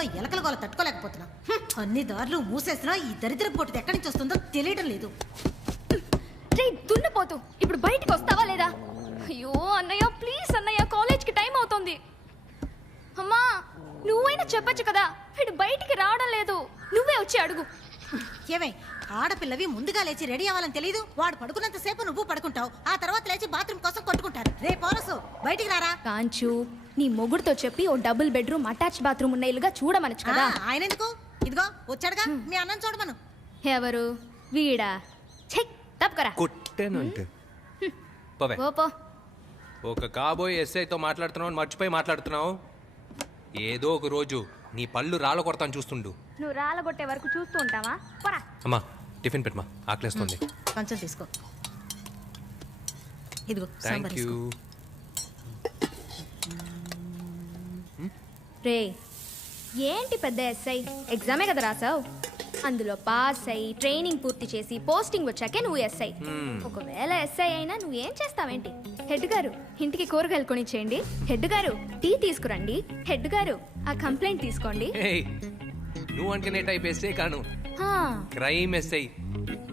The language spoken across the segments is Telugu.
కొంపలో ఎలకల గోల తట్టుకోలేకపోతున్నా. అన్ని దారులు మూసేసినా ఈ దరిద్రం పోటీ ఎక్కడి నుంచి వస్తుందో తెలియడం లేదు. రే దున్నపోతు, ఇప్పుడు బయటికి వస్తావా లేదా? అయ్యో అన్నయ్య, ప్లీజ్ అన్నయ్య, కాలేజ్కి టైం అవుతుంది. అమ్మా నువ్వైనా చెప్పొచ్చు కదా, వీడు బయటికి రావడం లేదు, నువ్వే వచ్చి అడుగు. ఏమే ఆడపిల్లవి ముందుగా లేచి రెడీ అవ్వాలని తెలీదు? వాడు పడుకున్నంత సేపు నువ్వు పడుకుంటావు, ఆ తర్వాత లేచి బాత్రూమ్ కోసం కొట్టుకుంటారు. రే పోరసు, బయటికి రారా. కాంచు, నీ మొగుడుతో చెప్పి ఓ డబుల్ బెడ్రూమ్ అటాచ్ బాత్రూమ్ ఉన్న ఇల్లుగా చూడమనొచ్చు కదా. ఆయన ఎందుకు? ఇదిగో వచ్చాడుగా మీ అన్నం చూడమను. ఎవరు? వీడా? చెక్ తప్పకరా. కొట్టేనంటే ఓపో. ఒక కాబోయే ఎస్ఐతో మాట్లాడుతున్నావు, మర్చిపోయి మాట్లాడుతున్నావు. ఏదో ఒక రోజు నీ పళ్ళు రాళ్ళ కొడతాను చూస్తుండు. నువ్వు రాళ్ళగొట్టే వరకు చూస్తూ ఉంటావా? పోరా. అమ్మా టిఫిన్ పెట్టమా, ఆకలేస్తుంది. కొంచెం తీసుకో. ఇదిగో థ్యాంక్ యూ. రే ఏంటి పెద్ద ఎస్ఐ, ఎగ్జామే కదా రాసావు, అందులో పాస్ అయ్యి ట్రైనింగ్ పూర్తి చేసి పోస్టింగ్ వచ్చాకే నువ్వు ఎస్ఐ. ఒకవేళ ఎస్ఐ అయినా నువ్వేం చేస్తావేంటి? హెడ్ గారు ఇంటికి కూరగాయలు కొనిచ్చేయండి, హెడ్ గారు టీ తీసుకురండి, హెడ్ గారు ఆ కంప్లైంట్ తీసుకోండి. నువ్వు అనుకునే టైప్ ఎస్ఐ కాను, క్రైమ్ ఎస్ఐ.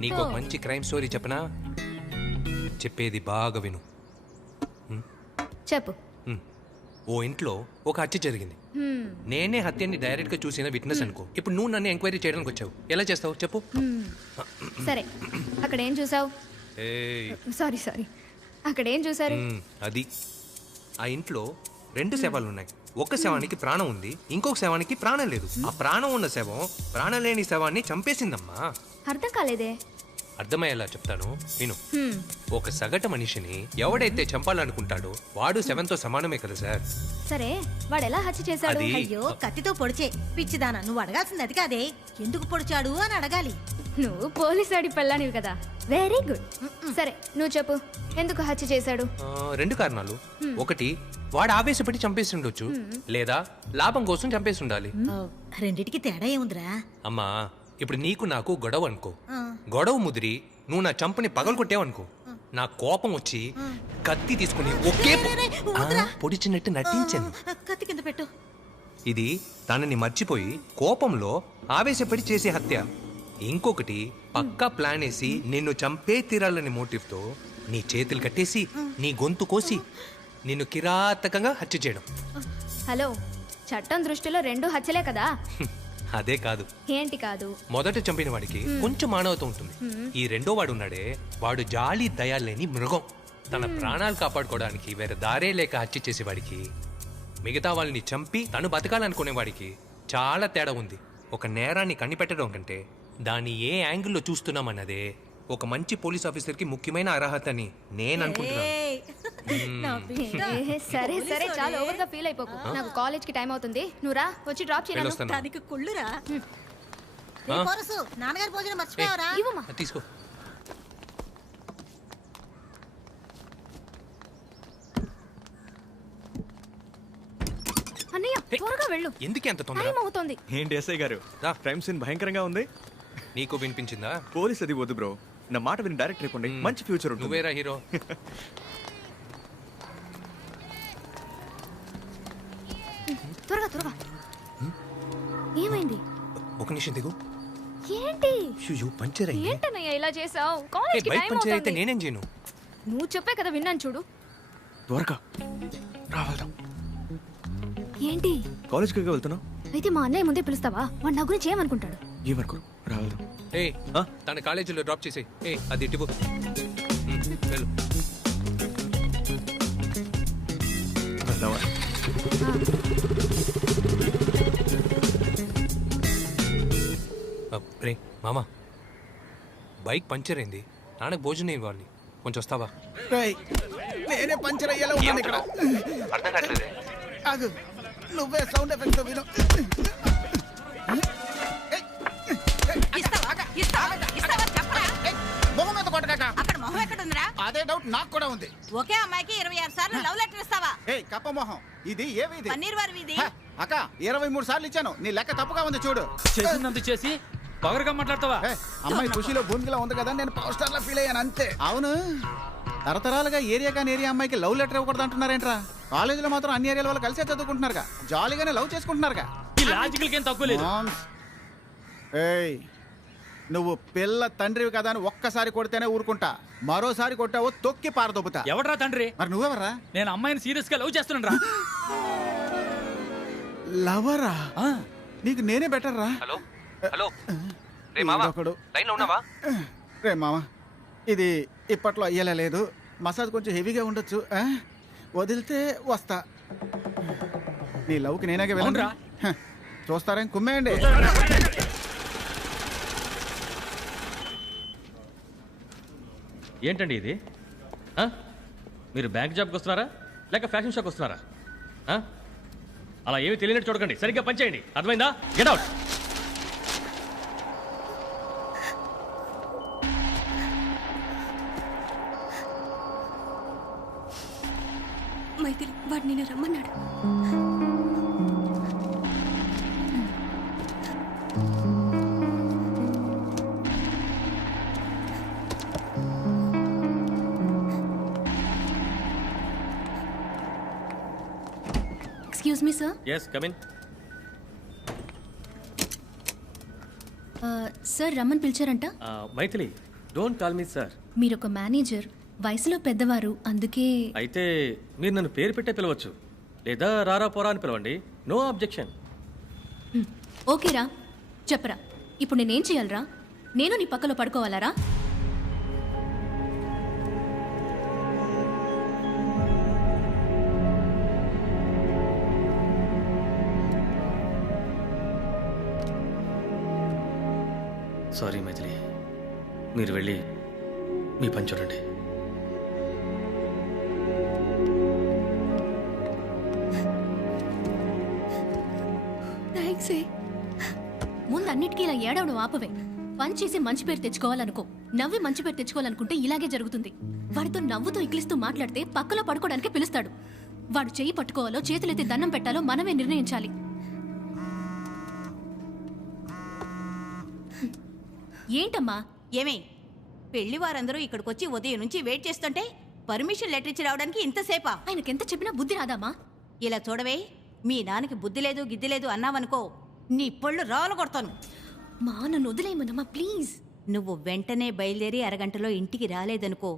నీకు ఒక మంచి క్రైమ్ స్టోరీ చెప్పనా? చెప్పేది బాగా విను. చెప్పు. ఓ ఇంట్లో ఒక హత్య జరిగింది. నేనే హత్యని డైరెక్ట్ గా చూసిన విట్నెస్ అనుకో. ఇప్పుడు నువ్వు నన్ను ఎంక్వైరీ చేయడానికి వచ్చావు, ఎలా చేస్తావు చెప్పు? సరే, అక్కడ ఏం చూసావు? సారీ అక్కడ ఏం చూసారు? అది ఆ ఇంట్లో 2 శవాలు ఉన్నాయి. ఒక శవానికి ప్రాణం ఉంది, ఇంకొక శవానికి ప్రాణం లేదు. ఆ ప్రాణం ఉన్న శవం ప్రాణం లేని శవాన్ని చంపేసిందమ్మా. అర్థం కాలేదే. అర్థమయ్యేలా చెప్తాను విను. ఒక సగటు మనిషిని ఎవడైతే చంపాలనుకుంటాడో వాడు శవంతో సమానమే కదా సార్. సరే, వాడు ఎలా హత్య చేశాడు? అయ్యో కత్తితో పొడిచే. పిచ్చిదానా, నువ్వు అడగాల్సింది అది కాదే, ఎందుకు పొడిచాడు అని అడగాలి. నువ్వు పోలీసాడి పెళ్ళానివి కదా, వెరీ గుడ్. సరే నువ్వు చెప్పు, ఎందుకు హత్య చేశాడు? 2 కారణాలు. ఒకటి, వాడు ఆవేశపడి చంపేసి ఉండొచ్చు, లేదా లాభం కోసం చంపేసి ఉండాలి. రెండిటికి తేడా ఏముందిరా? అమ్మా ఇప్పుడు నీకు నాకు గొడవ అనుకో, గొడవ ముదిరి నువ్వు నా చంపని పగలగొట్టావనుకో, నా కోపం వచ్చి కత్తి తీసుకుని ఒకే పొడిచినట్టు నటించాను. కత్తి కింద పెట్టు. ఇది తనని మర్చిపోయి కోపంలో ఆవేశపడి చేసే హత్య. ఇంకొకటి, పక్కా ప్లాన్ వేసి నిన్ను చంపే తీరాలని మోటివ్తో నీ చేతులు కట్టేసి నీ గొంతు కోసి నిన్ను కిరాతకంగా హత్య చేయడం. హలో, చట్టం దృష్టిలో 2 హత్యలే కదా. అదే కాదు. ఏంటి కాదు? మొదట చంపిన వాడికి కొంచెం మానవత ఉంటుంది. ఈ రెండో వాడు ఉన్నాడే, వాడు జాలి దయ లేని మృగం. తన ప్రాణాలు కాపాడుకోవడానికి వేరే దారే లేక హత్య చేసేవాడికి, మిగతా వాళ్ళని చంపి తను బతకాలనుకునేవాడికి చాలా తేడా ఉంది. ఒక నేరాన్ని కనిపెట్టడం కంటే దాన్ని ఏ యాంగిల్లో చూస్తున్నామన్నదే ఒక మంచి పోలీస్ ఆఫీసర్కి ముఖ్యమైన అర్హత అని నేను అనుకుంటున్నాను. సరే సరే, చాలా ఓవర్గా ఫీల్ అయిపోకు. నాకు కాలేజ్కి టైం అవుతుంది, నువ్వు రా, వచ్చి డ్రాప్ చేయను. దానికి కుళ్ళురా. నాన్నగారి భోజనం మర్చిపోయావరా? తీసుకో. అన్నయ్య త్వరగా వెళ్ళు. ఎందుకు అంత తొందర? టైం అవుతుంది. ఏంటి ఎస్ఐ గారు, క్రైమ్ సీన్ భయంకరంగా ఉంది. నీకు వినిపించిందా? పోలీస్ అది వద్దు బ్రో, నా మాట విని డైరెక్ట్ అయిపోండి, మంచి ఫ్యూచర్ ఉంటుంది. నువ్వేరా హీరో. త్వరగా త్వరగా. ఏమైంది? ఒక నిమిషం దిగు. ఏంటి? పంచర్ అయ్యింది. ఏంటన్నయ్య ఇలా చేసావు? కాలేజ్కి టైం పంచర్ అయితే అవుతుంది. నేనేం చేయను? నువ్వు చెప్పే కదా విన్నాను, చూడు. త్వరగా రావాలదాం. ఏంటి? కాలేజ్కి వెళ్తున్నావు? అయితే మా అన్నయ్య ముందే పిలుస్తావా? వాడు నా గురించి ఏమనుకుంటాడు? ఏమనుకో, రావాలదాం. తన కాలేజీలో డ్రాప్ చేసి అది ఇటు వెళ్ళు. రే మామా, బైక్ పంచర్ అయింది, నాన్నకు భోజనం ఇవ్వాలి, కొంచెం వస్తావా? నేనే పంచర్ అయ్యేలా ఉన్నాను ఇక్కడ. అర్థం కావట్లేదే. నువ్వే సౌండ్ ఎఫెక్ట్స్ విను. మొహం మీద కొట్టక. అక్కడ మొహం ఎక్కడ ఉందిరా? అదే డౌట్ నాకు కూడా ఉంది. ఒకే అమ్మాయికి 26 సార్లు లవ్ లెటర్ ఇస్తావా? కప్ప మొహం, ఇది ఏ వీధి? పన్నీర్ వారి వీధి. అక్క 23 సార్లు ఇచ్చాను, నీ లెక్క తప్పుగా ఉంది చూడు. చేసినందుకు చేసి పగరగా మాట్లాడతావా? అమ్మాయి ఖుషిలో భూమిలో ఉంది కదా, నేను పవర్ స్టార్ లా ఫీల్ అయ్యాను అంతే. అవును, తరతరాలుగా ఏరియా కాని ఏరియా అమ్మాయికి లవ్ లెటర్ ఇవ్వకూడదు అంటున్నారేంట్రా? కాలేజీలో మాత్రం అన్ని ఏరియాల వాళ్ళు కలిసే చదువుకుంటున్నారుగా, జాలీగానే లవ్ చేసుకుంటున్నారుగా. ఈ లాజికల్ ఏం తక్కువ లేదు. మామ్స్. ఏయ్ నువ్వు పిల్ల తండ్రివి కదా అని ఒక్కసారి కొడితేనే ఊరుకుంటా, మరోసారి కొట్టావో తొక్కి పారదొబ్బుతా. ఎవడ్రా తండ్రి? మరి నువ్వెవర్రా? నేను అమ్మాయిని సీరియస్ గా లవ్ చేస్తున్నాను రా. లవరా? నీకు నేనే బెటర్ రా. హలో హలో రే మావా, లైన్లో ఉన్నావా? రే మామ, ఇది ఇప్పట్లో అయ్యేలా లేదు. మసాజ్ కొంచెం హెవీగా ఉండొచ్చు. వదిలితే వస్తా. నీ లవ్కి నేనాగే వెళ్ళరా? చూస్తారేం కుమ్మేయండి. ఏంటండి ఇది? మీరు బ్యాంక్ జాబ్కి వస్తున్నారా లేక ఫ్యాషన్ షోకి వస్తున్నారా? అలా ఏమీ తెలియనట్టు చూడకండి, సరిగ్గా పనిచేయండి, అర్థమైందా? Get out. మైథిలి వాడు నేను రమ్మన్నాడు. Excuse me sir. yes come in. Sir రమ్మని పిలిచారంట. Mythili don't call me sir. మీరు ఒక మేనేజర్, వయసులో పెద్దవారు, అందుకే. అయితే మీరు నన్ను పేరు పెట్టే పిలవచ్చు, లేదా రారా పోరా అని పిలవండి, నో అబ్జెక్షన్. ఓకేరా, చెప్పరా ఇప్పుడు నేనేం చేయాలరా? నేను నీ పక్కలో పడుకోవాలరా? సారీ మైథిలి, మీరు వెళ్ళి మీ పని చూడండి. థ్యాంక్స్. ముందు అన్నిటికీ ఇలా ఏడవడం ఆపవే. పని చేసి మంచి పేరు తెచ్చుకోవాలనుకో, నవ్వి మంచి పేరు తెచ్చుకోవాలనుకుంటే ఇలాగే జరుగుతుంది. వాడితో నవ్వుతూ ఇక్కిలిస్తూ మాట్లాడితే పక్కలో పడుకోవడానికి పిలుస్తాడు. వాడు చెయ్యి పట్టుకోవాలో చేతులెత్తి దండం పెట్టాలో మనమే నిర్ణయించాలి. ఏంటమ్మా? ఏమే పెళ్లి వారందరూ ఇక్కడికొచ్చి ఉదయం నుంచి వెయిట్ చేస్తుంటే పర్మిషన్ లెటర్ ఇచ్చి రావడానికి ఇంతసేపా? ఆయనకెంత చెప్పినా బుద్ధి రాదామా? ఇలా చూడవే, మీ నాన్నకి బుద్ధి లేదు గిద్ది లేదు అన్నావనుకో, నీ పళ్ళు రాళ్ళు కొడతాను. మా నన్ను వదిలేయమన్నమ్మా ప్లీజ్. నువ్వు వెంటనే బయలుదేరి అరగంటలో ఇంటికి రాలేదనుకో,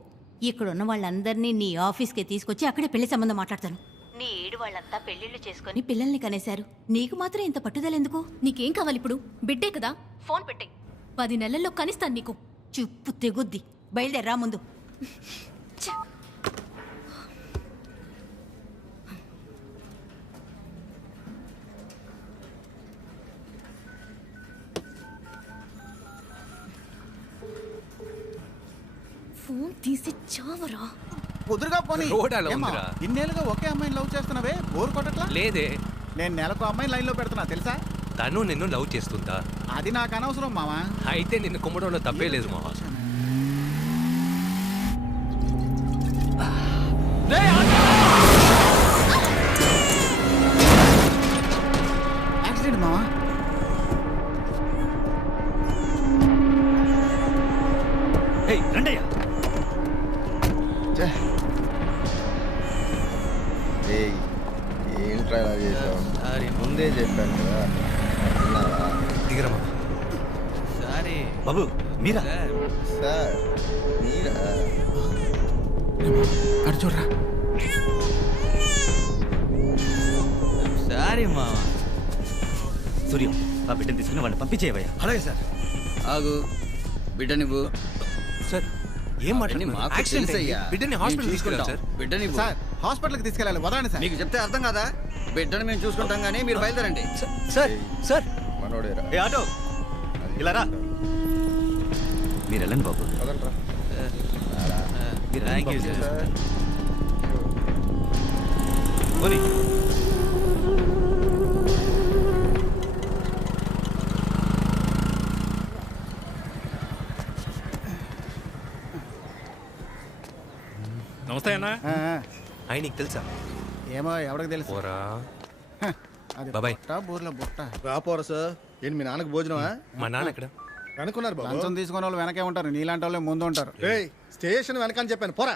ఇక్కడున్న వాళ్ళందరినీ నీ ఆఫీస్కి తీసుకొచ్చి అక్కడే పెళ్లి సంబంధం మాట్లాడతాను. నీ ఏడు వాళ్ళంతా పెళ్లిళ్ళు చేసుకుని పిల్లల్ని కనేశారు, నీకు మాత్రం ఇంత పట్టుదలెందుకు? నీకేం కావాలి ఇప్పుడు? బిడ్డే కదా, ఫోన్ పెట్టే. 10 నెలల్లో కనిస్తాను నీకు. చుప్పు తెగుద్ది, బయలుదేరా ముందు. ఫోన్ తీసి చావరా. కుదురుగా పోనీ. రోడ్ అలా ఉందిరా. ఇన్నేళ్ళుగా ఒకే అమ్మాయిని లవ్ చేస్తున్నావే, బోరు కొట్టట్లా? లేదే, నేను నెలకు అమ్మాయిని లైన్లో పెడుతున్నా తెలుసా? తను నిన్ను లవ్ చేస్తుందా? అది నాకు అనవసరం మావా. అయితే నిన్ను కుమ్మడంలో తప్పే లేదు మావా. యాక్సిడెంట్ మావా. రండయ్యా. ఏంట్రా ఇలా చేసావు? ముందే చెప్పాను కదా. దిగరా మావా. బాబు మీరా? సార్ మీరా? అటు చూడరా. సారీ మావా. సూర్యం, ఆ బిడ్డను తీసుకుని వాడిని పంపించేవయ్యా. అలాగే సార్. ఆగు, బిడ్డ నువ్వు. సార్ ఏం మాట్లాడుతున్నారు? యాక్సిడెంట్ అయ్యి బిడ్డని హాస్పిటల్ తీసుకెళ్ళాలి సార్. బిడ్డని సార్ హాస్పిటల్కి తీసుకెళ్ళాలి, వదలండి సార్. మీకు చెప్తే అర్థం కదా. బిడ్డని మేము చూసుకుంటాం కానీ మీరు బయలుదేరండి. సార్ సార్, మనోడేరా? ఏ ఆటో ఇలా రా. మీరు వెళ్ళండి బాబు. వదలరా. Thank you sir. సార్ పోనీ. నమస్తే అన్న. ఆయన నీకు తెలుసా? ఏమో ఎవరికి తెలుసు. పోరా. అది బాబాయ్. బుట్ట, బూర్ల బుట్ట. రాపోరా సార్. ఏంటి మీ నాన్నకు భోజనమా? మా నాన్న ఎక్కడ? అనుకున్నారు బాబు. లంచం తీసుకునే వాళ్ళు వెనకే ఉంటారు, నీలాంటి వాళ్ళే ముందు ఉంటారు. స్టేషన్ వెనకని చెప్పాను పోరా.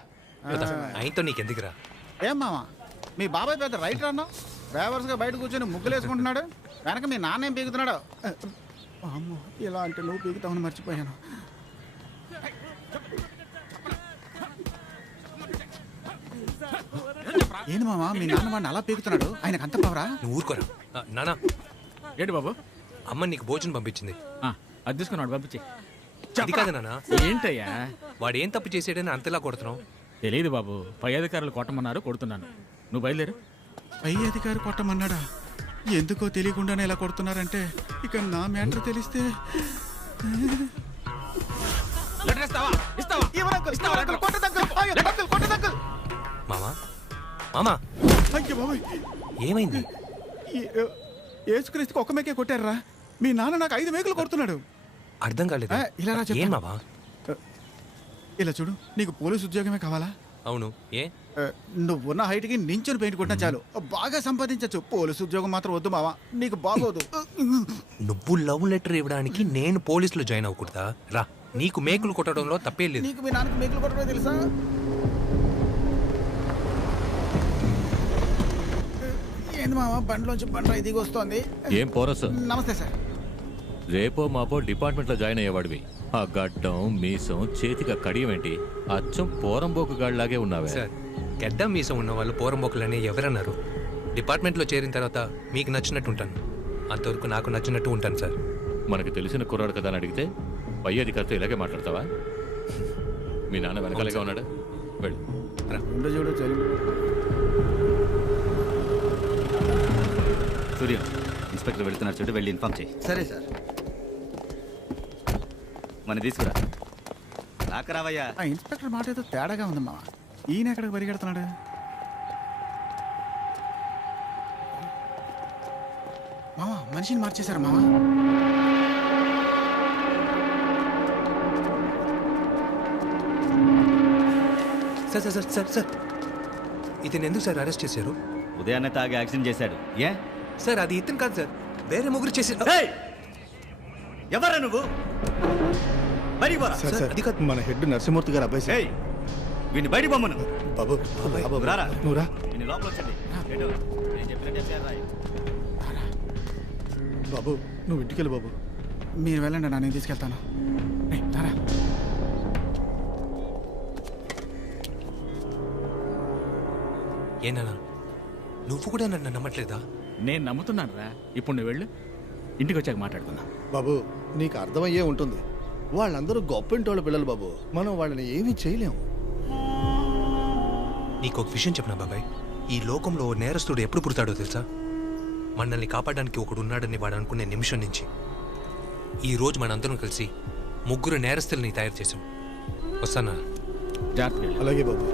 ఆయనతో నీకెందుకురా? ఏం మామ, మీ బాబాయ్ పెద్ద రైటర్ అన్నావు, డ్రైవర్స్గా బయట కూర్చొని ముగ్గులు వేసుకుంటున్నాడు. వెనక మీ నాన్న ఏం పీకుతున్నాడు? అమ్మో, ఇలా అంటే నువ్వు పీకుతావని మర్చిపోయాను. ఏంది మామ, మీ నాన్న వాడిని అలా పీకుతున్నాడు? ఆయనకు అంత పవరా? నువ్వు ఊరుకోరా. నానా, ఏంటి బాబు? అమ్మ నీకు భోజనం పంపించింది. అది తీసుకున్నాడు పంపించి. అది కాదు నాన్న, ఏంటయ్యా వాడు ఏం తప్పు చేసాడని అంతలా కొడుతున్నావు? తెలియదు బాబు, పై అధికారులు కొట్టమన్నారు, కొడుతున్నాను. నువ్వు బయలుదేరు. పై అధికారి కొట్టమన్నాడా? ఎందుకో తెలియకుండానే ఇలా కొడుతున్నారంటే ఇక నా మ్యాటర్ తెలిస్తే మామా, మామా, ఏమైంది? ఏసుక్రీస్తుకి ఒక్క మేకే కొట్టారా? మీ నాన్న నాకు 5 మేకులు కొడుతున్నాడు. అర్థం కాలేదు. ఇలా రా, ఏం మామా? ఇలా చూడు, నీకు పోలీసు ఉద్యోగమే కావాలా? అవును. ఏ? నువ్వున్న హైట్కి నించుని పెయింట్ కొట్టినా చాలు, బాగా సంపాదించచ్చు. పోలీసు ఉద్యోగం మాత్రం వద్దు మావా, నీకు బాగోదు. నువ్వు లవ్ లెటర్ ఇవ్వడానికి నేను పోలీసులో జాయిన్ అవ్వకూడదా? రా, నీకు మేకులు కొట్టడంలో తప్పే లేదు. నీకు మీ నాన్నకి మేకులు కొట్టడం తెలుసా? ఏంది మావా, బండిలోంచి బండ్రా దిగి వస్తోంది. ఏం పోరసు? నమస్తే సార్. రేపో మాపో డిపార్ట్మెంట్లో జాయిన్ అయ్యేవాడివి. ఆ గడ్డం మీసం చేతికి కడియం ఏంటి? అచ్చం పోరంబోకు గాడిలాగే ఉన్నావే. సార్, గడ్డం మీసం ఉన్న వాళ్ళు పోరంబోకులని ఎవరన్నారు? డిపార్ట్మెంట్లో చేరిన తర్వాత మీకు నచ్చినట్టు ఉంటాను, అంతవరకు నాకు నచ్చినట్టు ఉంటాను సార్. మనకు తెలిసిన కుర్రాడు కదా అని అడిగితే పై అధికారితో ఇలాగే మాట్లాడతావా? మీ నాన్న వెనకాలగా ఉన్నాడా? వెళ్ళు. చూడు సూర్య, ఇన్స్పెక్టర్ వెళ్తున్నారు చూడు, వెళ్ళి ఇన్ఫార్మ్ చేయి. సరే సార్. మన తీసుకురా. రాకరావయ్యా. ఆ ఇన్స్పెక్టర్ మాట ఏదో తేడాగా ఉంది మావా. ఈయన ఎక్కడికి పరిగెడుతున్నాడు? మావా, మనిషిని మార్చేశారు మావా. సార్ సార్ సార్ సార్ ఇతను ఎందుకు సార్ అరెస్ట్ చేశారు? ఉదయాన్నే తాగి యాక్సిడెంట్ చేశాడు. ఏ సార్, అది ఇతను కాదు సార్, వేరే ముగ్గురు చేశారు. ఎవరా నువ్వు? బయటికి పోరా. అది కాదు, మన హెడ్ నరసింహమూర్తి గారు అబ్బాయి సార్. వీడిని బయటికి పోమను. బాబు రారా, నువ్వు రా. వీడిని లోపల వచ్చండి. నేను చెప్పినట్టే చేయాలి. బాబు నువ్వు ఇంటికి వెళ్ళు బాబు. మీరు వెళ్ళండి, నేను తీసుకెళ్తాను. రారా. ఏనా, నువ్వు కూడా నన్ను నమ్మట్లేదా? నేను నమ్ముతున్నాను రా. ఇప్పుడు నువ్వు వెళ్ళు, ఇంటికి వచ్చాక మాట్లాడుకుందాం. బాబు నీకు అర్థమయ్యే ఉంటుంది, వాళ్ళందరూ గొప్పింటోళ్ళ పిల్లలు బాబు, మనం వాళ్ళని ఏమీ చేయలేము. నీకు ఒక విషయం చెప్పనా బాబాయ్, ఈ లోకంలో నేరస్తుడు ఎప్పుడు పుడతాడో తెలుసా? మనల్ని కాపాడడానికి ఒకడు ఉన్నాడని వాడు అనుకునే నిమిషం నుంచి. ఈరోజు మనందరం కలిసి ముగ్గురు నేరస్తుల్ని తయారు చేసాం. వస్తానా? అలాగే బాబు.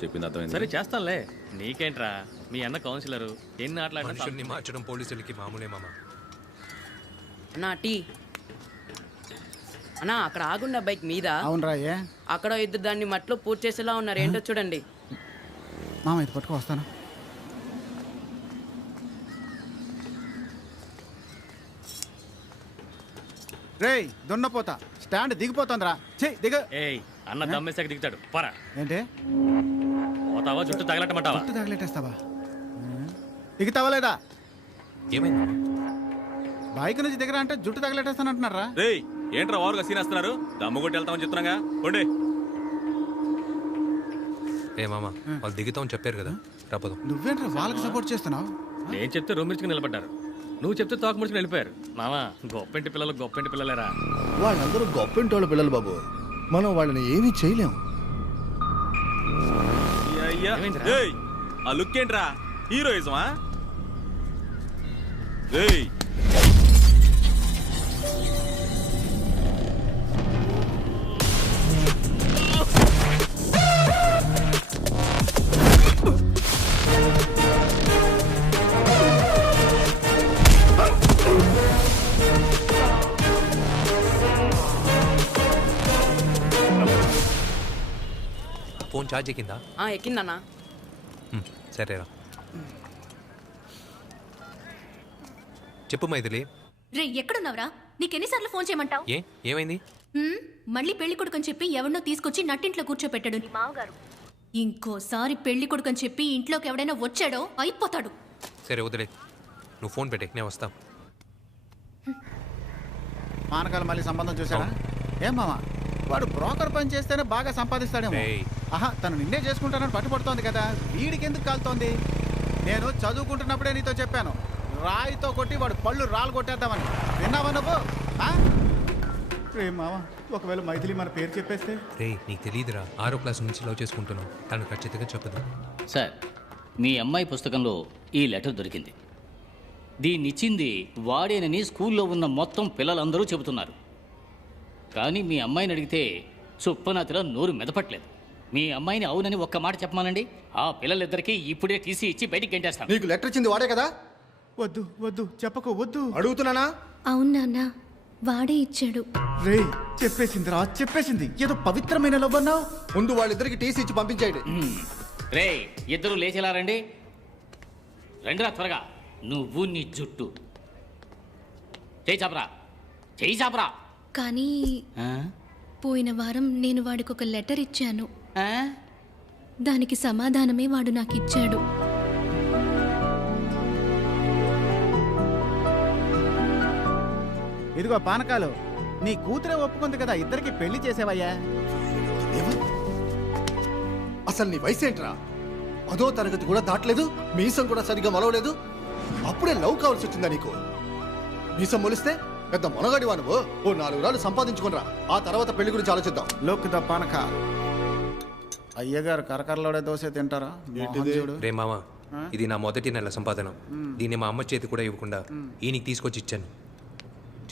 చెప్పింది అర్థమైంది. సరే చేస్తానులే, నీకేంట్రా? మీ అన్న కౌన్సిలరు, ఎన్ని మనుషుల్ని మార్చడం పోలీసులకి మామూలే మామ. అన్నా టీ అన్నా, అక్కడ ఆగుండా బైక్ మీద. అవునరా. అక్కడ ఇద్దరు దాన్ని మట్లో పూర్తి చేసేలా ఉన్నారు, ఏంటో చూడండి. మామ ఇది పట్టుకో, వస్తాను. రేయ్ దున్నపోతా, స్టాండ్ దిగిపోతుందిరా. దిగ. ఏయ్, అన్న దమ్మేసాక దిగుతాడు, పరా. ఏంటి పోతావా? జుట్టు తగలట్టమంటావా? జుట్టు తగలెట్టేస్తావా? దిగుతావా లేదా? ఏమైంది? బైక్ నుంచి దిగరా అంటే జుట్టు తగలెట్టేస్తాను అంటున్నారా? రేయ్, ఏంట్రా వారుగా సీనేస్తున్నారు? దమ్ము కొట్టి వెళ్తామని చెప్తున్నాగా. ఉండే ఏ మామ, వాళ్ళు దిగుతామని చెప్పారు కదా, రాపదు. నువ్వేంట్రా వాళ్ళకి సపోర్ట్ చేస్తున్నావు? నేను చెప్తే రూమ్ ఇచ్చుకుని నిలబడ్డారు, నువ్వు చెప్తే తోక ముడుచుకుని వెళ్ళిపోయారు. మామా, గొప్పింటి పిల్లలు గొప్పింటి పిల్లలేరా? వాళ్ళందరూ గొప్పింటోళ్ళ పిల్లలు బాబు, మనం వాళ్ళని ఏమీ చేయలేము. ఆ లుక్ ఏంట్రా, హీరోయిజమా? రేయ్, ఫోన్ ఛార్జ్ ఎక్కిందా? ఎక్కిందన్నా. సరేరా, చెప్పు మైథిలి. రే, ఎక్కడున్నావురా? నీకెన్నిసార్లు ఫోన్ చేయమంటావు? ఏమైంది? మళ్ళీ పెళ్లి కొడుకని చెప్పి ఎవరినో తీసుకొచ్చి నట్టింట్లో కూర్చోపెట్టాడు నీ మామగారు. ఇంకోసారి పెళ్లి కొడుకని చెప్పి ఇంట్లోకి ఎవడైనా వచ్చాడో అయిపోతాడు. సరే వదిలే, నువ్వు ఫోన్ పెట్టే, నేను వస్తా. పానకాలు మళ్ళీ సంబంధం చూసాడా? ఏం మామ, వాడు బ్రోకర్ పని చేస్తేనే బాగా సంపాదిస్తాడేమో. ఆహా, తను నిన్నే చేసుకుంటానని పట్టుపడుతోంది కదా, వీడికి ఎందుకు కాలుతోంది? నేను చదువుకుంటున్నప్పుడే నీతో చెప్పాను, రాయితో కొట్టి వాడు పళ్ళు రాళ్ళు కొట్టేద్దామని. విన్నావా నువ్వు? రే మామ, ఒకవేళ మైథిలి మన పేరు చెప్పేస్తే? రే నీకు తెలియదురా, 6వ క్లాస్ నుంచి లవ్ చేసుకుంటున్నావు, తను ఖచ్చితంగా చెప్పదు. సార్, మీ అమ్మాయి పుస్తకంలో ఈ లెటర్ దొరికింది. దీన్నిచ్చింది వాడేనని స్కూల్లో ఉన్న మొత్తం పిల్లలందరూ చెబుతున్నారు. కానీ మీ అమ్మాయిని అడిగితే చుప్పనాతిలో నోరు మెదపట్లేదు. మీ అమ్మాయిని అవునని ఒక్క మాట చెప్పమానండి, ఆ పిల్లలిద్దరికీ ఇప్పుడే టీసీ ఇచ్చి బయటికి గంటేస్తాను. నీకు లెటర్ ఇచ్చింది వాడే కదా? వద్దు వద్దు చెప్పకు, వద్దు. అడుగుతున్నానా? అవును నాన్న, వాడే ఇచ్చాడు. రే చెప్పేసింది రా, చెప్పేసింది. ఏదో పవిత్రమైన లవ్ అన్నావు. ముందు వాళ్ళిద్దరికి టీసీ ఇచ్చి పంపించేయండి. రే ఇద్దరు లేచేలా రండి, రండిరా త్వరగా. నువ్వు నీ జుట్టు చేయి చాపరా, చేయి చాపరా. కానీ పోయిన వారం నేను వాడికి ఒక లెటర్ ఇచ్చాను, దానికి సమాధానమే వాడు నాకు ఇచ్చాడు. ఇదిగో పానకాలు, నీ కూతురే ఒప్పుకుంది కదా, ఇద్దరికి పెళ్లి చేసేవయ్యా. అసలు నీ వయసు ఏంట్రా? 10వ తరగతి కూడా దాటలేదు, మీసం కూడా సరిగ్గా మొలవలేదు, అప్పుడే లవ్ కావాల్సి వచ్చిందా నీకు? మీసం మొలిస్తే పెద్ద మొనగాడివా నువ్వు? ఓ 4 రాళ్ళు సంపాదించుకునిరా, ఆ తర్వాత పెళ్లి గురించి ఆలోచిద్దాం. లోక్ ద పానక. అయ్యగారు కరకరలోడే దోశ తింటారా? రే మామ, ఇది నా మొదటి నెల సంపాదన. దీన్ని మా అమ్మ చేతి కూడా ఇవ్వకుండా ఈయనకి తీసుకొచ్చి ఇచ్చాను.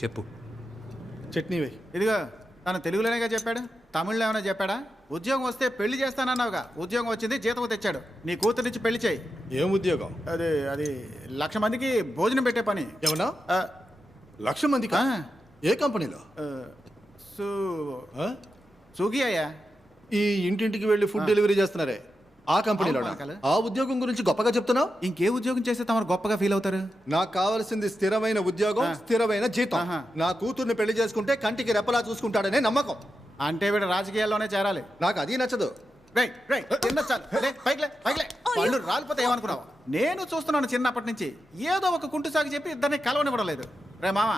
చెప్పు. చట్నీ వే. ఇదిగో, తను తెలుగులోనేగా చెప్పాడు, తమిళ్లో ఏమైనా చెప్పాడా? ఉద్యోగం వస్తే పెళ్లి చేస్తానన్నావుగా, ఉద్యోగం వచ్చింది, జీతం తెచ్చాడు. నీ కూతురిచ్చి పెళ్లి చేయి. ఏం ఉద్యోగం? అది 1,00,000 మందికి భోజనం పెట్టే పని. ఏమన్నా? 1,00,000 మందికా? ఏ కంపెనీలో? స్విగ్గీ అయ్యా. ఈ ఇంటింటికి వెళ్ళి ఫుడ్ డెలివరీ చేస్తున్నారే, ఆ కంపెనీలో? ఆ ఉద్యోగం గురించి గొప్పగా చెప్తున్నావు. ఇంకే ఉద్యోగం చేస్తే తమరు గొప్పగా ఫీల్ అవుతారు? నాకు కావాల్సింది స్థిరమైన ఉద్యోగం, స్థిరమైన జీతం. నా కూతుర్ని పెళ్లి చేసుకుంటే కంటికి రెప్పలా చూసుకుంటాడనే నమ్మకం. అంటే వీడు రాజకీయాల్లోనే చేరాలి. నాకు అది నచ్చదు. పళ్ళు రాలిపోతే ఏమనుకున్నావు? నేను చూస్తున్నాను చిన్నప్పటి నుంచి, ఏదో ఒక కుంటు సాగు చెప్పి ఇద్దరిని కలవనివ్వడం లేదు. రే మామ,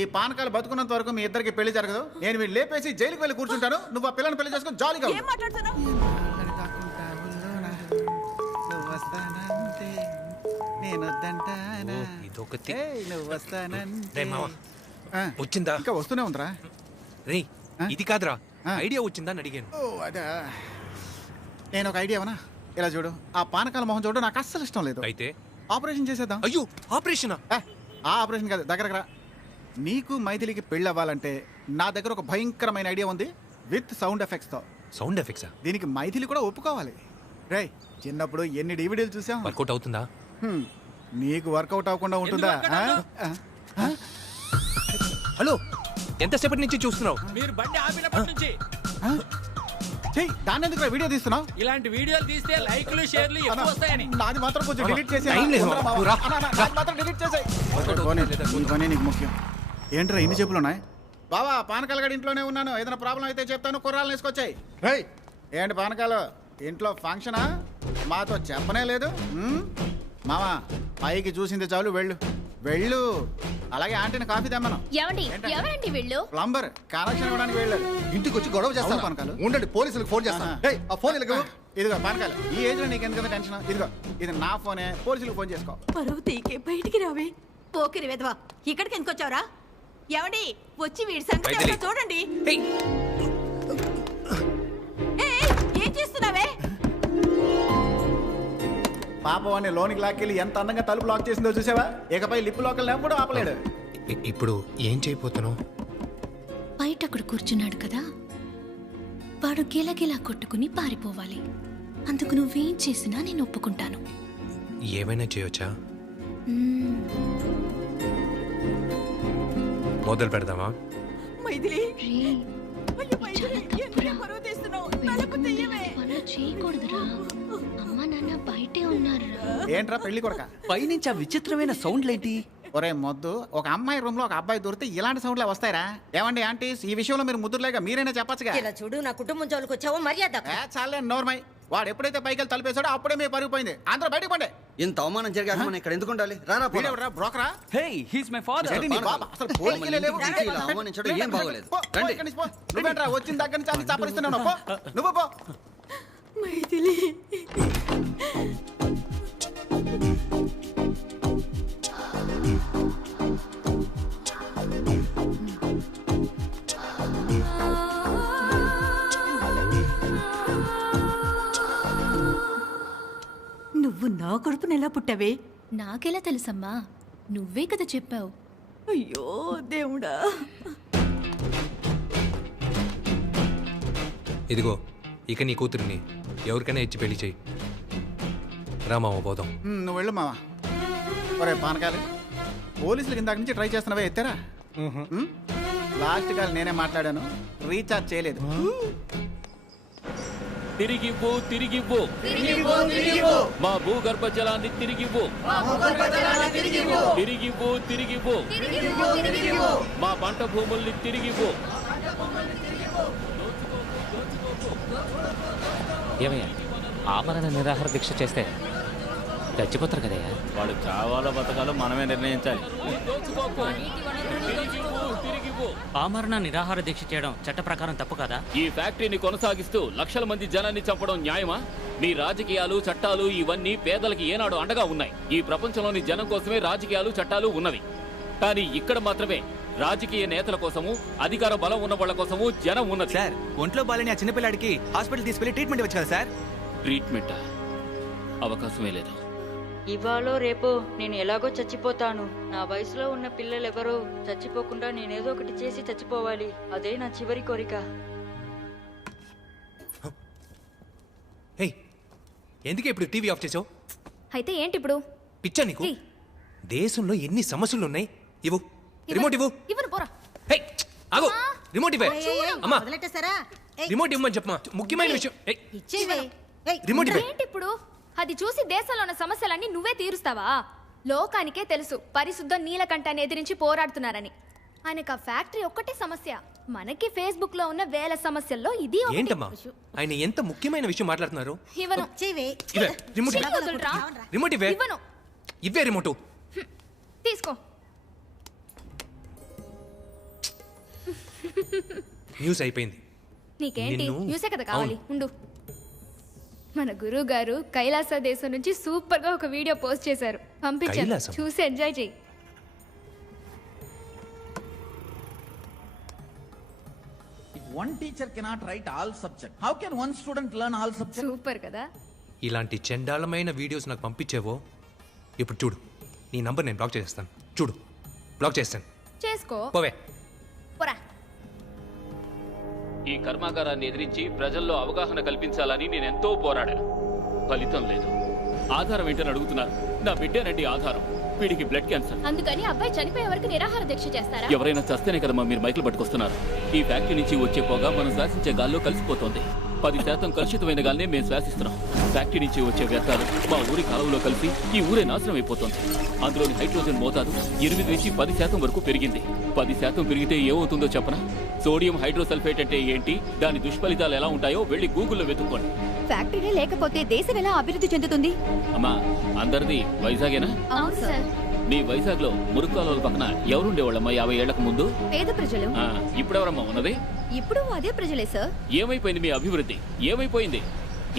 ఈ పానకాలు బతుకున్నంత వరకు మీ ఇద్దరికి పెళ్లి జరగదు. నేను వీళ్ళు లేపేసి జైలుకి వెళ్ళి కూర్చుంటాను, నువ్వు ఆ పిల్లని పెళ్లి చేసుకుని జాలీగా. వచ్చిందా? ఇంకా వస్తూనే ఉందిరా. రే ఇది కాదురా, ఐడియా వచ్చిందా అని అడిగాను. నేను ఒక ఐడియా అవనా? ఇలా చూడు, ఆ పానకాల మొహం చూడు, నాకు అస్సలు ఇష్టం లేదు. అయితే ఆపరేషన్ చేసేద్దాం. అయ్యో ఆపరేషనా? ఆ ఆపరేషన్ కాదు, దగ్గరకు రా. నీకు మైథిలికి పెళ్ళి అవ్వాలంటే నా దగ్గర ఒక భయంకరమైన ఐడియా ఉంది, విత్ సౌండ్ ఎఫెక్ట్స్ తో. సౌండ్ ఎఫెక్ట్సా? దీనికి మైథిలి కూడా ఒప్పుకోవాలి. రే చిన్నప్పుడు ఎన్ని డివిడీలు చూసాం. వర్కౌట్ అవుతుందా? నీకు వర్కౌట్ అవ్వకుండా ఉంటుందా? హలో, ఎంతసేపటి నుంచి చూస్తున్నావు? మీరు బండి ఆపినప్పటి నుంచి. దాన్ని ఎందుకు వీడియో తీస్తున్నావు? ఇలాంటి వీడియోలు తీస్తే లైక్లు షేర్లు ఎక్కువ వస్తాయని. నాది మాత్రం కొంచెం డిలీట్ చేసి నీకు ముఖ్యం. ఏంట్రా ఇన్ని చెప్పులు ఉన్నాయి? బావా, పానకాల గడి ఇంట్లోనే ఉన్నాను, ఏదైనా ప్రాబ్లం అయితే చెప్తాను, కుర్రాలను వేసుకొచ్చాయి. ఏంటి పానకాలు, ఇంట్లో ఫంక్షనా? మాతో చెప్పనే లేదు. మామా, పైకి చూసింది చాలు, వెళ్ళు వెళ్ళు. అలాగే ఆంటీని కాఫీ తెమ్మను. ఎవరండి వెళ్ళు? ప్లంబర్ కనెక్షన్ ఇవ్వడానికి వెళ్ళాడు. ఇంటికి వచ్చి గొడవ చేస్తాను పానకాలు. ఉండండి, పోలీసులకు ఫోన్ చేస్తాను. ఇదిగో పానకాలు, ఈ ఏజ్ లో నీకెందుకు టెన్షన్? ఇదిగో, ఇది నా ఫోనే, పోలీసులకు ఫోన్ చేసుకో. పరువు తీకే బయటికి రావే. పోకిరి వెధవా, ఇక్కడికి ఎందుకు వచ్చావురా? ఏమండి, వచ్చి వీడి సంగతి చూడండి. ఏం చేస్తున్నావే? పాప వాడిని లోనికి లాక్కెళ్ళి ఎంత అందంగా తలుపు లాక్ చేసిందో చూసావా? ఇకపై లిప్ లోకల్ కూడా ఆపలేడు. ఇప్పుడు ఏం చేయబోతున్నావు? బయట అక్కడ కూర్చున్నాడు కదా, వాడు గిలగిలా కొట్టుకుని పారిపోవాలి. అందుకు నువ్వేం చేసినా నేను ఒప్పుకుంటాను. ఏమైనా చేయొచ్చా? మొదలు పెడదామా? చేయకూడదురా, అమ్మ నాన్న బయటే ఉన్నారు. ఏంట్రా పెళ్లి కొడక, పైనుంచి ఆ విచిత్రమైన సౌండ్లేంటి? ఒరే మొద్దు, ఒక అమ్మాయి రూమ్ లో ఒక అబ్బాయి దొరికితే ఇలాంటి సౌండ్లే వస్తాయరా? ఏమండి ఆంటీస్, ఈ విషయంలో మీరు ముద్దులేగా మీరైనా చెప్పచ్చుగా. ఇలా చూడు, నా కుటుంబం జోలికి వచ్చావో మర్యాద. చాలే నోర్మై. వాడు ఎప్పుడైతే పైకి వెళ్ళి తలిపేశాడో అప్పుడే మీ పరుగుపోయింది. అందరూ బయటకు పండి. ఇంత అవమానం జరిగాక మనం ఇక్కడ ఎందుకు ఉండాలి? రారా పోరా. వీడెవడ్రా, బ్రోకరా? హే హీస్ మై ఫాదర్. ఏంటి నీ బాబా? అసలు పోలికలే లేవు. ఇలా అవమానించడం ఏం బాగోలేదు. పో, ఇక్కడి నుంచి పో. నువ్వేంట్రా వచ్చిన దగ్గర నుంచి అన్ని చప్పరిస్తున్నావు? పో, నువ్వు పో. మైథిలి, నువ్వు నా కడుపున ఎలా పుట్టావే? నాకెలా తెలుసమ్మా? నువ్వే కదా చెప్పావు. అయ్యో దేవుడా. ఇదిగో ఇక నీ కూతురిని ఎవరికైనా ఇచ్చి పెళ్లి చేయి. రామామ పోదాం. నువ్వు వెళ్ళు మావా. ఒరే పానకాలి, పోలీసులు ఇందాక నుంచి ట్రై చేస్తున్నావే, ఎత్తారా? లాస్ట్ కాల్ నేనే మాట్లాడాను, రీఛార్జ్ చేయలేదు. తిరిగివ్వు తిరిగివ్వు మా భూగర్భ జలాన్ని తిరిగివ్వు. తిరిగివ్వు తిరిగివ్వు మా పంట భూముల్ని తిరిగివ్వు. ఏమయ్యా, ఆమరణ నిరాహార దీక్ష చేస్తే చచ్చిపోతారు కదయ్యా. వాడు చావాలో బతకాలో మనమే నిర్ణయించాలి. ఆమరణ నిరాహార దీక్ష చేయడం చట్ట ప్రకారం తప్పు కదా? ఈ ఫ్యాక్టరీని కొనసాగిస్తూ లక్షల మంది జనాన్ని చంపడం న్యాయమా? మీ రాజకీయాలు చట్టాలు ఇవన్నీ పేదలకి ఏనాడు అండగా ఉన్నాయి. ఈ ప్రపంచంలోని జనం కోసమే రాజకీయాలు చట్టాలు ఉన్నవి. కానీ ఇక్కడ మాత్రమే రాజకీయ నేతల కోసము, అధికార బలం ఉన్న వాళ్ళ కోసము జనం ఉన్నది. సార్, ఒంట్లో బాలని ఆ చిన్నపిల్లాడికి హాస్పిటల్ తీసుకెళ్లి ట్రీట్మెంట్ ఇవ్వచ్చు కదా సార్? ట్రీట్మెంటా? అవకాశమే లేదు. ఇవాళ రేపో నేను ఎలాగో చచ్చిపోతాను. నా వయసులో ఉన్న పిల్లలెవరో చచ్చిపోకుండా నేనేదో ఒకటి చేసి చచ్చిపోవాలి. అదే నా చివరి కోరిక. ఎందుకు ఇప్పుడు టీవీ ఆఫ్ చేసావు? అయితే ఏంటి ఇప్పుడు? పిచ్చా నీకు? దేశంలో ఎన్ని సమస్యలు ఉన్నాయి. ఇవ్వు రిమోట్ ఇవ్వు. ఇవ్వను పోరా. ఆగు, రిమోట్ ఇవ్వే. అమ్మా వదిలేటసారా? రిమోట్ ఇవ్వమని చెప్పమా, ముఖ్యమైన విషయం. రిమోట్ ఇవ్వే. ఏంటి ఇప్పుడు? అది చూసి దేశంలో ఉన్న సమస్యలన్నీ నువ్వే తీరుస్తావా? లోకానికే తెలుసు పరిశుద్ధ నీలకంఠాన్ని ఎదిరించి పోరాడుతున్నారని. ఆయనకు ఆ ఫ్యాక్టరీ ఒక్కటే సమస్య. మనకి ఫేస్బుక్ లో ఉన్న వేల సమస్యల్లో ఇది ఒకటి. ఏంటమ్మా ఆయన ఎంత ముఖ్యమైన విషయం మాట్లాడుతున్నారు? ఇవ్వను. ఇవ్వే రిమోట్. వదులురా. రిమోట్ ఇవ్వే. ఇవ్వను. ఇవ్వే రిమోట్. తీసుకో. న్యూస్ అయిపోయింది. నీకేంటి న్యూసే కదా కావాలి? ఉండు. మన గురువు గారు కైలాస దేశం నుంచి సూపర్ గా ఒక వీడియో పోస్ట్ చేశారు, పంపించారు. చూసి ఎంజాయ్ చేయి. One teacher cannot write all subjects. How can one student learn all subjects? Super కదా. ఇలాంటి చండాలమైన వీడియోస్ నాకు పంపించేవో ఇప్పుడు చూడు, నీ నంబర్ నేను బ్లాక్ చేసేస్తాను. చూడు, బ్లాక్ చేస్తాను. చేసుకో. పోవే. పోరా. ఈ కర్మాగారాన్ని ఎదిరించి ప్రజల్లో అవగాహన కల్పించాలని నేనెంతో పోరాడాను. ఫలితం లేదు. ఆధారం ఏంటని అడుగుతున్నారు. నా బిడ్డేనండి ఆధారం. వీడికి బ్లడ్ క్యాన్సర్. అందుకని అబ్బాయి చనిపోయే వరకు నిరాహార దీక్ష చేస్తారా? ఎవరైనా చస్తేనే కదమ్మా మీరు మైకులు పట్టుకొస్తున్నారు. ఈ ఫ్యాక్టరీ నుంచి వచ్చే పొగ మనం శ్వాసించే గాల్లో కలిసిపోతుంది. 10% కలుషితమైన గాలినే మేము శ్వాసిస్తున్నాం. ఫ్యాక్టరీ నుంచి వచ్చే వ్యర్థాలు మా ఊరి కాలువలో కలిసి ఈ ఊరే నాశనం అయిపోతుంది. అందులోని హైడ్రోజన్ మోతాదు 8 నుంచి 10% వరకు పెరిగింది. 10% పెరిగితే ఏమవుతుందో చెప్పనా? సోడియం హైడ్రోసల్ఫేట్ అంటే ఏంటి, దాని దుష్ఫలితాలు ఎలా ఉంటాయో వెళ్ళి గూగుల్లో వెతుక్కోండి. ఫ్యాక్టరీ లేకపోతే దేశం ఎలా అభివృద్ధి చెందుతుంది? అమ్మా, అందరిది వైజాగేనా? అవును సార్. మీ వైజాగ్ లో మురుక్కాల పక్కన ఎవరుండేవాళ్ళమ్మా 50 ఏళ్లకు ముందు? పేద ప్రజలు. ఇప్పుడెవరమ్మా ఉన్నది? ఇప్పుడు అదే ప్రజలే సార్. ఏమైపోయింది మీ అభివృద్ధి? ఏమైపోయింది?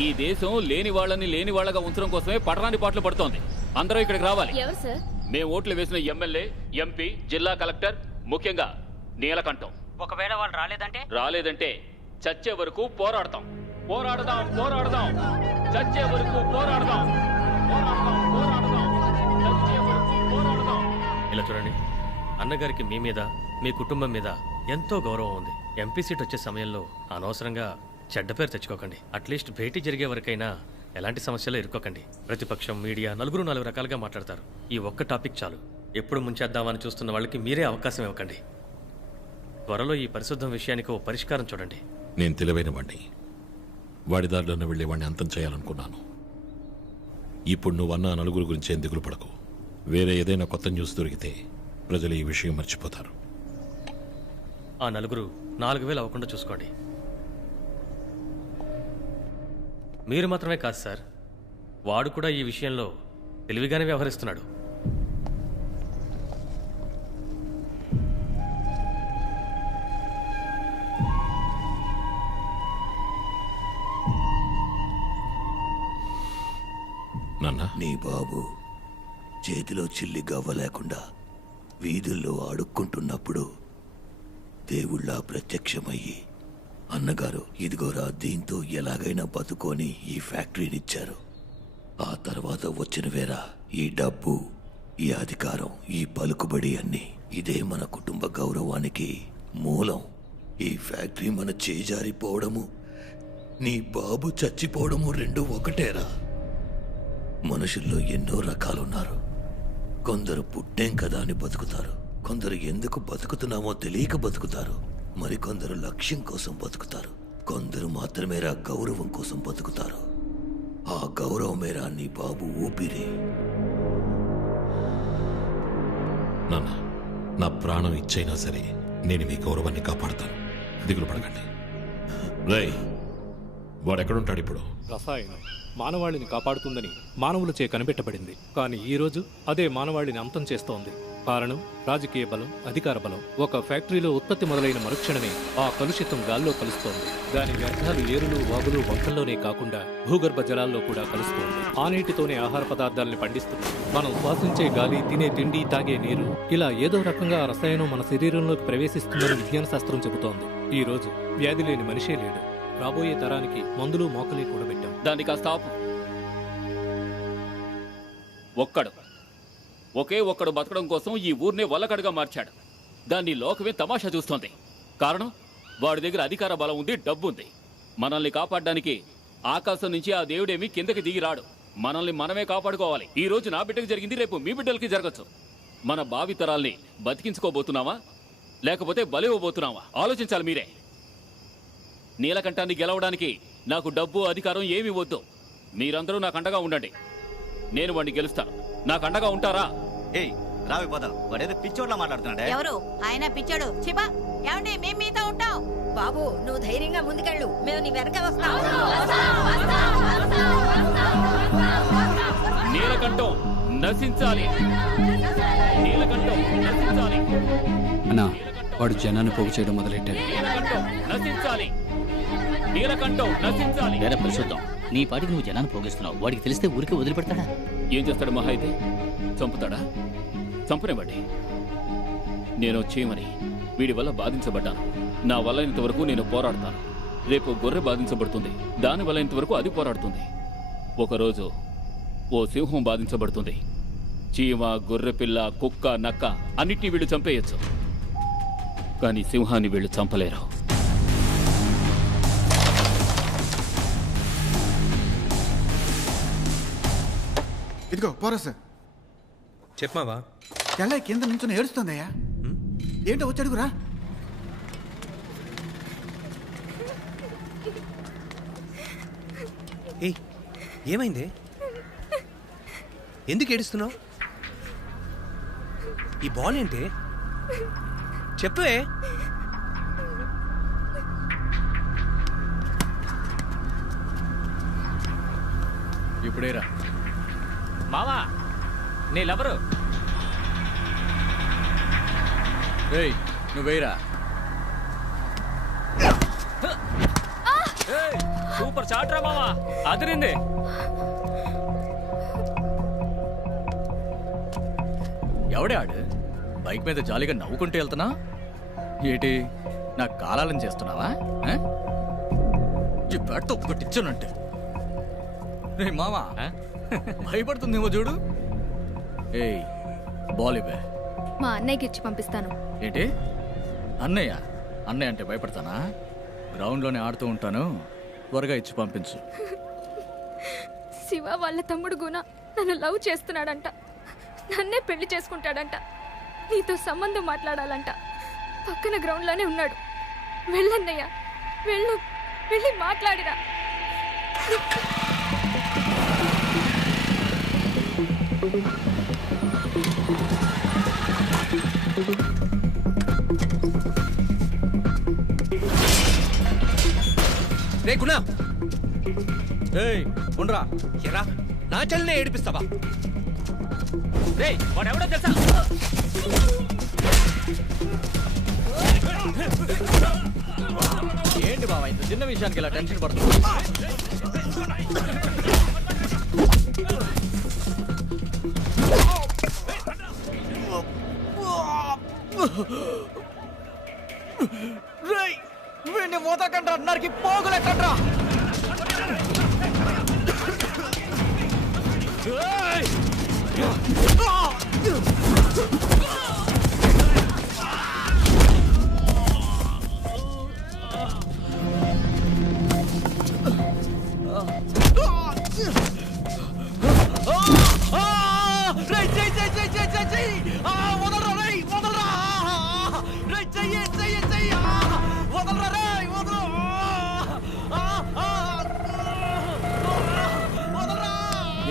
ఈ దేశం లేని వాళ్ళని లేని వాళ్ళగా ఉంచడం కోసమే పడరాని పాటలు పడుతోంది. అందరూ ఇక్కడికి రావాలి. ఎవరు సార్? మేము ఓట్లు వేసిన ఎమ్మెల్యే, ఎంపీ, జిల్లా కలెక్టర్, ముఖ్యంగా నీలకంఠం. ఒకవేళ వాళ్ళు రాలేదంటే చచ్చే వరకు పోరాడతాం. పోరాడదాం, పోరాడదాం, చచ్చే వరకు పోరాడదాం. ఇలా చూడండి, అన్నగారికి మీ మీద, మీ కుటుంబం మీద ఎంతో గౌరవం ఉంది. ఎంపీ సీట్ వచ్చే సమయంలో అనవసరంగా చెడ్డ పేరు తెచ్చుకోకండి. అట్లీస్ట్ భేటీ జరిగే వరకైనా ఎలాంటి సమస్యలు ఇరుక్కోకండి. ప్రతిపక్షం, మీడియా నలుగురు 4 రకాలుగా మాట్లాడతారు. ఈ ఒక్క టాపిక్ చాలు. ఎప్పుడు ముంచేద్దామని చూస్తున్న వాళ్ళకి మీరే అవకాశం ఇవ్వకండి. త్వరలో ఈ పరిశుద్ధం విషయానికి ఓ పరిష్కారం చూడండి. నేను తెలివైన వాడిని, వాడి దారిలోనే వెళ్ళే వాడిని అంతం చేయాలనుకున్నాను. ఇప్పుడు నువ్వన్న 9 గురించి ఏం దిగులు పడకు. వేరే ఏదైనా కొత్త న్యూస్ దొరికితే ప్రజలు ఈ విషయం మర్చిపోతారు. ఆ 9 4000 అవ్వకుండా చూసుకోండి. మీరు మాత్రమే కాదు సార్, వాడు కూడా ఈ విషయంలో తెలివిగానే వ్యవహరిస్తున్నాడు. నీ బాబు చేతిలో చిల్లి గవ్వ లేకుండా వీధుల్లో ఆడుక్కుంటున్నప్పుడు దేవుళ్ళ ప్రత్యక్షమయ్యి, అన్నగారు ఇదిగోరా దీంతో ఎలాగైనా బతుకొని ఈ ఫ్యాక్టరీనిచ్చారు. ఆ తర్వాత వచ్చిన వేరా ఈ డబ్బు, ఈ అధికారం, ఈ పలుకుబడి అన్ని ఇదే మన కుటుంబ గౌరవానికి మూలం. ఈ ఫ్యాక్టరీ మన చేజారిపోవడము, నీ బాబు చచ్చిపోవడము రెండు ఒకటేరా. మనుషుల్లో ఎన్నో రకాలున్నారు. కొందరు పుట్టేం కదా అని బతుకుతారు, కొందరు ఎందుకు బతుకుతున్నామో తెలియక బతుకుతారు, మరికొందరు లక్ష్యం కోసం బతుకుతారు, కొందరు మాత్రమేరా గౌరవం కోసం బతుకుతారు. ఆ గౌరవమేరా నీ బాబు ఊపిరి. నాన్న, నా ప్రాణం ఇచ్చైనా సరే నేను మీ గౌరవాన్ని కాపాడుతాను. దిగులు పడకండి. రేయ్, వాడెక్కడుంటాడు ఇప్పుడు? రసాయనం మానవాళిని కాపాడుతుందని మానవులచే కనిపెట్టబడింది. కానీ ఈ రోజు అదే మానవాళిని అంతం చేస్తోంది. కారణం రాజకీయ బలం, అధికార బలం. ఒక ఫ్యాక్టరీలో ఉత్పత్తి మొదలైన మరుక్షణమే ఆ కలుషితం గాల్లో కలుస్తోంది. దాని వ్యర్థాలు ఏరులు, వాగులు, వంకల్లోనే కాకుండా భూగర్భ జలాల్లో కూడా కలుస్తోంది. ఆ నీటితోనే ఆహార పదార్థాలని పండిస్తుంది. మనం శ్వాసించే గాలి, తినే తిండి, తాగే నీరు, ఇలా ఏదో రకంగా ఆ రసాయనం మన శరీరంలోకి ప్రవేశిస్తుందని విజ్ఞాన శాస్త్రం చెబుతోంది. ఈ రోజు వ్యాధి లేని మనిషే లేడు. రాబోయే తరానికి మందులు, మోకలే కూడా పెట్టాం. దాన్ని కాస్త ఆపు. ఒకే ఒక్కడు బతకడం కోసం ఈ ఊరినే వల్లకడుగా మార్చాడు. దాన్ని లోకమే తమాషా చూస్తోంది. కారణం, వాడి దగ్గర అధికార బలం ఉంది, డబ్బు ఉంది. మనల్ని కాపాడడానికి ఆకాశం నుంచి ఆ దేవుడేమి కిందకి దిగి రాడు. మనల్ని మనమే కాపాడుకోవాలి. ఈ రోజు నా బిడ్డకి జరిగింది, రేపు మీ బిడ్డలకి జరగచ్చు. మన భావితరాల్ని బతికించుకోబోతున్నావా లేకపోతే బలివ్వబోతున్నావా ఆలోచించాలి మీరే. నీలకంఠాన్ని గెలవడానికి నాకు డబ్బు, అధికారం ఏమీ వద్దు. మీరందరూ నాకు అండగా ఉండండి. నేను వాడిని గెలుస్తాను. నాకు అండగా ఉంటారా? ఏయ్ రావి పోదాం. వాడేదో పిచ్చోడ్లా మాట్లాడుతున్నాడే. ఎవరు ఆయన పిచ్చాడు? చిబా, ఏమండి మేము మీతో ఉంటాం. బాబు నువ్వు ధైర్యంగా ముందుకెళ్ళు, మేము నీ వెనక వస్తాం. నీలకంఠం నశించాలి. నీలకంఠం నశించాలి. అన్నా, వాడు జనాన్ని పోగు చేయడం మొదలెట్టాడు. నీలకంఠం నశించాలి. నీలకంఠం నశించాలి. వేరే పరిశుద్ధం, నీ పాటికి నువ్వు జనాన్ని పోగిస్తున్నావు. వాడికి తెలిస్తే ఊరికి వదిలిపెడతాడా? ఏం చేస్తాడు మహా అయితే? చంపుతాడా? చంపనివ్వండి. నేను చేయమని వీడి వల్ల బాధించబడ్డాను. నా వల్ల ఇంతవరకు నేను పోరాడతాను. రేపు గొర్రె బాధించబడుతుంది, దాని వల్ల ఇంతవరకు అది పోరాడుతుంది. ఒకరోజు ఓ సింహం బాధించబడుతుంది. చీమ, గొర్రె పిల్ల, కుక్క, నక్క అన్నిటినీ వీళ్ళు చంపేయచ్చు. కానీ సింహాన్ని వీళ్ళు చంపలేరు. ఇదిగో పోరస్. చెప్పమావా? తెల్ల కింద నుంచి ఏడుస్తుందయ్యా. ఏంటో వచ్చాడుగురా. ఏయ్, ఏమైంది? ఎందుకు ఏడుస్తున్నావు? ఈ బాల్ ఏంటి? చెప్పే. ఇప్పుడేరా మావా, నీళ్ళెవరు? ఏయ్ నువ్వేరా. సూపర్ షాట్ రా మావా, అదిరింది. ఎవడే ఆడు? బైక్ మీద జాలీగా నవ్వుకుంటూ వెళ్తున్నా ఏటి? నాకు కాలాలని చేస్తున్నావా? ఈ బ్యాట్తో ఒకటిచ్చానంటే రే మావా భయపడుతుందేమో చూడు. ఏయ్ బాల్ ఇవ్వే. మా అన్నయ్యకి ఇచ్చి పంపిస్తాను. ఏంటి అన్నయ్య? అన్నయ్య అంటే భయపడతానా? గ్రౌండ్లోనే ఆడుతూ ఉంటాను, త్వరగా ఇచ్చి పంపించు. శివ వాళ్ళ తమ్ముడు గుణ నన్ను లవ్ చేస్తున్నాడంట. నన్నే పెళ్లి చేసుకుంటాడంట. నీతో సంబంధం మాట్లాడాలంట. పక్కన గ్రౌండ్లోనే ఉన్నాడు. వెళ్ళన్నయ్య, వెళ్ళి మాట్లాడిరా. రే గుణ, ఉండరా ఎరా నా చెల్లినే ఏడిపిస్తావా? వాడెవడో తెలుసా? ఏంటి బావా ఇంత చిన్న విషయానికి ఇలా టెన్షన్ పడుతుంది? వీడిని మోతకండ్రా, నరికి పోగులెక్కండ్రా.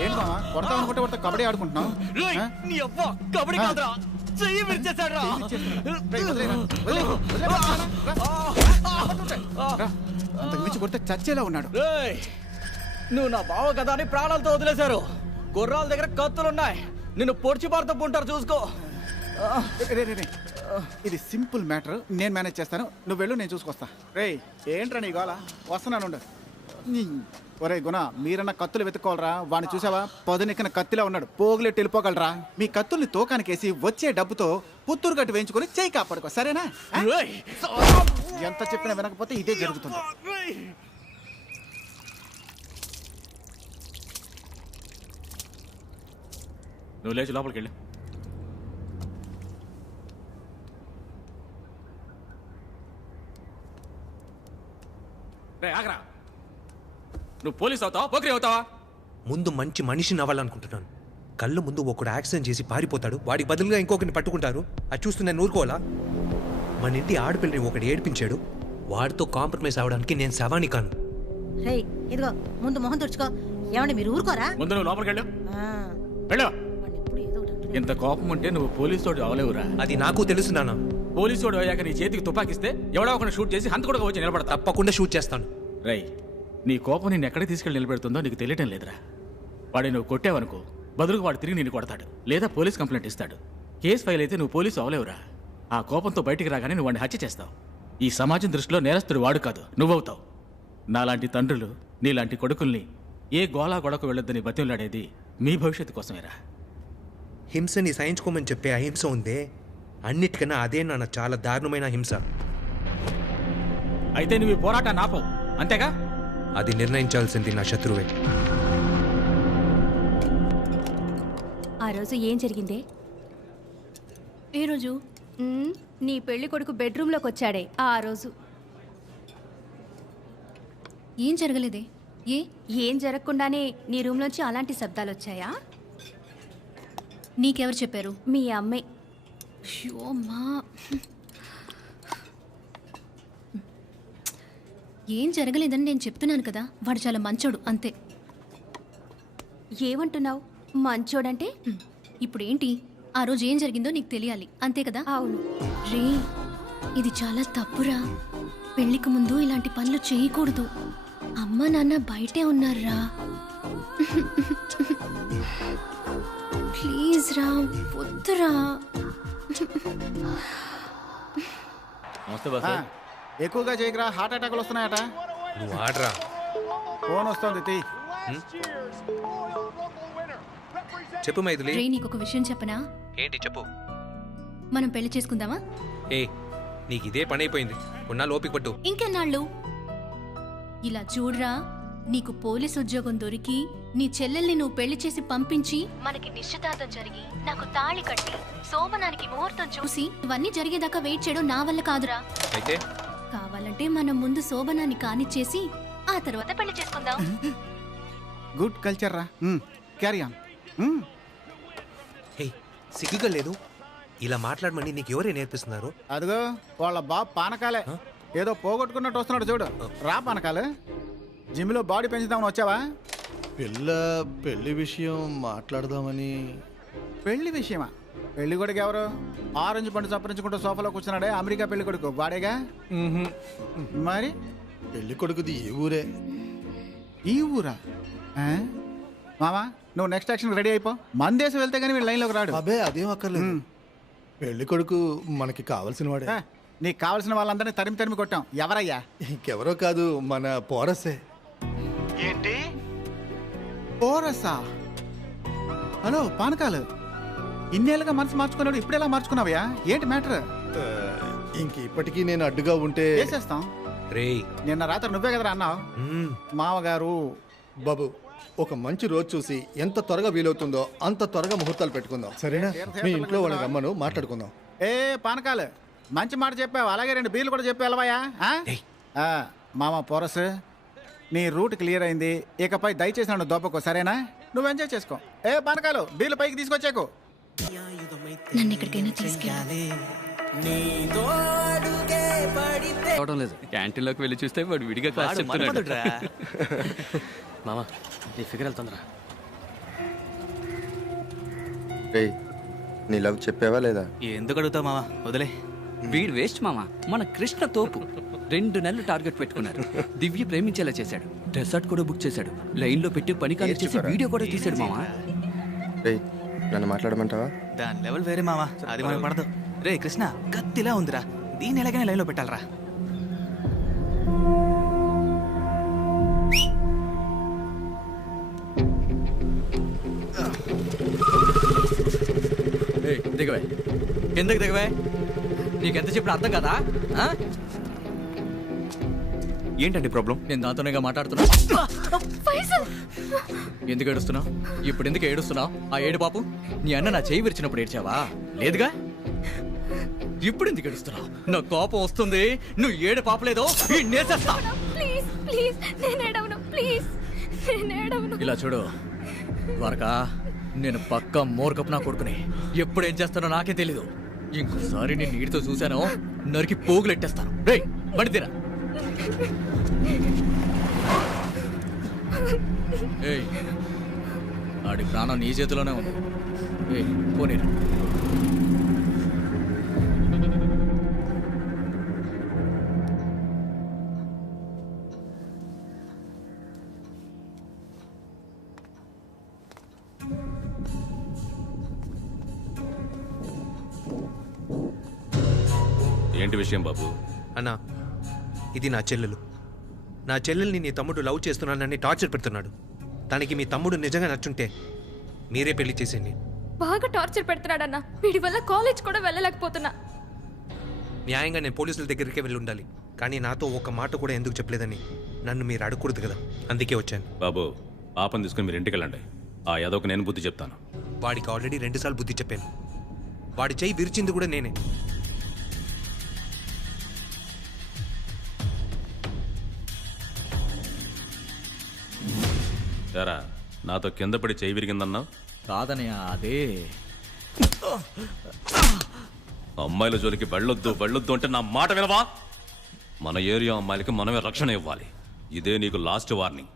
ఏంటి మామ కొడతా అనుకుంటే కొడతా కబడ్డీ ఆడుకుంటున్నావు? నీ అవ్వ కబడ్డీ కాదురా, చెయ్యి విరిచేశాడ్రా. అంతకు మించి కొడితే చచ్చేలా ఉన్నాడు. నువ్వు నా బావ కదా అని ప్రాణాలతో వదిలేశారు. గుర్రాల దగ్గర కత్తులున్నాయి, నిన్ను పొడిచి పారుతూ ఉంటారు, చూసుకో. ఇది సింపుల్ మ్యాటర్, నేను మేనేజ్ చేస్తాను. నువ్వు వెళ్ళు, నేను చూసుకొస్తా. రేయ్ ఏంట్రా నీ గోళ? వస్తున్నాను. ఒరే గుణ, మీరన్నా కత్తులు వెతుక్కోవాలరా. వాడిని చూసావా? పొదనెక్కిన కత్తిలా ఉన్నాడు. పోగులెట్టి వెళ్ళిపోగలరా? మీ కత్తుల్ని తోకానికేసి వచ్చే డబ్బుతో పుత్తూరు గట్టు వేయించుకొని చేయి కాపాడుకో, సరేనా? ఎంత చెప్పినా వినకపోతే ఇదే జరుగుతుంది. నువ్వు లేచి లోపలికి వెళ్ళి. ఆగరా, నువ్వు పోలీస్ అవుతావా పోకరి అవుతావా? ముందు మంచి మనిషిని అవ్వాలనుకుంటున్నాను. కళ్ళు ముందు ఒకడు యాక్సిడెంట్ చేసి పారిపోతాడు, వాడికి బదులుగా ఇంకొకరిని పట్టుకుంటారు. అది చూస్తూ నేను ఊరుకోవాలా? మన ఇంటి ఆడపిల్లని ఒకటి ఏడిపించాడు, వాడితో కాంప్రమైజ్ అవడానికి నేను శవాని కాను. రేయ్ ఇదిగో ముందు మొహం తుడుచుకో. ఏమండి మీరు ఊరుకోరా? ముందు నువ్వు లోపలికి వెళ్ళు. వెళ్ళు. ఇంత కోపం ఉంటే నువ్వు పోలీసోడు అవలేవురా. అది నాకు తెలుసు నాన్న. పోలీసోడు అయ్యాక నీ చేతికి తుపాకిస్తే ఎవడో ఒకరిని షూట్ చేసి హంతకుడుగా వచ్చి నిలబడతా. తప్పకుండా షూట్ చేస్తాను. రై, నీ కోపం నిన్ను ఎక్కడికి తీసుకెళ్ళి నిలబెడుతుందో నీకు తెలియటం లేదురా. వాడిని నువ్వు కొట్టావనుకో, బదులుగా వాడు తిరిగి నిన్ను కొడతాడు, లేదా పోలీస్ కంప్లైంట్ ఇస్తాడు. కేసు ఫైల్ అయితే నువ్వు పోలీసు అవలేవురా. ఆ కోపంతో బయటికి రాగానే నువ్వు వాడిని హత్య చేస్తావు. ఈ సమాజం దృష్టిలో నేరస్తుడు వాడు కాదు, నువ్వవుతావు. నాలాంటి తండ్రులు నీలాంటి కొడుకుల్ని ఏ గోళా గొడవకు వెళ్ళొద్దని బతిలాడేది మీ భవిష్యత్తు కోసమేరా. హింసని సహించుకోమని చెప్పే అహింస ఉందే, అన్నిటికన్నా అదే నాన్న చాలా దారుణమైన హింస. అయితే నువ్వు ఈ పోరాటాన్ని ఆపవు, అంతేగా? అది నిర్ణయించాల్సింది నా శత్రువే. ఆ రోజు ఏం జరిగిందే? ఈరోజు నీ పెళ్లి కొడుకు బెడ్రూమ్లోకి వచ్చాడే ఆ రోజు. ఏం జరగలేదే? ఏం జరగకుండానే నీ రూమ్లోంచి అలాంటి శబ్దాలు వచ్చాయా? నీకెవరు చెప్పారు? మీ అమ్మే. షోమా, ఏం జరగలేదని నేను చెప్తున్నాను కదా. వాడు చాలా మంచోడు, అంతే. ఏమంటున్నావు? మంచోడంటే ఇప్పుడేంటి? ఆ రోజు ఏం జరిగిందో నీకు తెలియాలి, అంతే కదా? అవును రే, ఇది చాలా తప్పురా. పెళ్లికి ముందు ఇలాంటి పనులు చేయకూడదు. అమ్మ నాన్న బయటే ఉన్నారా. ప్లీజ్ రా, వద్దురా. ఎక్కువగా చేయకరా, హార్ట్ అటాక్లు వస్తున్నాయట. నువ్వు ఆడరా. ఫోన్ వస్తుంది, తీ. చెప్పు మైథిలి. రే, నీకు ఒక విషయం చెప్పనా? ఏంటి చెప్పు. మనం పెళ్లి చేసుకుందామా? ఏ, నీకు ఇదే పని అయిపోయింది. ఉన్నా లోపిక పట్టు. ఇంకెన్నాళ్ళు? ఇలా చూడరా, నీకు పోలీస్ ఉద్యోగం దొరికి నీ చెల్లెల్ని నువ్వు పెళ్లి చేసి పంపించి మనకి నిశ్చితార్థం జరిగి నాకు తాళి కట్టి శోభనానికి ముహూర్తం చూసి ఇవన్నీ జరిగేదాకా వెయిట్ చేయడం నా వల్ల కాదురా. అయితే కావాలంటే మనం ముందు శోభనాన్ని కానిచ్చేసి ఆ తర్వాత పెళ్లి చేసుకుందాం. గుడ్ కల్చర్ రా. Carry on. హే, సిగ్గుగా లేదు? ఇలా మాట్లాడమని నీకు ఎవరే నేర్పిస్తున్నారు? అదిగో వాళ్ళ బాబు పానకాలే. ఏదో పోగొట్టుకున్నట్టు వస్తున్నాడు చూడు. రా పానకాలు, జిమ్లో బాడీ పెంచుదామని వచ్చావా? పెళ్లి విషయం మాట్లాడదామని. పెళ్లి విషయమా? పెళ్లి కొడుకు ఎవరు? ఆరెంజ్ పండు చప్పరించుకుంటూ సోఫాలో కూర్చున్నాడే అమెరికా పెళ్లి కొడుకు వాడేగా? మరి పెళ్లి కొడుకుది ఈ ఊరే. ఈ ఊరా? మామా నువ్వు నెక్స్ట్ యాక్షన్ రెడీ అయిపో మందేసి వెళ్తే కానీ వీళ్ళు లైన్లోకి రాడు. అబ్బే అదేం అక్కర్లేదు. పెళ్లి కొడుకు మనకి కావాల్సిన వాడే. నీకు కావాల్సిన వాళ్ళందరినీ తరిమి కొట్టాం. ఎవరయ్యా? ఇంకెవరో కాదు, మన పోరసే. ఏంటి పోరసా? హలో పానకాలు, ఇన్నేళ్ళుగా మనసు మార్చుకున్నాడు, ఇప్పుడు ఎలా మార్చుకున్నావయ్యా? ఏంటి మ్యాటర్? ఇంక ఇప్పటికీ నేను అడ్డుగా ఉంటే చేసేస్తాం. నిన్న రాత్రి నువ్వే కదరా అన్నావు. మామగారు బాబు ఒక మంచి రోజు చూసి ఎంత త్వరగా వీలవుతుందో అంత త్వరగా ముహూర్తాలు పెట్టుకుందాం, సరేనా? మీ ఇంట్లో వాళ్ళ రమ్మను, మాట్లాడుకుందాం. పానకాలు మంచి మాట చెప్పావు, అలాగే 2 బీర్లు కూడా చెప్పావు వెళ్ళవయ్యా. మామ పోరస్, నీ రూట్ క్లియర్ అయింది, ఇకపై దయచేసి నన్ను దోపకు, సరేనా? నువ్వు ఎంజాయ్ చేసుకో. పానకాలు బీర్లు పైకి తీసుకొచ్చాకు. నన్ను ఎక్కడికైనా తీసుకెళ్ళాలి. లేదు, క్యాంటీన్లోకి వెళ్ళి చూస్తే వాడు విడిగా క్లాస్ చెప్తున్నాడు. మామ నీ ఫిగర్ వెళ్తుందిరా. నీ లవ్ చెప్పావా లేదా? ఎందుకు అడుగుతావు మామ, వదిలే. వీడు వేస్ట్ మామ, మన కృష్ణ తోపు. 2 నెలలు టార్గెట్ పెట్టుకున్నారు. దివ్య ప్రేమించేలా చేశాడు, డెసర్ట్ కూడా బుక్ చేశాడు, లైన్లో పెట్టి పని కాల్ చేసి వీడియో కూడా తీశాడు మామ. నన్ను మాట్లాడమంటావా? దాని లెవెల్ వేరే మామ, అది మనకు పడదు. రే కృష్ణ, కత్తిలా ఉందిరా, దీన్ని ఎలాగైనా లైన్లో పెట్టాలరా. దిగవే, ఎందుకు దిగవే? నీకెంత చెప్పిన అర్థం కదా? ఏంటండి ప్రాబ్లం? నేను దాంతోనేగా మాట్లాడుతున్నా. ఎందుకు ఏడుస్తున్నావు? ఇప్పుడు ఎందుకు ఏడుస్తున్నావు? ఆ ఏడు పాపు నీ అన్న నా చేయి విరిచినప్పుడు ఏడ్చావా? లేదుగా. ఇప్పుడు ఎందుకు ఏడుస్తున్నావు? నా కోపం వస్తుంది, నువ్వు ఏడు పాపలేదో నేసేస్తా. ఇలా చూడు ద్వారకా, నేను పక్కా మోర్కపు నా కొడుకుని. ఎప్పుడు ఏం చేస్తానో నాకే తెలీదు. ఇంకోసారి నేను నీటితో చూశానో నరికి పోగులెట్టేస్తాను. రేయ్ బండి తీరా. ఏయ్, ఆడి ప్రాణం నీ చేతిలోనే ఉంది. ఏయ్ పోనీరా. ఏంటి విషయం బాబు? అన్నా, ఇది నా చెల్లెలు. నా చెల్లెల్ని నీ తమ్ముడు లవ్ చేస్తున్నానని టార్చర్ పెడుతున్నాడు. దానికి మీ తమ్ముడు నిజంగా నచ్చుంటే మీరే పెళ్లి చేసేయండి. బాగా టార్చర్ పెడుతున్నాడన్నా, వీడి వల్ల కాలేజ్ కూడా వెళ్ళలేకపోతున్నా. న్యాయంగా నేను పోలీసుల దగ్గరికే వెళ్ళి ఉండాలి, కానీ నాతో ఒక మాట కూడా ఎందుకు చెప్పలేదని నన్ను మీరు అడగకూడదు కదా, అందుకే వచ్చాను. బాబు, పాపం తీసుకుని మీరు ఇంటికి వెళ్ళండి. ఆ యాదవ్కి నేను బుద్ధి చెప్తాను. వాడికి ఆల్రెడీ 2 సార్లు బుద్ధి చెప్పాను. వాడి చెయ్యి విరిచింది కూడా నేనే. సరా, నాతో కింద పడి చేయి విరిగిందన్నా? కాదనయ్య, అదే అమ్మాయిల జోలికి వెళ్ళొద్దు అంటే నా మాట వినవా? మన ఏరియా అమ్మాయిలకి మనమే రక్షణ ఇవ్వాలి. ఇదే నీకు లాస్ట్ వార్నింగ్.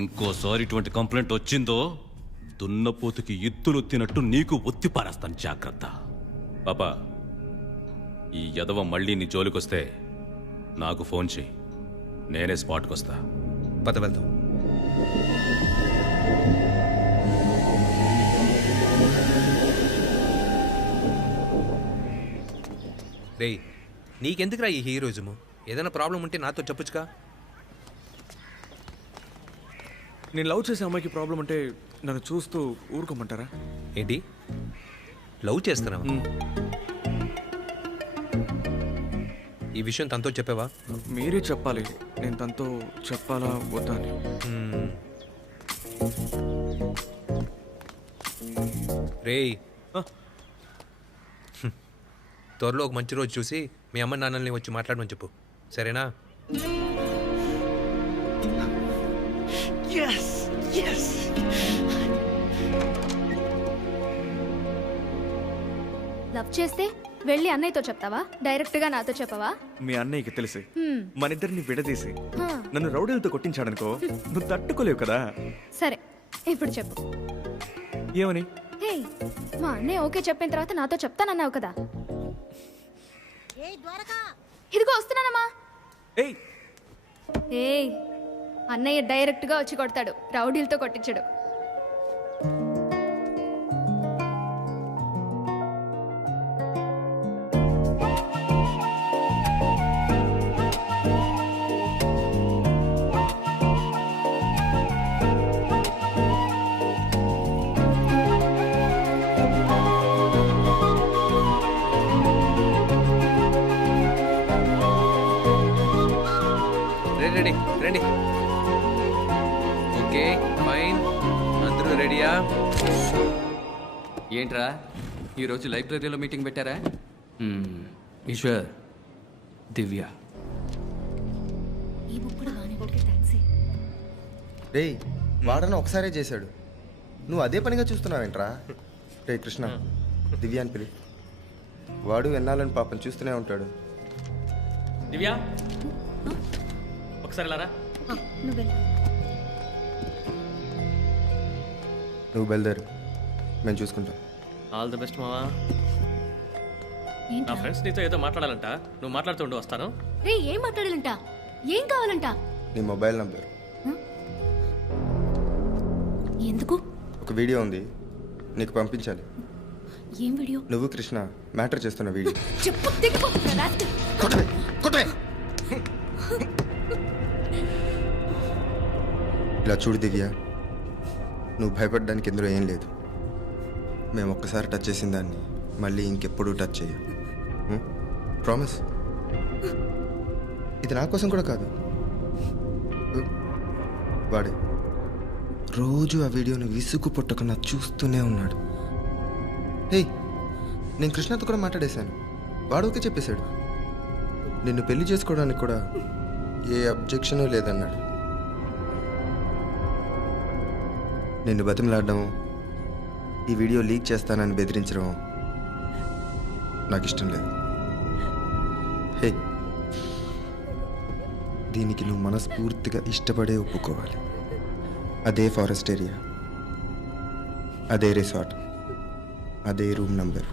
ఇంకోసారి ఇటువంటి కంప్లైంట్ వచ్చిందో దున్నపోతుకి ఎత్తులు తినట్టు నీకు ఒత్తి పారేస్తాను, జాగ్రత్త. పాపా, ఈ యదవ మళ్ళీ నీ జోలికొస్తే నాకు ఫోన్ చేయి, నేనే స్పాట్కి వస్తా. పద వెళ్దాం. రేయ్, నీకెందుకురా ఈ హీరోయిజము? ఏదైనా ప్రాబ్లం ఉంటే నాతో చెప్పొచ్చుగా. నేను లవ్ చేసే అమ్మాయికి ప్రాబ్లం అంటే నన్ను చూస్తూ ఊరుకోమంటారా? ఏంటి, లవ్ చేస్తున్నావా? ఈ విషయం తనతో చెప్పావా? మీరే చెప్పాలి, నేను తనతో చెప్పాలా వద్దా అని. రేయ్, త్వరలో ఒక మంచి రోజు చూసి మీ అమ్మ నాన్నల్ని వచ్చి మాట్లాడమని చెప్పు, సరేనా? లవ్ చేస్తే వెళ్ళి అన్నయ్యతో చెప్తావా, డైరెక్ట్ గా నాతో చెప్పవా? మీ అన్నయ్యకి తెలిసి మన ఇద్దరిని విడదీసి నన్ను రౌడీలతో కొట్టించాడనుకో, నువ్వు తట్టుకోలేవు కదా. సరే, ఇప్పుడు చెప్పు. ఏమని? హే, మా అన్నయ్య ఓకే చెప్పిన తర్వాత నాతో చెప్తానన్నావు కదా. ఇదిగో వస్తున్నానమ్మా. ఏయ్, అన్నయ్య డైరెక్ట్గా వచ్చి కొడతాడు, రౌడీలతో కొట్టించడు. రెడీ రండి. ఓకే ఫైన్, అందరూ రెడీయా? ఏంట్రా ఈరోజు లైబ్రరీలో మీటింగ్ పెట్టారా? ఈశ్వర్, దివ్య. ఈ బుక్ కూడా బాగానే థ్యాంక్స్. రే వాడన ఒకసారే చేశాడు, నువ్వు అదే పనిగా చూస్తున్నావేంట్రా? రే కృష్ణ, దివ్య అని పిలి. వాడు ఎన్నాలని పాపం చూస్తూనే ఉంటాడు. దివ్య ఒకసారి లారా. నువ్వు బయలుదేరు, మేము చూసుకుంటాం. ఆల్ ది బెస్ట్ మావా. నా ఫ్రెండ్స్ నీతో ఏదో మాట్లాడాలంట, నువ్వు మాట్లాడుతూ వస్తాను. రే ఏం మాట్లాడాలంట? ఏం కావాలంట? నీ మొబైల్ నంబర్. ఎందుకు? ఒక వీడియో ఉంది, నీకు పంపించాలి. ఏం వీడియో? నువ్వు కృష్ణ మ్యాటర్ చేస్తున్న వీడియో. చెప్పు, దిగిపోతున్నా. ఇలా చూడు దివ్య, నువ్వు భయపడడానికి ఇందులో ఏం లేదు. మేము ఒక్కసారి టచ్ చేసిన దాన్ని మళ్ళీ ఇంకెప్పుడు టచ్ చేయం. ప్రామిస్. ఇది నా కోసం కూడా కాదు, వాడే రోజు ఆ వీడియోని విసుగు పుట్టకుండా చూస్తూనే ఉన్నాడు. హే, నేను కృష్ణతో కూడా మాట్లాడేశాను, వాడు ఓకే చెప్పేశాడు. నిన్ను పెళ్లి చేసుకోవడానికి కూడా ఏ అబ్జెక్షను లేదన్నాడు. నిన్ను బతిమలాడడం, ఈ వీడియో లీక్ చేస్తానని బెదిరించడం నాకు ఇష్టం లేదు. హే, దీనికి నువ్వు మనస్ఫూర్తిగా ఇష్టపడే ఒప్పుకోవాలి. అదే ఫారెస్ట్ ఏరియా, అదే రిసార్ట్, అదే రూమ్ నంబర్.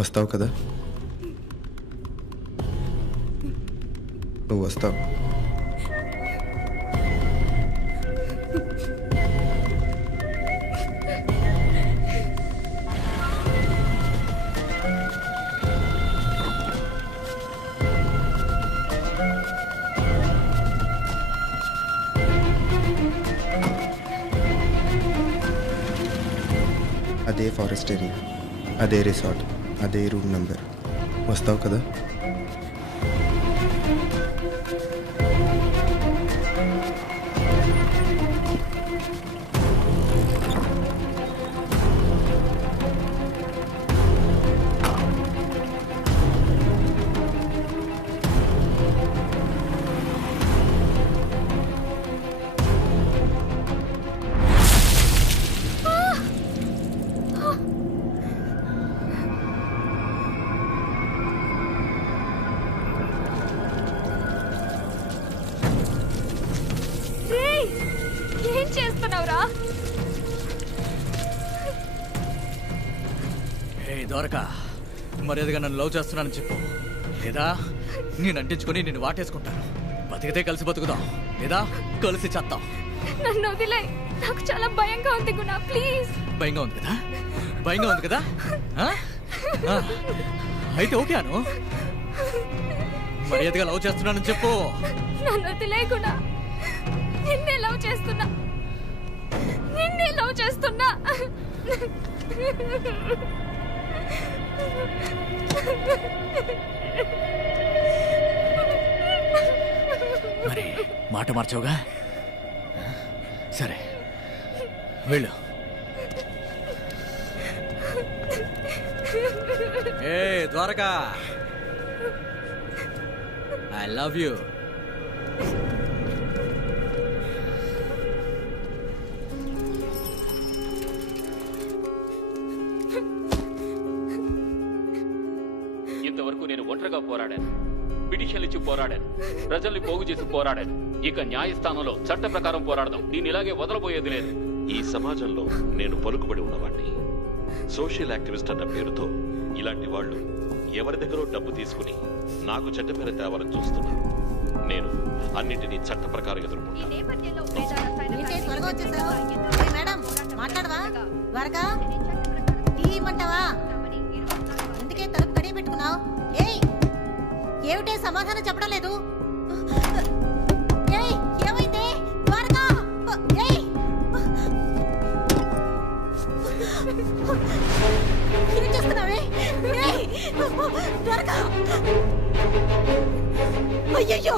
వస్తావు కదా? నువ్వు వస్తావు. అదే ఫారెస్ట్ ఏరియా, అదే రిసార్ట్, అదే రూమ్ నంబర్. వస్తావు కదా? ఏం చేస్తున్నావురా? ఏ దొరక, మర్యాదగా నన్ను లవ్ చేస్తున్నానని చెప్పు, లేదా నేను అంటించుకొని నిన్ను వాటేసుకుంటాను. బతికితే కలిసి బతుకుదాం, లేదా కలిసి చేస్తాం. నన్ను వదిలే, నాకు చాలా భయంగా ఉంది గుణ, ప్లీజ్. భయంగా ఉంది కదా? భయంగా ఉంది కదా? అయితే ఓకే అను, మర్యాదగా లవ్ చేస్తున్నానని చెప్పు. నన్ను వదిలే గుణ, నిన్నే లవ్ చేస్తున్నా, నిన్నే లవ్ చేస్తున్నా. మరి మాట మార్చావుగా, సరే వెళ్ళు. ఏ ద్వారకా, ఐ లవ్ యూ. ఇంతవరకు నేను ఒంటరిగా పోరాడాను, పిటిషన్లు ఇచ్చి పోరాడాను, ప్రజల్ని పోగు చేసి పోరాడాను. ఇక న్యాయస్థానంలో చట్ట ప్రకారం పోరాడదాం. దీన్ని ఇలాగే వదలబోయేది లేదు. ఈ సమాజంలో నేను పలుకుబడి ఉన్నవాడిని. సోషల్ యాక్టివిస్ట్ అన్న పేరుతో ఇలాంటి వాళ్ళు ఎవరి దగ్గర డబ్బు తీసుకుని నాకు చెడ్డ పేరు తేవాలని చూస్తున్నారు. నేను అన్నింటినీ చట్ట ప్రకారం ఏంటి త్వరగా వచ్చేసావు? ఓయ్ మేడం మాట్లాడవా? త్వరగా టీ ఇమ్మంటావా? ఎందుకే తలుపు గడియ పెట్టుకున్నావు? ఏయ్ ఏమిటే సమాధానం చెప్పడం లేదు? ఏయ్ ఏమైంది? త్వరగా ఏయ్ ఏం చేస్తున్నావే? ఏయ్ త్వరగా అయ్యయ్యో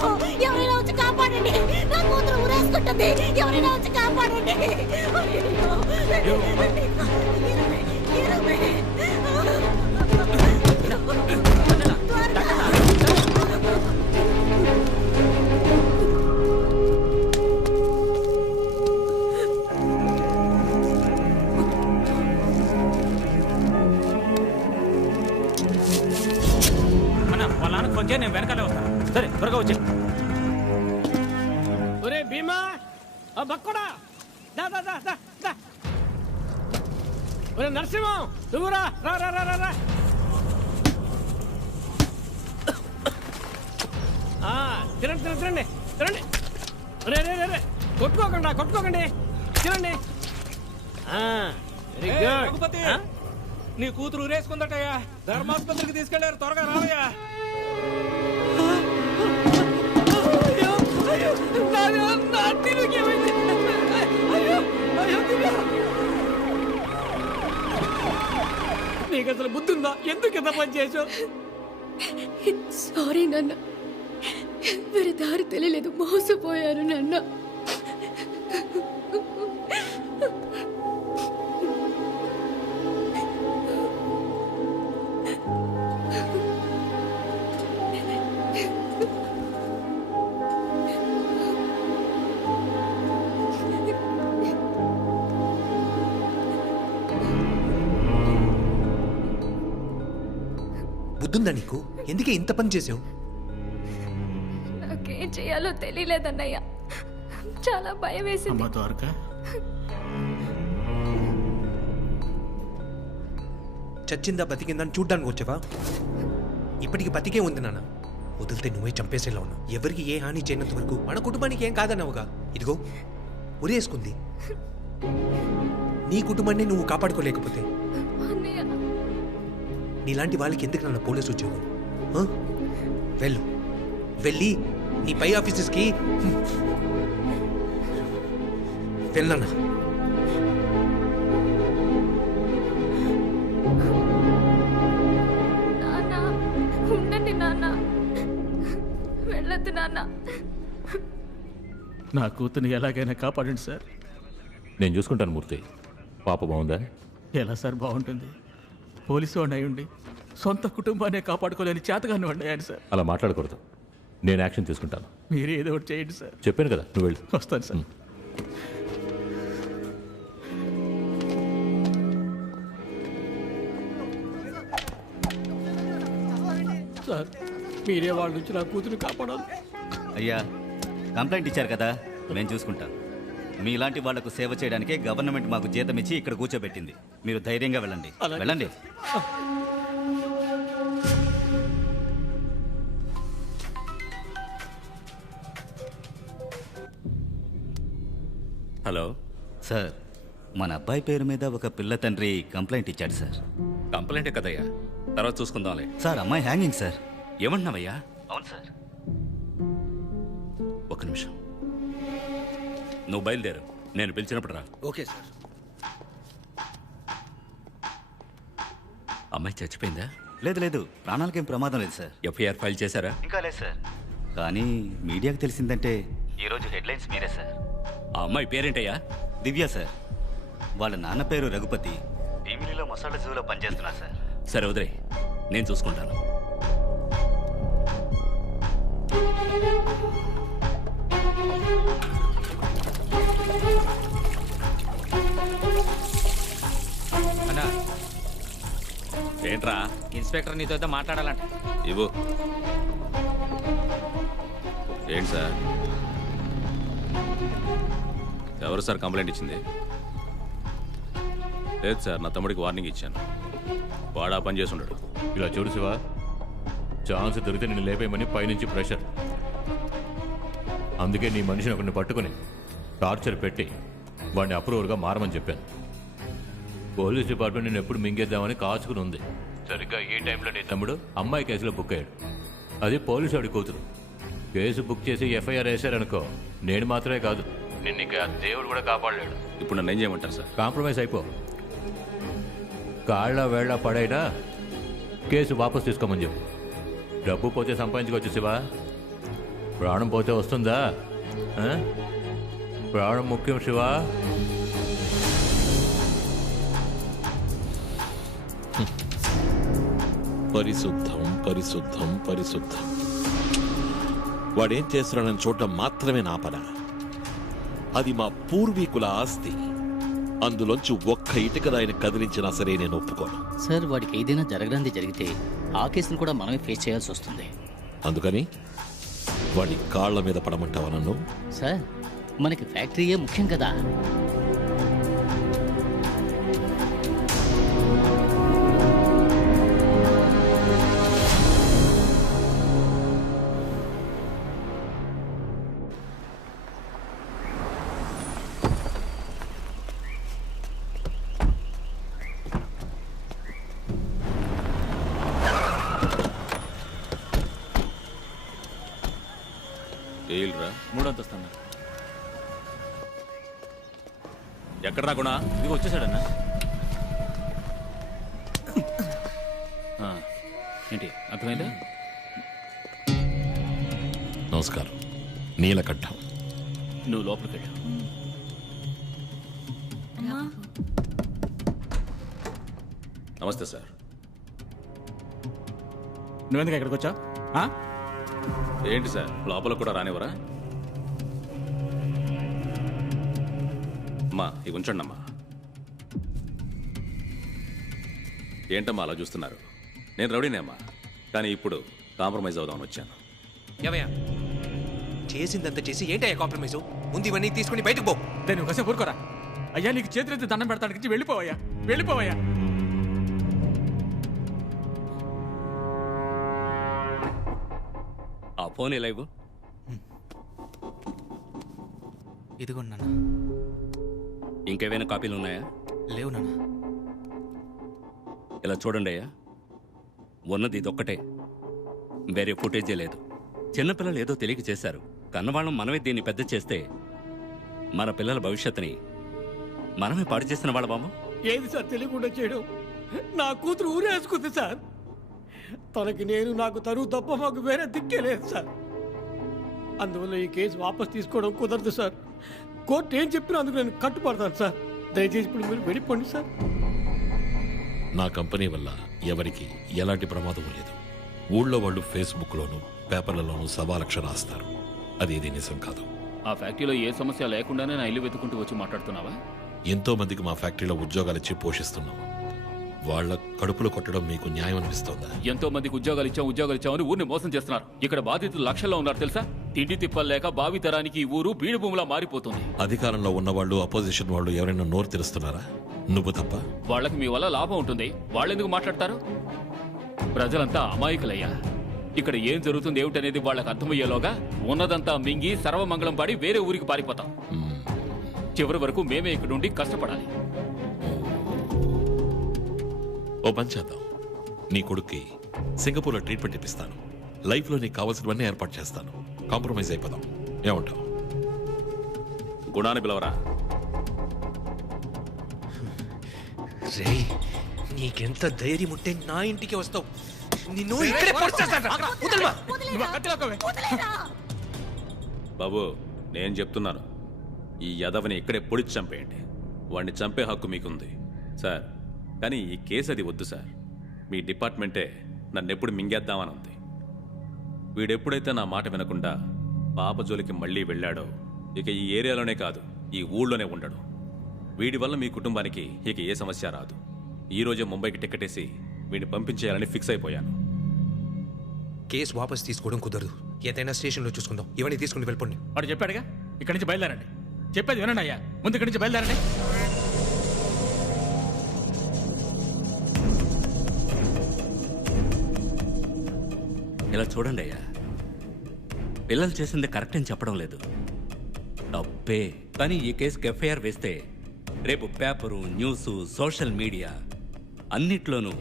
ఎవరైనా వచ్చి కాపాడండి, నా కూతురు ఊరేసుకుంటుంది, ఎవరైనా వచ్చి కాపాడండి. వాళ్ళ నాన్నకు ఫోన్ చేయి, నేను వెనకాలే వస్తాను. సరే త్వరగా వచ్చే. ఒరే భీమా, ఆ బక్కడా దా దా దా దా దా. ఒరే నరసింహం నువ్వు రా రా రా రా రా. తినండి తినండి తినండి తినండి. రే రే రే రే కొట్టుకోకండి కొట్టుకోకండి, తినండి. రఘుపతి, నీ కూతురు ఊరేసుకుందటయ్యా, ధర్మాసుపత్రికి తీసుకెళ్లారు, త్వరగా రావయ్యా. నీకు అసలు బుద్ధుందా? ఎందుకు ఇంత పని చేసావు? సారీ నాన్న, వేరే దారి తెలియలేదు, మోసపోయాను నాన్న. బుద్ధుందా నీకు? ఎందుకే ఇంత పని చేసావు? నాకేం చేయాలో తెలియలేదన్నయ్య, చాలా భయం వేసింది. చచ్చిందా బతికిందని చూడ్డానికి వచ్చావా? ఇప్పటికి బతికే ఉంది నాన్న. వదిలితే నువ్వే చంపేసేలా ఉన్నావు. ఎవరికి ఏ హాని చేయనంత వరకు మన కుటుంబానికి ఏం కాదన్నావుగా. ఇదిగో ఉరేసుకుంది. నీ కుటుంబాన్ని నువ్వు కాపాడుకోలేకపోతే నీలాంటి వాళ్ళకి ఎందుకు నాన్న పోలీసు ఉద్యోగం? వెళ్ళు, వెళ్ళి నీ పై ఆఫీసెస్కి వెళ్ళన్నా. ఉండండి నాన్న, వెళ్ళొద్దు నాన్న. నా కూతుర్ని ఎలాగైనా కాపాడండి సార్. నేను చూసుకుంటాను మూర్తి. పాప బాగుందా? ఎలా సార్ బాగుంటుంది? పోలీసు వాడిని అయ్యుండి సొంత కుటుంబాన్ని కాపాడుకోలేని చేతగాని వాడిని అయ్యాను సార్. అలా మాట్లాడకూడదు. నేను యాక్షన్ తీసుకుంటాను. మీరు ఏదో ఒకటి చేయండి సార్. చెప్పాను కదా, నువ్వు వెళ్ళు. వస్తాను సార్. సార్ మీరే వాళ్ళ నుంచి నా కూతురు కాపాడాలి. అయ్యా కంప్లైంట్ ఇచ్చారు కదా, మేము చూసుకుంటాం. మీలాంటి వాళ్లకు సేవ చేయడానికే గవర్నమెంట్ మాకు జీతం ఇచ్చి ఇక్కడ కూర్చోబెట్టింది. మీరు ధైర్యంగా వెళ్ళండి, వెళ్ళండి. హలో సార్, మన అబ్బాయి పేరు మీద ఒక పిల్ల తండ్రి కంప్లైంట్ ఇచ్చాడు సార్. కంప్లైంటే కదయ్యా, తర్వాత చూసుకుందాంలే. సార్ అమ్మాయి హ్యాంగింగ్ సార్. ఏమంటున్నావయ్యా? అవును సార్. ఒక్క నిమిషం, నువ్వు బయలుదేరు, నేను పిలిచినప్పుడు రా. Okay sir. అమ్మాయి చచ్చిపోయిందా? లేదు లేదు, ప్రాణాలకేం ప్రమాదం లేదు సార్. ఎఫ్ఐఆర్ ఫైల్ చేశారా? ఇంకా లేదు సార్, కానీ మీడియాకి తెలిసిందంటే ఈరోజు హెడ్లైన్స్ మీరే సార్. ఆ అమ్మాయి పేరేంటయ్యా? దివ్య సార్. వాళ్ళ నాన్న పేరు రఘుపతి, భీమిలిలో మసాలా జూలో పనిచేస్తున్నారు సార్. సరే వదిలే, నేను చూసుకుంటాను. ఏంట్రా? ఇన్స్పెక్టర్ నీతో అయితే మాట్లాడాలంట. ఇవ్వు. ఏంటి సార్? ఎవరు సార్ కంప్లైంట్ ఇచ్చింది? లేదు సార్, నా తమ్ముడికి వార్నింగ్ ఇచ్చాను. వాడు ఆ పని చేసి ఉండడు. ఇలా చూడు శివ, ఛాన్స్ దొరికితే నిన్ను లేపేయమని పైనుంచి ప్రెషర్. అందుకే నీ మనిషిని ఒకరిని పట్టుకుని టార్చర్ పెట్టి వాడిని అప్రూవర్గా మారమని చెప్పాను. పోలీస్ డిపార్ట్మెంట్ నేను ఎప్పుడు మింగేద్దామని కాచుకుని ఉంది. సరిగ్గా ఈ టైంలో నీ తమ్ముడు అమ్మాయి కేసులో బుక్ అయ్యాడు. అది పోలీసు వాడి కూతురు. కేసు బుక్ చేసి ఎఫ్ఐఆర్ వేశారనుకో, నేను మాత్రమే కాదు, నిన్ను ఇంకా దేవుడు కూడా కాపాడలేడు. ఇప్పుడు నన్ను ఏం చేయమంటారు సార్? కాంప్రమైజ్ అయిపో. కాళ్ళ వేళ్ళ పడైనా కేసు వాపస్ తీసుకోమని చెప్పు. డబ్బు పోతే సంపాదించుకోవచ్చు శివ, ప్రాణం పోతే వస్తుందా? ప్రాణం ముఖ్యం శివ. పరిశుద్ధం పరిశుద్ధం పరిశుద్ధం. వాడేం చేస్తున్నాడని చూడటం మాత్రమే నా పన. అది మా పూర్వీకుల ఆస్తి. అందులోంచి ఒక్క ఇటుక రాయిని కదిలించినా సరే నేను ఒప్పుకోను. సార్, వాడికి ఏదైనా జరగడానికి జరిగితే ఆ కేసును కూడా మనమే ఫేస్ చేయాల్సి వస్తుంది. అందుకని వాడి కాళ్ల మీద పడమంటావా నన్ను? సార్, మనకి ఫ్యాక్టరీయే ముఖ్యం కదా. ఏల్రా 3వ అంతస్తు. ఎక్కడ రాకున్నా ఇది వచ్చేసాడన్నా. ఏంటి అర్థమైందా? నమస్కారం. నీలకంఠం. నువ్వు లోపలికి వెళ్ళు. నమస్తే సార్. నువ్వెందుకు ఎక్కడికి వచ్చావు? ఏంటి సార్, లోపల కూడా రానివరా? అమ్మా ఇవి ఉంచండి అమ్మా. ఏంటమ్మా అలా చూస్తున్నారు? నేను రౌడీనే అమ్మా, కానీ ఇప్పుడు కాంప్రమైజ్ అవుదామని వచ్చాను. ఏమయ్యా చేసిందంతా చేసి ఏంటయ్యా కాంప్రమైజు? ముందు ఇవన్నీ తీసుకుని బయటకు పో. నేను ఒకసేపు ఊరుకోరా. అయ్యా నీకు చేతులెత్తి దండం పెడతానికి వెళ్ళిపోవయ్యా, వెళ్ళిపోవయ్యా. ఆ ఫోన్ ఎలా ఇవ్వు. ఇదిగో నాన్న. ఇంకేమైనా కాపీలు ఉన్నాయా? లేవు నాన్న. ఇలా చూడండి అయ్యా, ఉన్నది ఇదొక్కటే, వేరే ఫుటేజే లేదు. చిన్నపిల్లలు ఏదో తెలియక చేశారు. కన్నవాళ్ళం మనమే దీన్ని పెద్ద చేస్తే మన పిల్లల భవిష్యత్తుని మనమే పాడు చేసిన వాళ్ళ బామ్మ. ఏది సార్ తెలియకుండా చేయడం? నా కూతురు ఊరేసుకుంది సార్. తనకి నేను, నాకు తరువు తప్ప మాకు వేరే దిక్కే లేదు సార్. అందువల్ల ఈ కేసు వాపస్ తీసుకోవడం కుదరదు సార్. కోర్టు ఏం చెప్పినా అందుకు నేను కట్టుపడతాను సార్. దయచేసి ఇప్పుడు మీరు వెళ్ళిపోండి సార్. నా కంపెనీ వల్ల ఎవరికి ఎలాంటి ప్రమాదం లేదు. ఊళ్ళో వాళ్ళు ఫేస్బుక్లోను పేపర్లలోనూ సవాలక్ష రాస్తారు. అది ఏది నిజం కాదు. ఆ ఫ్యాక్టరీలో ఏ సమస్య లేకుండానే నా ఇల్లు వెతుకుంటూ వచ్చి మాట్లాడుతున్నావా? ఎంతో మందికి మా ఫ్యాక్టరీలో ఉద్యోగాలు ఇచ్చి పోషిస్తున్నాం. వాళ్ళ కడుపులో కొట్టడం మీకు న్యాయం అనిపిస్తోందా? ఎంతో మందికి ఉద్యోగాలు ఇచ్చామని ఊరిని మోసం చేస్తున్నారు. ఇక్కడ బాధితులు లక్షల్లో ఉన్నారు తెలుసా? తిండి తిప్పలేక భావి తరానికి ఈ ఊరు బీడు భూమిలా మారిపోతుంది. అధికారంలో ఉన్నవాళ్ళు, అపోజిషన్ వాళ్ళు ఎవరైనా నోరు తెరుస్తున్నారా? నువ్వు తప్ప. వాళ్ళకి మీ వల్ల లాభం ఉంటుంది, వాళ్ళెందుకు మాట్లాడతారు? ప్రజలంతా అమాయకులయ్యా. ఇక్కడ ఏం జరుగుతుంది ఏమిటనేది వాళ్ళకి అర్థమయ్యేలోగా ఉన్నదంతా మింగి సర్వమంగళం పాడి వేరే ఊరికి పారిపోతాం. చివరి వరకు మేమే ఇక్కడ ఉండి కష్టపడాలి. ఓ పని చేద్దాం. నీ కొడుక్కి సింగపూర్లో ట్రీట్మెంట్ ఇప్పిస్తాను. లైఫ్లో నీకు కావాల్సినవన్నీ ఏర్పాటు చేస్తాను. కాంప్రమైజ్ అయిపోదాం. ఏమంటావు? గుణాన్ని పిలవరా. రేయ్, నీకెంత ధైర్యం ఉంటే నా ఇంటికి వస్తావు? నిన్ను ఇక్కడే పొడిచేస్తాను. బాబు నేను చెప్తున్నాను, ఈ యదవని ఇక్కడే పొడిచి చంపేయండి. వాడిని చంపే హక్కు మీకుంది సార్. కానీ ఈ కేసు అది వద్దు సార్. మీ డిపార్ట్మెంటే నన్ను ఎప్పుడు మింగేద్దామని ఉంది. వీడెప్పుడైతే నా మాట వినకుండా పాప జోలికి మళ్ళీ వెళ్ళాడో ఇక ఈ ఏరియాలోనే కాదు, ఈ ఊళ్ళోనే ఉండడు. వీడి వల్ల మీ కుటుంబానికి ఇక ఏ సమస్య రాదు. ఈరోజే ముంబైకి టికెట్ వేసి వీడిని పంపించేయాలని ఫిక్స్ అయిపోయాను. కేసు వాపస్ తీసుకోవడం కుదరదు. ఏదైనా స్టేషన్లో చూసుకుందాం. ఇవన్నీ తీసుకుని వెళ్ళిపోండి. వాడు చెప్పాడుగా, ఇక్కడి నుంచి బయలుదేరండి. చెప్పేది వినండి అయ్యా, ముందు ఇక్కడి నుంచి బయలుదేరండి. ఇలా చూడండి అయ్యా, పిల్లలు చేసింది కరెక్ట్ అని చెప్పడం లేదు, తప్పే. కానీ ఈ కేసుకి ఎఫ్ఐఆర్ వేస్తే రేపు పేపరు, న్యూస్, సోషల్ మీడియా అన్నిట్లోనూ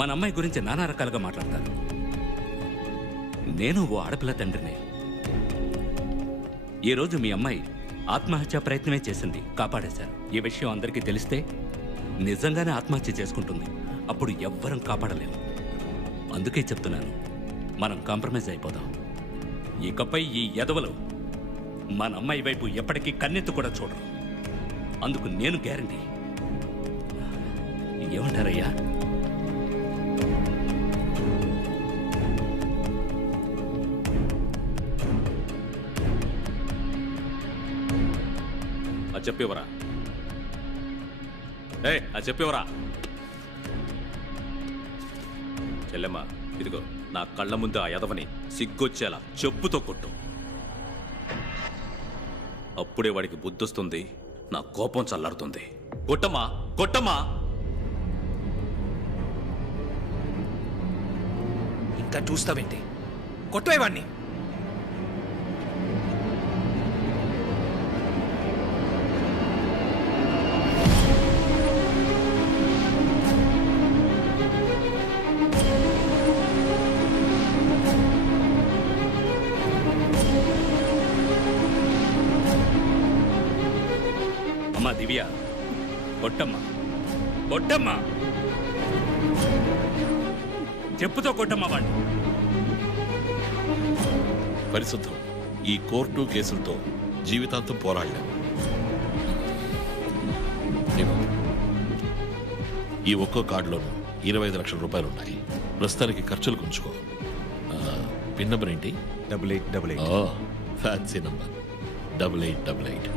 మన అమ్మాయి గురించి నానా రకాలుగా మాట్లాడతారు. నేను ఓ ఆడపిల్ల తండ్రిని. ఈరోజు మీ అమ్మాయి ఆత్మహత్యా ప్రయత్నమే చేసింది, కాపాడేశారు. ఈ విషయం అందరికీ తెలిస్తే నిజంగానే ఆత్మహత్య చేసుకుంటుంది. అప్పుడు ఎవ్వరం కాపాడలేము. అందుకే చెప్తున్నాను, మనం కాంప్రమైజ్ అయిపోదాం. ఇకపై ఈ ఎదవలు మన అమ్మాయి వైపు ఎప్పటికీ కన్నెత్తు కూడా చూడరు. అందుకు నేను గ్యారంటీ. ఏమంటారయ్యా? అది చెప్పేవరా? అది చెప్పేవరా? చెల్లెమ్మ, ఇదిగో నా కళ్ళ ముందు ఆ యదవని సిగ్గొచ్చేలా చెప్పుతో కొట్టు. అప్పుడే వాడికి బుద్ధొస్తుంది, నా కోపం చల్లారుతుంది. కొట్టమ్మా, కొట్టమ్మా. ఇంకా చూస్తావేంటి? కొట్టేవాడిని. అమ్మా దివ్య, కొట్టమ్మా, కొట్టమ్మా, చెప్పుతో కొట్టమ్మా వాడిని. పరిశుద్ధం, ఈ కోర్టు కేసులతో జీవితాంతం పోరాడలేము. ఈ ఒక్కో కార్డులోనూ 25 లక్షల రూపాయలు ఉన్నాయి. ప్రస్తుతానికి ఖర్చులు ఉంచుకో. పిన్ నంబర్ ఏంటి? 8888. Fancy number 8888.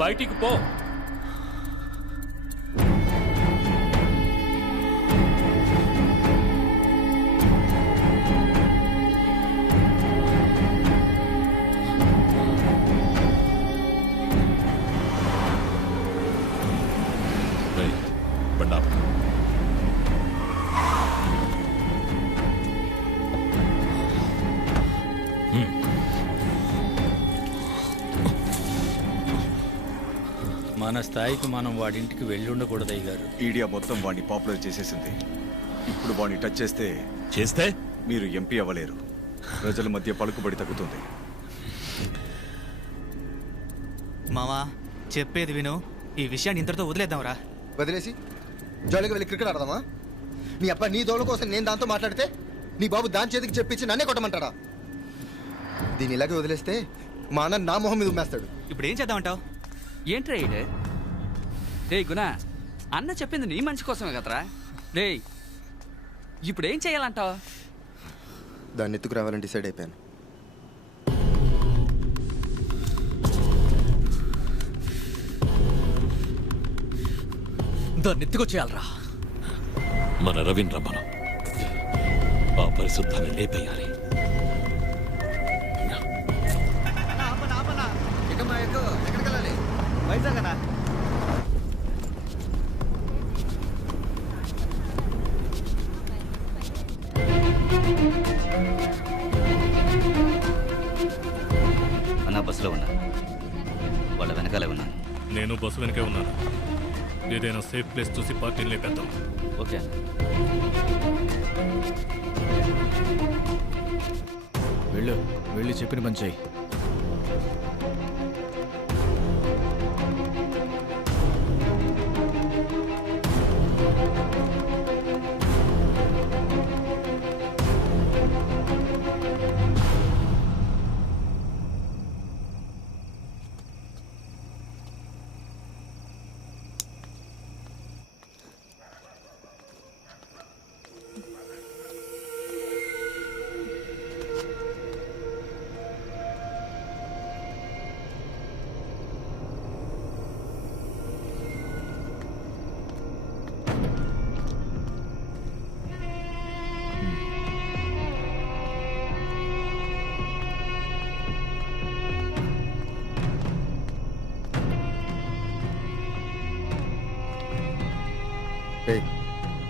బయటికి పో. మన స్థాయికి మనం వాడింటికి వెళ్ళి ఉండకూడదు అయ్యగారు. ఈడియా మొత్తం వాడిని పాపులర్ చేసేసింది. ఇప్పుడు వాడిని టచ్ చేస్తే మీరు ఎంపీ అవ్వలేరు. ప్రజల మధ్య పలుకుబడి తగ్గుతుంది. మామా, చెప్పేది విను. ఈ విషయాన్ని ఇంతటితో వదిలేద్దాంరా. వదిలేసి జాలీగా వెళ్ళి క్రికెట్ ఆడదామా? నీ అబ్బా నీ దోళ్ళ కోసం నేను దాంతో మాట్లాడితే నీ బాబు దాని చేతికి చెప్పించి నన్నే కొట్టమంటాడా? దీని ఇలాగే వదిలేస్తే మా అన్న నా మొహం మీద ఉమ్మేస్తాడు. ఇప్పుడు ఏం చేద్దామంటావు? ఏంట్రా ఇడే? రే గుణ, అన్న చెప్పింది నీ మంచి కోసమే కదరా. రే ఇప్పుడు ఏం చేయాలంటావు? దాన్ని ఎత్తుకు రావాలని డిసైడ్ అయిపోయాను. దాన్ని ఎత్తుకొచ్చేయాలరా. మన రవీన్ రమణ ఆ పరిశుద్ధాన్ని లేపేయాలి. ఎక్కడికెళ్ళాలి? వైజాగ్ అన్నా. అన్నా బస్సులో ఉన్నా, వాళ్ళ వెనకాలే ఉన్నాను. నేను బస్సు వెనకే ఉన్నాను. ఏదైనా సేఫ్ ప్లేస్ చూసి పార్టీని లేపేద్దాం. ఓకే. వెళ్ళి చెప్పిన పని చేయి.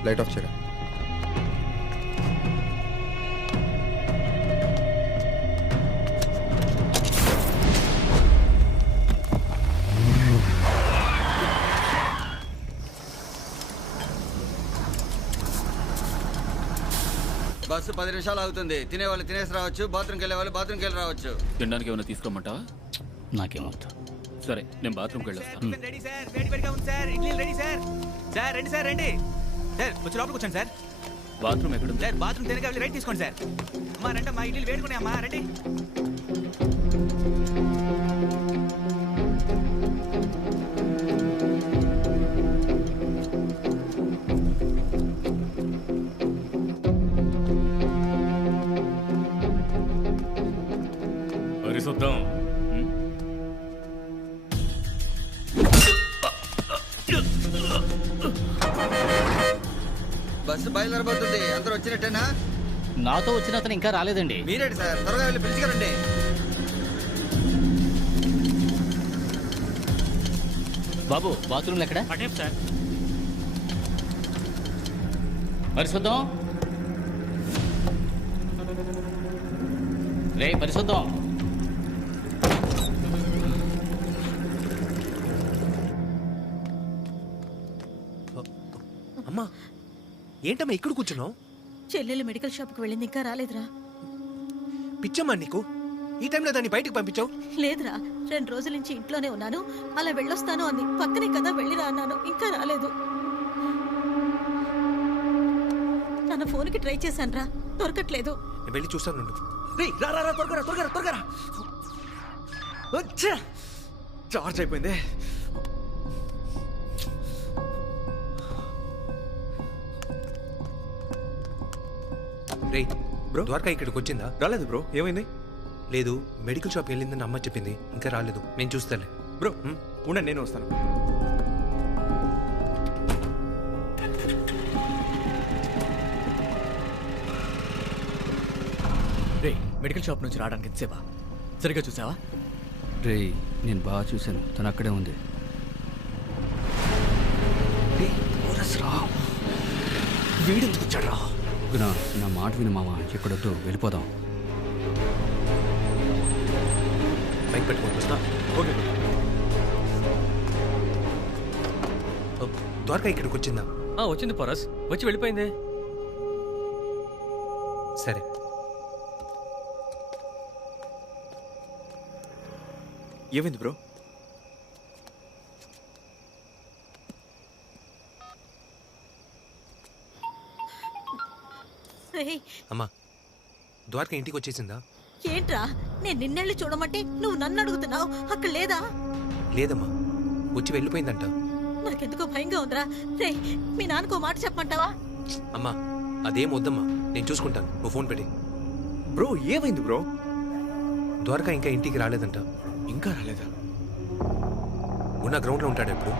లైట్ ఆఫ్ చేయరా. బస్సు 10 నిమిషాలు అవుతుంది. తినేవాళ్ళు తినేసి రావచ్చు, బాత్రూమ్కి వెళ్ళే వాళ్ళు బాత్రూమ్కి వెళ్ళి రావచ్చు. తినడానికి ఏమైనా తీసుకోమంటావా? నాకేమవుతా. సరే, నేను బాత్రూమ్కి వెళ్ళొస్తాను. రెడీ సార్, వేడిగా ఉంది sir. Idli ready sir. Sir రండి సార్, రండి సార్. వచ్చి లోపలికి వచ్చాను సార్. బాత్రూమ్ ఎక్కడ సార్ బాత్రూమ్ తినక వెళ్ళి రైట్ తీసుకోండి సార్. అమ్మా రండి అమ్మా, ఇడ్లీలు వేడుకున్నాయి అమ్మా, రండి. పరిశుద్ధం. బస్సు బయలుదేరబోతుంది. అందరూ వచ్చినట్టేనా? నాతో వచ్చిన అతను ఇంకా రాలేదండి. మీరేంటి సార్, త్వరగా వెళ్ళి పిలుచుకురండి. బాబు బాత్రూమ్లు ఎక్కడ? సార్ పరిశుద్ధం. రే పరిశుద్ధం. అమ్మా ఏంటమ్మా ఇక్కడ కూర్చున్నావు? చెల్లెలు మెడికల్ షాప్కి వెళ్ళింది, ఇంకా రాలేదురా. పిచ్చమ్మా నీకు, ఈ టైంలో దాన్ని బయటకు పంపించావు? లేదురా, 2 రోజుల నుంచి ఇంట్లోనే ఉన్నాను. అలా వెళ్ళొస్తాను అంది. పక్కనే కదా వెళ్ళిరా అన్నాను, ఇంకా రాలేదు. తన ఫోన్కి ట్రై చేశాను రా, దొరకట్లేదు. నేను వెళ్ళి చూస్తాను నుండు. త్వరగా చార్జ్ అయిపోయింది. రే బ్రో, ద్వారకా ఇక్కడికి వచ్చిందా? రాలేదు బ్రో. ఏమైంది? లేదు, మెడికల్ షాప్కి వెళ్ళిందని అమ్మ చెప్పింది, ఇంకా రాలేదు. నేను చూస్తాలే బ్రో. ఉండండి, నేను వస్తాను. రే మెడికల్ షాప్ నుంచి రావడానికి ఎంతసేపా? సరిగ్గా చూసావా? రే నేను బాగా చూశాను, తను అక్కడే ఉంది. వీడెందుకు వచ్చాడు రా? నా మాట విను మామ, ఎక్కడొద్దు, వెళ్ళిపోదాం. బైక్ పెట్టుకొని వస్తా. ఓకే. ద్వారకా ఇక్కడికి వచ్చిందా? వచ్చింది పరస్, వచ్చి వెళ్ళిపోయింది. సరే. ఏమైంది బ్రో? అమ్మా ద్వారకా ఇంటికి వచ్చేసిందా? ఏంట్రా, నేను నిన్నెళ్ళి చూడమంటే నువ్వు నన్ను అడుగుతున్నావు? అక్కడ లేదా? లేదమ్మా, వచ్చి వెళ్ళిపోయిందంట. నాకెందుకో భయంగా ఉందిరా. రే మీ నాన్నకో మాట చెప్పమంటావా? అమ్మా అదేం వద్దమ్మా, నేను చూసుకుంటాను, నువ్వు ఫోన్ పెట్టి. బ్రో ఏమైంది బ్రో? ద్వారకా ఇంకా ఇంటికి రాలేదంట. ఇంకా రాలేదా? ఉన్న గ్రౌండ్లో ఉంటాడు. ఎప్పుడు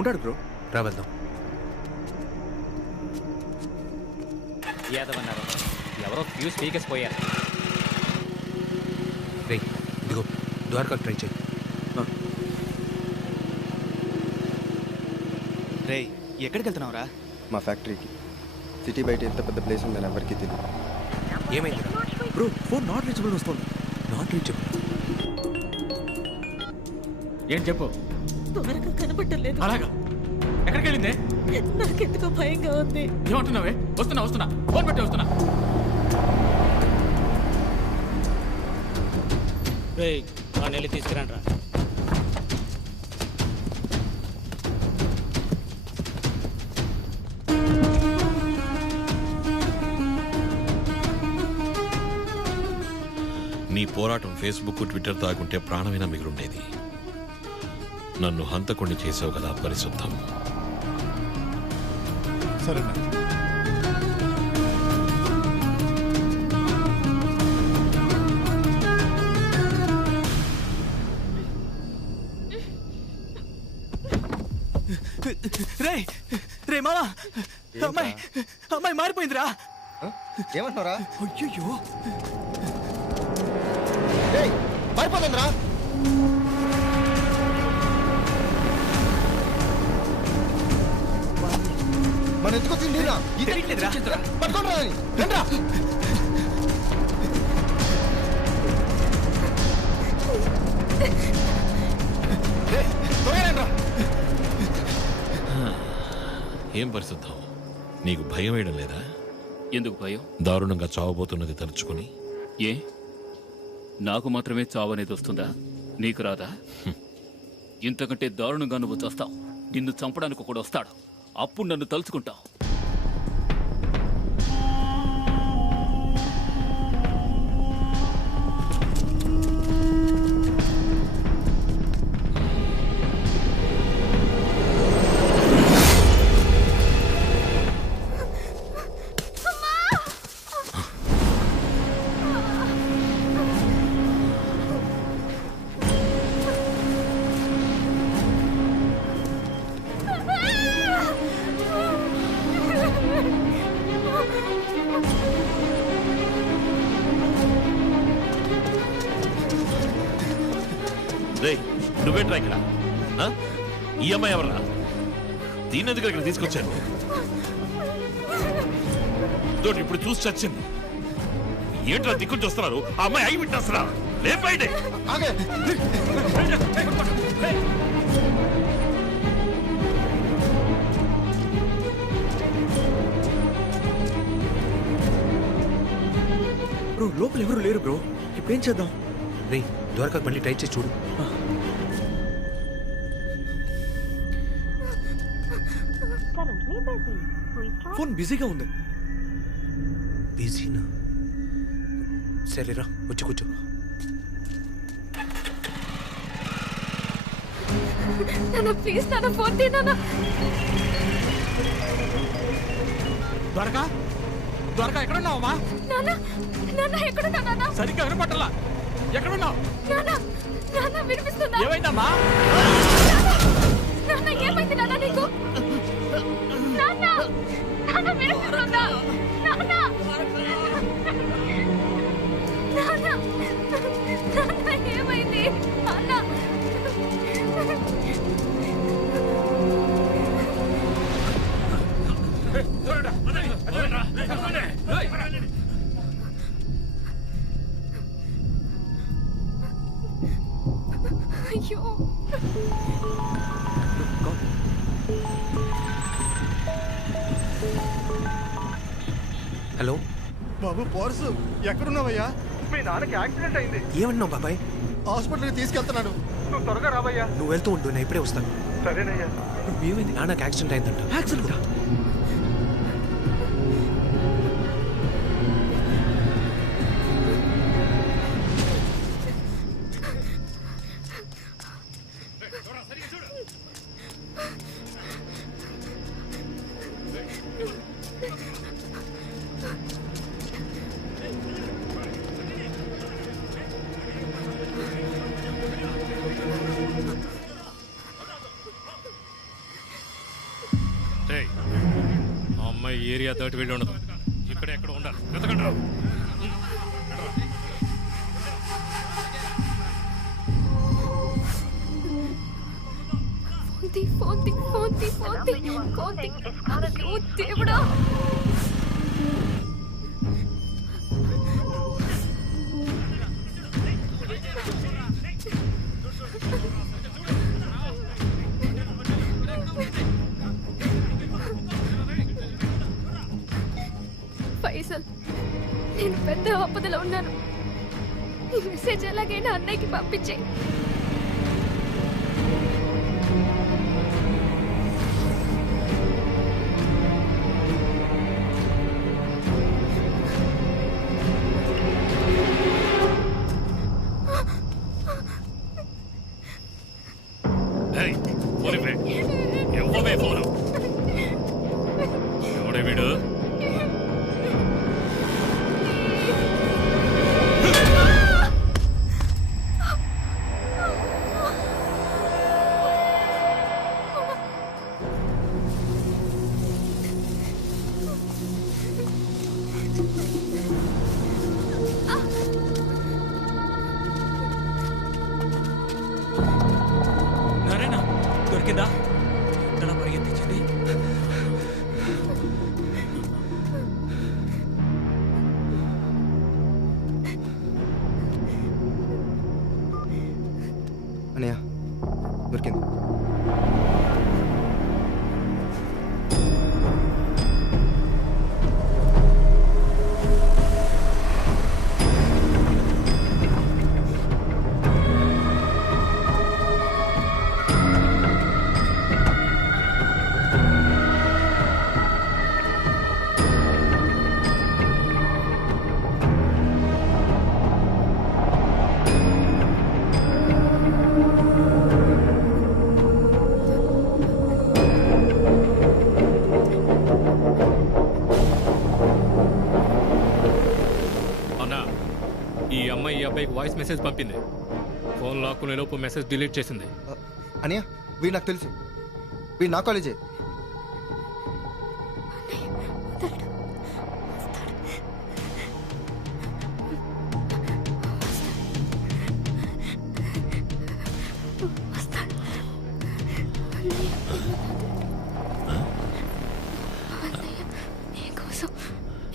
ఉంటాడు బ్రో? రా వెళ్దాం. ఏదవన్నారు, ఎవరో ఫ్యూజ్ పీకేసి పోయారు. రే ఇదిగో, ద్వారకా ట్రై చేయి. రే ఎక్కడికి వెళ్తున్నావురా? మా ఫ్యాక్టరీకి. సిటీ బయట ఎంత పెద్ద ప్లేస్ ఉందని ఎవరికి తెలియదు. ఏమైంది బ్రో? ఫోన్ నాట్ రీచబుల్ వస్తుంది. నాట్ రీచబుల్ ఏం చెప్పు. త్వరగా కనపడలేదు. అలాగా? ఎక్కడికి వెళ్ళిందే? నాకెందుకో భయంగా ఉంది. ఏమంటున్నావే? వస్తున్నా, ఫోన్ పెట్టి వస్తున్నా. వెళ్ళి తీసుకురండి రా. నీ పోరాటం ఫేస్బుక్, ట్విట్టర్ తాగుంటే ప్రాణమైనా మిగులుండేది. నన్ను హంతకుణ్ణి చేసావు కదా పరిశుద్ధం. సరే రే మామా, అమ్మాయి మారిపోయిందిరా. ఏమంటున్నారా? అయ్యో మారిపోతుందిరా. మన ఎందుకు వచ్చిందిరా పట్టుకోండి రండ్రా. ఏం పరిశుద్ధం, నీకు భయం వేయడం లేదా? ఎందుకు భయం? దారుణంగా చావబోతున్నది తలుచుకుని. ఏ నాకు మాత్రమే చావు అనేది వస్తుందా? నీకు రాదా? ఇంతకంటే దారుణంగా నువ్వు చేస్తావు. నిన్ను చంపడానికి ఒకడు వస్తాడు, అప్పుడు నన్ను తలుచుకుంటావు. నువ్వేంట్రా ఇక్కడ? ఈ అమ్మాయి ఎవరా? దీని ఎందుకు ఇక్కడ తీసుకొచ్చాను? ఇప్పుడు చూసి చచ్చింది. ఏంట్రా దిక్కు చూస్తున్నారు? ఆ అమ్మాయి అయి విట్టేస్తారా? లేపైంది. బ్రో లోపల ఎవరు లేరు బ్రో. ఇప్పుడేం చేద్దాం? రే ద్వారకా మళ్ళీ ట్రై చేసి చూడు. ఫోన్ బిజీగా ఉంది. బిజీనా? సరేరా వచ్చి కూర్చో. నాన్న ప్లీజ్ నాన్న ఫోన్ తీ నాన్న. ద్వారకా ద్వారకా ఎక్కడున్నావమ్మా? నాన్న నాన్న ఎక్కడున్నావు నాన్న? సరిగ్గా వినపట్టలా. ఎక్కడున్నావు? నాన్న నాన్న వినిపిస్తుందా? ఏమైందమ్మా? నాన్న ఏమైంది నాన్న నీకు? నాన్న నాన్న వినిపిస్తుందా? నాన్న నాన్న నాన్న ఏమైంది? నాన్న అయ్యో హలో బాబు పర్సు ఎక్కడున్నావయ్యా? మీ నాన్నకి యాక్సిడెంట్ అయింది. ఏమన్నావు బాబాయ్? హాస్పిటల్కి తీసుకెళ్తున్నాను. నువ్వు త్వరగా రావయ్యా. నువ్వు వెళ్తూ ఉండు, నేను ఇప్పుడే వస్తాను. సరేనయ్యా. ఏమైంది? నాన్నకి యాక్సిడెంట్ అయిందంట. యాక్సిడెంటా? అమ్మాయి ఏరియా దాటి వెళ్ళి ఉండదు. ఇక్కడ ఎక్కడ ఉండాలి? వెతకండి. దేవుడా ఫైసల్, నేను పెద్ద ఆపదలో ఉన్నాను. ఈ మెసేజ్ ఎలాగైనా అన్నయ్యకి పంపించే. ఎవడే వీడు? నారాయణ దొరికిందా? తన పరిగెత్తించింది. అనయ్య దొరికింది. ఈ అమ్మాయి ఈ అబ్బాయికి వాయిస్ మెసేజ్ పంపింది. ఫోన్ లాక్కునే లోపు మెసేజ్ డిలీట్ చేసింది. అనయ్య వీడు నాకు తెలుసు, వీడు నా కాలేజే.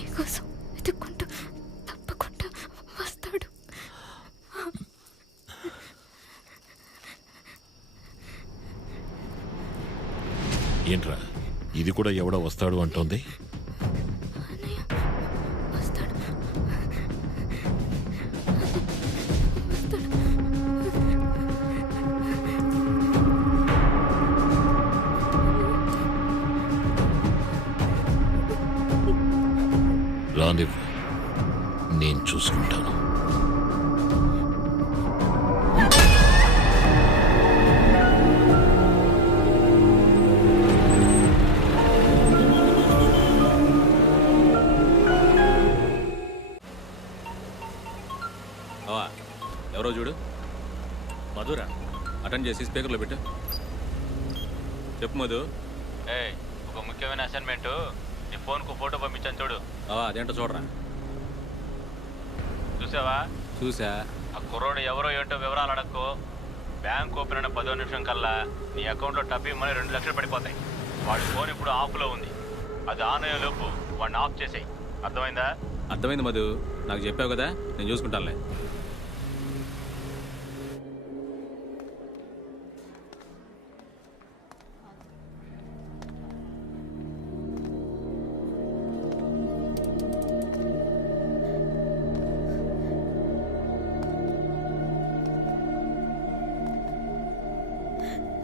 నీకోసం వెతుక్కుంటూ తప్పకుండా వస్తాడు. ఏంట్రా ఇది కూడా ఎవడో వస్తాడు అంటోంది? రానివ్వు, నేను చూసుకుంటాను. ఎవరో చూడు. మధురా అటెండ్ చేసి స్పీకర్లో పెట్టు. చెప్పు మధు. ఒక ముఖ్యమైన అసైన్మెంట్ నీ ఫోన్కు ఫోటో పంపించాను చూడు. అదేంటో చూడరా. చూసావా? చూసా. ఆ కుర్రోడు ఎవరో ఏంటో వివరాలు అడక్కో. బ్యాంక్ ఓపెన్ అయిన 10వ నిమిషం కల్లా నీ అకౌంట్లో టబ్బీ మనీ 2 లక్షలు పడిపోతాయి. వాడి ఫోన్ ఇప్పుడు ఆఫ్లో ఉంది. అది ఆన్ అయ్యే లోపు వాడిని ఆఫ్ చేసేయి. అర్థమైందా? అర్థమైంది మధు, నాకు చెప్పావు కదా, నేను చూసుకుంటానులే.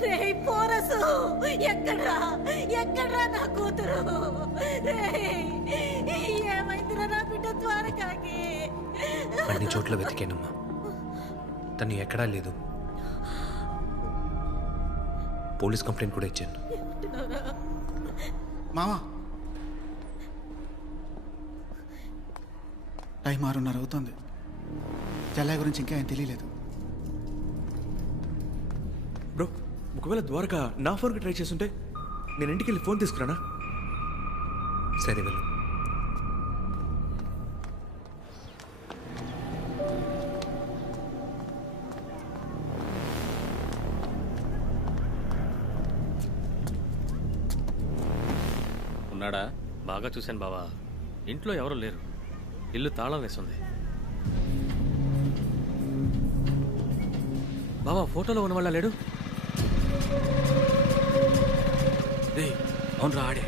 రేయ్ పోరసు, ఎక్కడ్రా ఎక్కడ్రా నా కూతురు? ఏమైందిరా నా బిడ్డ ద్వారకాకి? అన్ని చోట్ల వెతికానమ్మా, తను ఎక్కడా లేదు. పోలీస్ కంప్లైంట్ కూడా ఇచ్చాను. మామా టైం 6:30 అవుతుంది. చెల్లాయి గురించి ఇంకా ఏం తెలియలేదు. బ్రో, ఒకవేళ ద్వారకా నా ఫోన్కి ట్రై చేస్తుంటే నేను ఇంటికి వెళ్ళి ఫోన్ తీసుకురానా? సరే వెళ్ళు. ఉన్నాడా? బాగా చూశాను బావా. ఇంట్లో ఎవరు లేరు. ఇల్లు తాళం వేస్తుంది. బావా ఫోటోలో ఉన్న వాళ్ళ లేడు. అవునరా, ఆడే.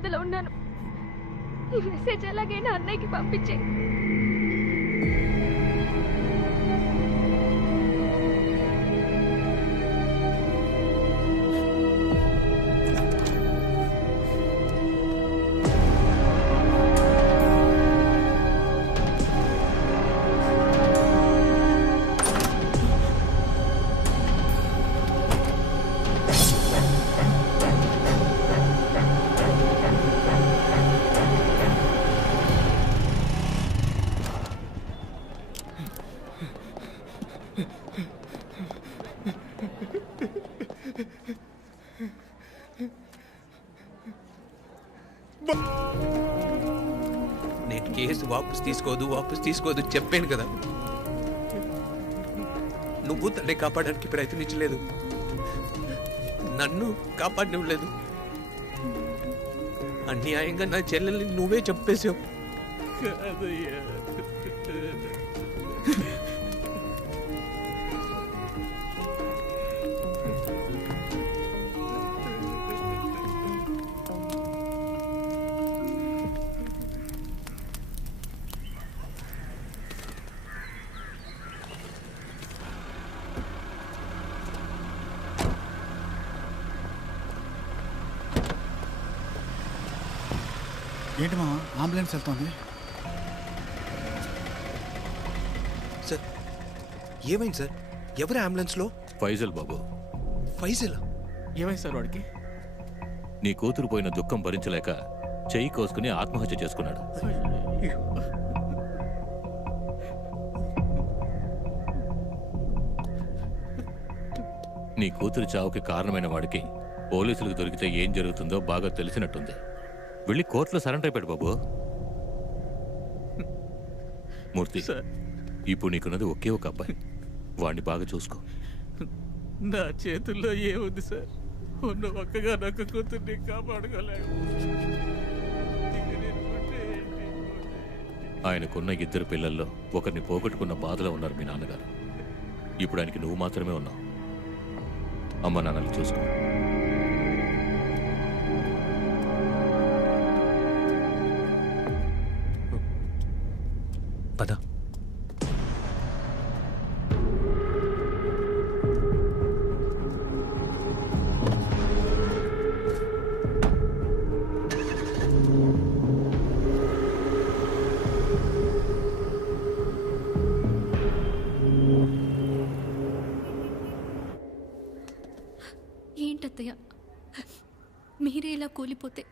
ఆపదలో ఉన్నాను. ఈ మెసేజ్ ఎలాగైనా అన్నయ్యకి పంపించే. నేను కేసు వాపస్ తీసుకోదు చెప్పాను కదా. నువ్వు తనే కాపాడడానికి ప్రయత్నించలేదు, నన్ను కాపాడనివ్వలేదు. అన్యాయంగా నా చెల్లెల్ని నువ్వే చంపేశావు. ఏంటి మా అంబులెన్స్ వెళ్తోంది? సార్ ఏమైంది సార్? ఎవరు అంబులెన్స్లో? ఫైజల్ బాబు. ఫైజల్ ఏమైంది సార్ వాడికి? నీ కూతురు పోయిన దుఃఖం భరించలేక చెయ్యి కోసుకుని ఆత్మహత్య చేసుకున్నాడు. నీ కూతురు చావుకి కారణమైన వాడికి పోలీసులకు దొరికితే ఏం జరుగుతుందో బాగా తెలిసినట్టుంది. వెళ్ళి కోర్టులో సరెండర్ అయిపోయాడు బాబు. మూర్తి, ఇప్పుడు నీకున్నది ఒకే ఒక అబ్బాయి, వాడిని బాగా చూసుకో. నా చేతుల్లో ఏముంది సార్? ఉన్న ఒక్కగా నొక్క కూతుర్ని కాపాడుకోలేక ఆయనకున్న 2 పిల్లల్లో ఒకరిని పోగొట్టుకున్న బాధలో ఉన్నారు మీ నాన్నగారు. ఇప్పుడు ఆయనకి నువ్వు మాత్రమే ఉన్నావు. అమ్మ నాన్నలు చూసుకో. పద. ఏంటత్తయ్య, మీరే ఇలా కూలిపోతే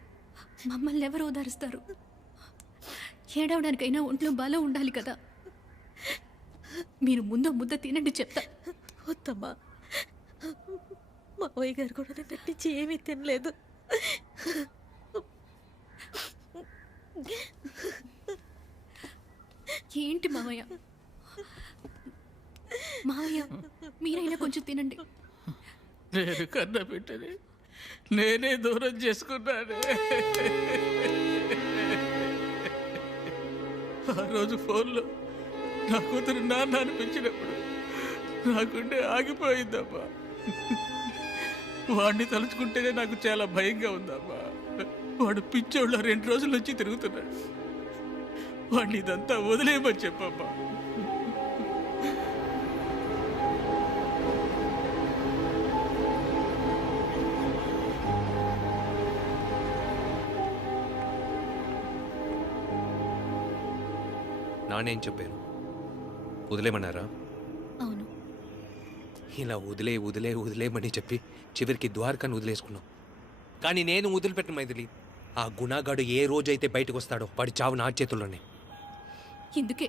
మమ్మల్ని ఎవరు ఓదారుస్తారు? ఏడవడానికైనా ఒంట్లో బలం ఉండాలి కదా. మీరు ముందు ముద్ద తినండి చెప్తా. వద్దమ్మా, మావయ్య గారు కూడా నటించి ఏమీ తినలేదు. ఏంటి మావయ్య? మావయ్య మీరైనా కొంచెం తినండి. నేను కన్న బిడ్డని నేనే దూరం చేసుకున్నాను. ఆ రోజు ఫోన్లో నా కూతురు నాన్న అనిపించినప్పుడు నా గుండె ఆగిపోయిందమ్మా. వాడిని తలుచుకుంటేనే నాకు చాలా భయంగా ఉందమ్మా. వాడు పిచ్చోళ్ళ 2 రోజుల నుంచి తిరుగుతున్నాడు. వాడిని ఇదంతా వదిలేయమని చెప్పమ్మా. నానేం చెప్పారు? వదిలేమన్నారా? అవును. ఇలా వదిలేమని చెప్పి చివరికి ద్వారకాను వదిలేసుకున్నాం. కానీ నేను వదిలిపెట్టిన మైథిలి, ఆ గుణగాడు ఏ రోజైతే బయటకు వస్తాడో వాడి చావు నా చేతుల్లోనే. ఇందుకే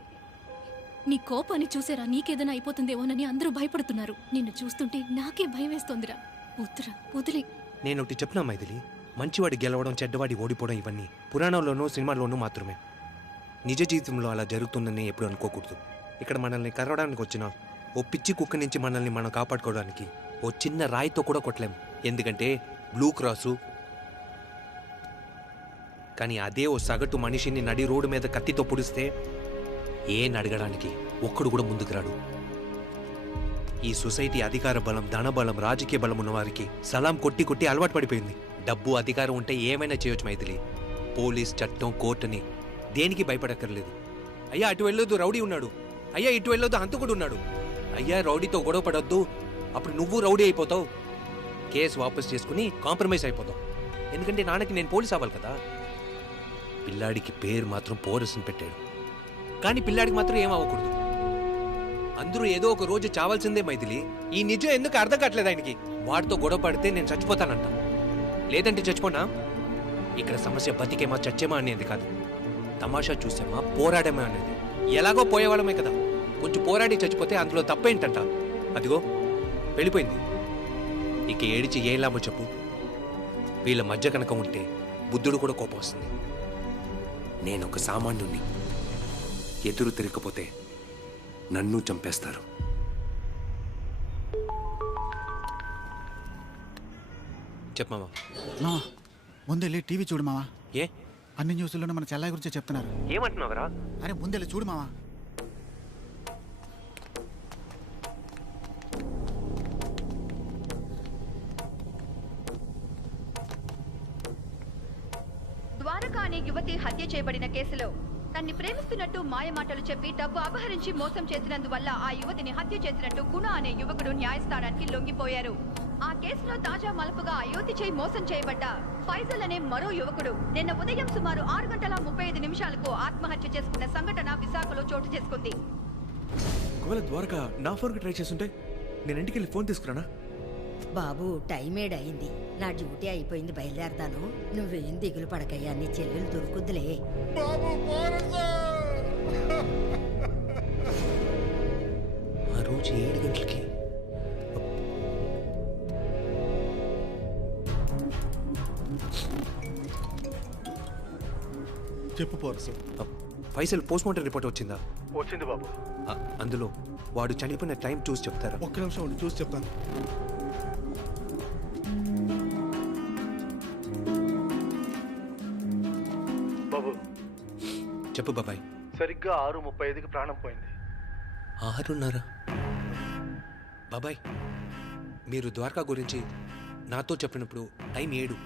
నీ కోపాన్ని చూసారా నీకేదైనా అయిపోతుందేమోనని అందరూ భయపడుతున్నారు. నిన్ను చూస్తుంటే నాకే భయం వేస్తోందిరా. వద్దురా, వదిలే. నేను ఒకటి చెప్పినా మైథిలి, మంచివాడి గెలవడం, చెడ్డవాడి ఓడిపోవడం ఇవన్నీ పురాణంలోనూ సినిమాల్లోనూ మాత్రమే. నిజ జీవితంలో అలా జరుగుతుందని ఎప్పుడు అనుకోకూడదు. ఇక్కడ మనల్ని కరవడానికి వచ్చిన ఓ పిచ్చి కుక్క నుంచి మనల్ని మనం కాపాడుకోవడానికి ఓ చిన్న రాయితో కూడా కొట్టలేం, ఎందుకంటే బ్లూ క్రాసు. కానీ అదే ఓ సగటు మనిషిని నడి రోడ్డు మీద కత్తితో పొడిస్తే ఏం అడగడానికి ఒక్కడు కూడా ముందుకు రాడు. ఈ సొసైటీ అధికార బలం, ధన బలం, రాజకీయ బలం ఉన్న వారికి సలాం కొట్టి కొట్టి అలవాటు పడిపోయింది. డబ్బు అధికారం ఉంటే ఏమైనా చేయొచ్చు మైథిలి. పోలీస్, చట్టం, కోర్టుని దేనికి భయపడక్కర్లేదు. అయ్యా అటు వెళ్ళొద్దు, రౌడీ ఉన్నాడు. అయ్యా ఇటు వెళ్ళొద్దు, హంతకుడు ఉన్నాడు. అయ్యా రౌడీతో గొడవ పడొద్దు, అప్పుడు నువ్వు రౌడీ అయిపోతావు. కేసు వాపస్ చేసుకుని కాంప్రమైజ్ అయిపోతావు. ఎందుకంటే నాన్నకి నేను పోలీస్ అవ్వాలి కదా. పిల్లాడికి పేరు మాత్రం పోరసుని పెట్టాడు, కానీ పిల్లాడికి మాత్రం ఏం అవ్వకూడదు. అందరూ ఏదో ఒక రోజు చావాల్సిందే మైథిలి. ఈ నిజం ఎందుకు అర్థం కావట్లేదు ఆయనకి. వాడితో గొడవ పడితే నేను చచ్చిపోతానంట, లేదంటే చచ్చిపోనా. ఇక్కడ సమస్య బతికేమా చచ్చేమా అనేది కాదు, తమాషా చూసామా పోరాడమా అనేది. ఎలాగో పోయేవాళ్ళమే కదా, కొంచెం పోరాడి చచ్చిపోతే అందులో తప్పేంటంట. అదిగో వెళ్ళిపోయింది, ఇక ఏడిచి ఏం లాభం చెప్పు. వీళ్ళ మధ్య కనుక ఉంటే బుద్ధుడు కూడా కోపం వస్తుంది. నేను ఒక సామాన్యుణ్ణి, ఎదురు తిరగకపోతే నన్ను చంపేస్తారు. చెప్పమావా. మావా ముందెళ్ళి టీవీ చూడు మావా. ఏ అన్ని న్యూస్లోనే మన చెల్లాయి గురించి చెప్తున్నారు. ఏమంటున్నావురా? అరే ముందెళ్ళి చూడు మావా. ద్వారకా అనే యువతి హత్య చేయబడిన కేసులో తన్ని ప్రేమిస్తున్నట్టు మాయమాటలు చెప్పి డబ్బు అపహరించి మోసం చేసినందువల్ల ఆ యువతిని హత్య చేసినట్టు గుణ అనే యువకుడు న్యాయస్థానానికి లొంగిపోయారు. ఆ కేసులో తాజా మలుపుగా అయోధ్య చేయి మోసం చేయబడ్డ ఫైజల్ అనే మరో యువకుడు నిన్న ఉదయం సుమారు 6:35 ఆత్మహత్య చేసుకున్న సంఘటన విశాఖలో చోటు చేసుకుంది. ఒకవేళ ద్వారకా నా ఫోన్కి ట్రై చేస్తుంటే నేను ఇంటికి వెళ్ళి ఫోన్ తీసుకురానా? బాబు టైం ఏడయింది, నా డ్యూటీ అయిపోయింది, బయలుదేరతాను. నువ్వేం దిగులు పడకయ్యా, నీ చెల్లెలు దొరుకుద్దులే. ఆ రోజు 7 గంటలకి చెప్పు పోరసు. ఫైసల్ పోస్ట్ మార్టం రిపోర్ట్ వచ్చిందా? వచ్చింది బాబు. అందులో వాడు చనిపోయిన టైం చూసి చెప్తారా? ఒక్క నిమిషం ఉండి చూసి చెప్తాను. బాబు చెప్పు బాబాయ్. సరిగ్గా 6:35కి ప్రాణం పోయింది. 6:30. బాబాయ్ మీరు ద్వారకా గురించి నాతో చెప్పినప్పుడు టైం 7,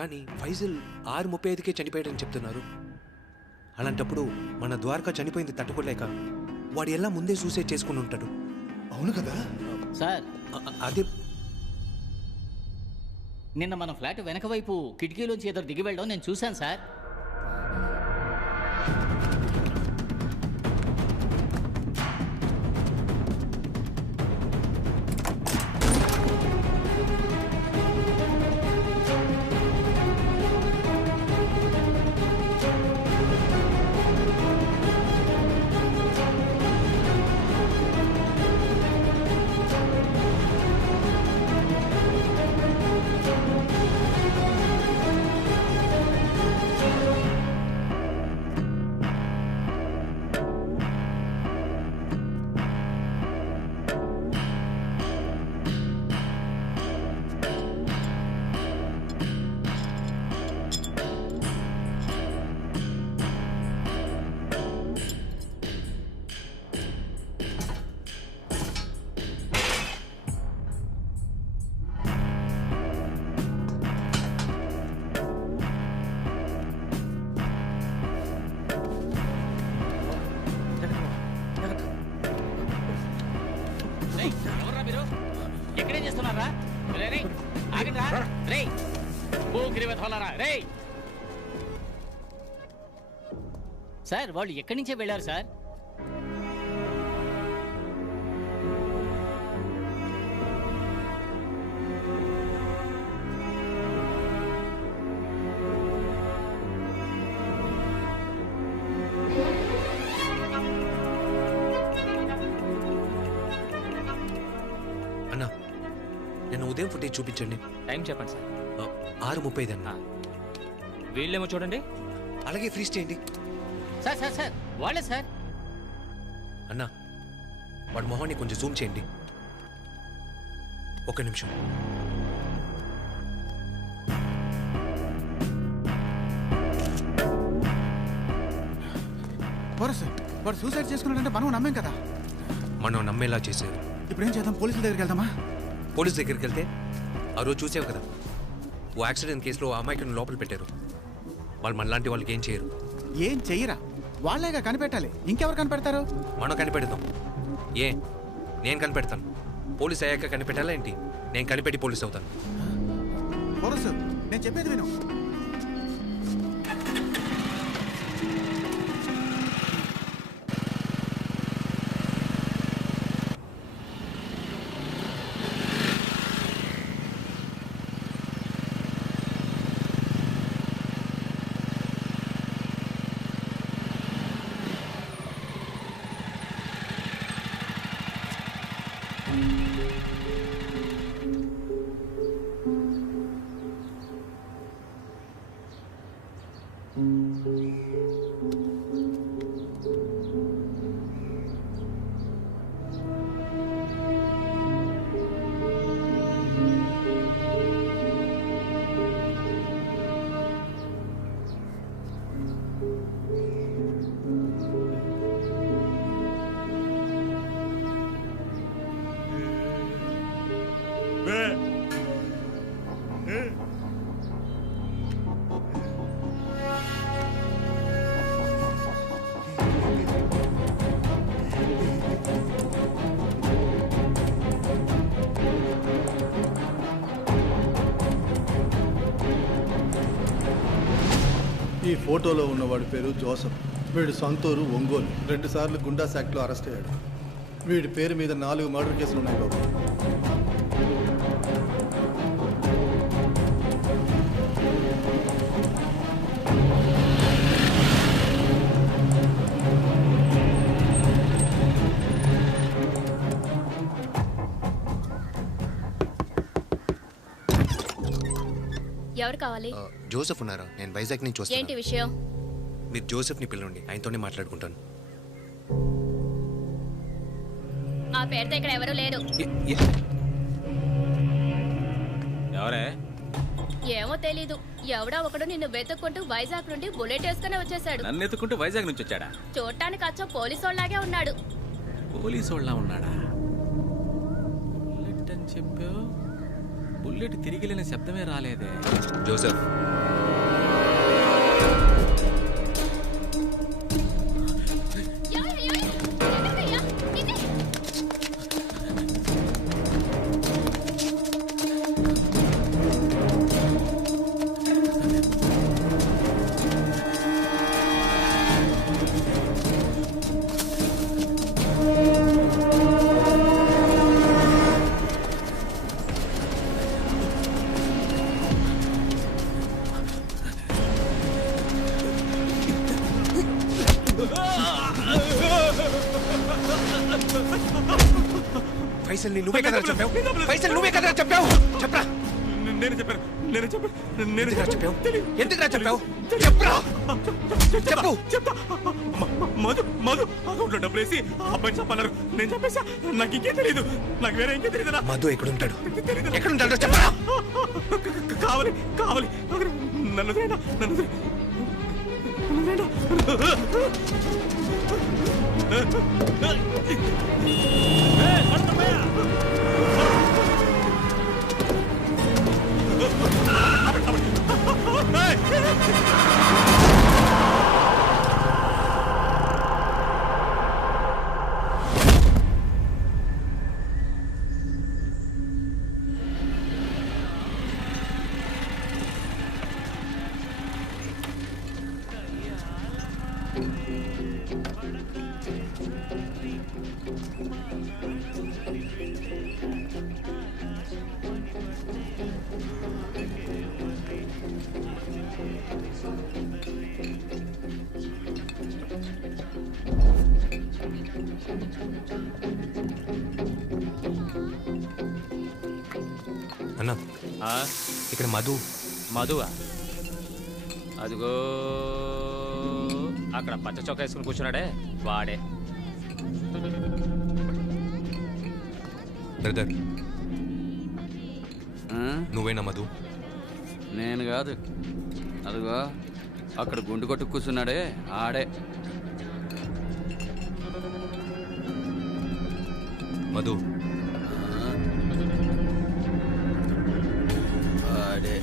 కానీ ఫైజల్ 6:35కే చనిపోయాడని చెప్తున్నారు. అలాంటప్పుడు మన ద్వారకా చనిపోయింది తట్టుకోలేక వాడు ఎలా ముందే సూసైడ్ చేసుకుని ఉంటాడు. అవును కదా సార్. అదే నిన్న మన ఫ్లాట్ వెనక వైపు కిటికీలోంచి ఎదురు దిగి వెళ్ళడం నేను చూశాను సార్. ఎక్కడేం చేస్తున్నారా? సార్ వాళ్ళు ఎక్కడి నుంచే వెళ్ళారు సార్. అన్నా నేను ఉదయం ఫుటేజ్ చూపించండి. టైం చెప్పండి సార్. 6:35 అన్నా. వీళ్ళేమో చూడండి. అలాగే ఫ్రీజ్ చేయండి. సార్ సార్ సార్ వాళ్ళే సార్. అన్నా వాడి మొహాన్ని కొంచెం జూమ్ చేయండి. ఒక నిమిషం. పోరసు వాడు సూసైడ్ చేసుకున్నాడంటే మనం నమ్మేం కదా. మనం నమ్మేలా చేశారు. ఇప్పుడు ఏం చేద్దాం? పోలీసుల దగ్గరికి వెళ్దామా? పోలీస్ దగ్గరికి వెళ్తే ఆ రోజు చూసావు కదా, ఓ యాక్సిడెంట్ కేసులో ఆ అమ్మాయికి లోపల పెట్టారు. వాళ్ళు మనలాంటి వాళ్ళకి ఏం చేయరు. ఏం చెయ్యరా? వాళ్ళేగా కనిపెట్టాలి, ఇంకెవరు కనిపెడతారు? మనం కనిపెడతాం. నేను కనిపెడతాను. పోలీస్ అయ్యాక కనిపెట్టాలా ఏంటి? నేను కనిపెట్టి పోలీస్ అవుతాను. పోలీసు, నేను చెప్పేది విను. ఈ ఫోటోలో ఉన్నవాడి పేరు జోసఫ్. వీడు సొంతూరు ఒంగోలు. 2 సార్లు గుండా శాఖలో అరెస్ట్ అయ్యాడు. వీడి పేరు మీద 4 మర్డర్ కేసులు ఉన్నాయి బాబు. ఎవరు కావాలి? జోసెఫ్ ఉన్నారా? నేను వైజాగ్ నుంచి వస్తాను. ఏంటి విషయం? మీరు జోసెఫ్ని పిలవండి, ఆయనతోనే మాట్లాడుకుంటాను. ఆ పేరుతో ఇక్కడ ఎవరు లేరు. ఎవరే? ఏమో తెలీదు. ఎవడో ఒకడు నిన్ను వెతుక్కుంటూ వైజాగ్ నుండి బుల్లెట్ వేసుకుని వచ్చేసాడు. నన్ను ఎత్తుకుంటూ వైజాగ్ నుంచి వచ్చాడా? చూడటానికి అచ్చం పోలీసోళ్లాగే ఉన్నాడు. పోలీసోళ్ళ ఉన్నాడా? బుల్లెట్ అని చెప్పావు, బుల్లెట్ తిరిగి లేని శబ్దమే రాలేదే. జోసెఫ్, ఫైసల్ని నువ్వే కదా చెప్పావు? ఫైసల్ నువ్వే కదా చెప్పావు? చెప్పరా? నేను చెప్పాను. చెప్పావు? ఎందుకు చెప్పావు? చెప్పరా? చెప్పు. మధు అకౌంట్లో డబ్బులు వేసి అబ్బాయిని చెప్పన్నారు. నేను చెప్పేసా. నాకు ఇంకేం తెలియదు. నాకు వేరే ఇంకేం తెలియదు. మధు ఎక్కడుంటాడు? ఎక్కడుంటాడో చెప్పరా? కావాలి నన్ను అన్నా, ఇక్కడ మధువా? అదిగో అక్కడ పచ్చ చొక్కా వేసుకుని కూర్చున్నాడే, వాడే. బ్రదర్, నువ్వేనా మధు? నేను కాదు. అదిగో అక్కడ గుండు కొట్టు కూర్చున్నాడే, ఆడే. మధు, ఆడే.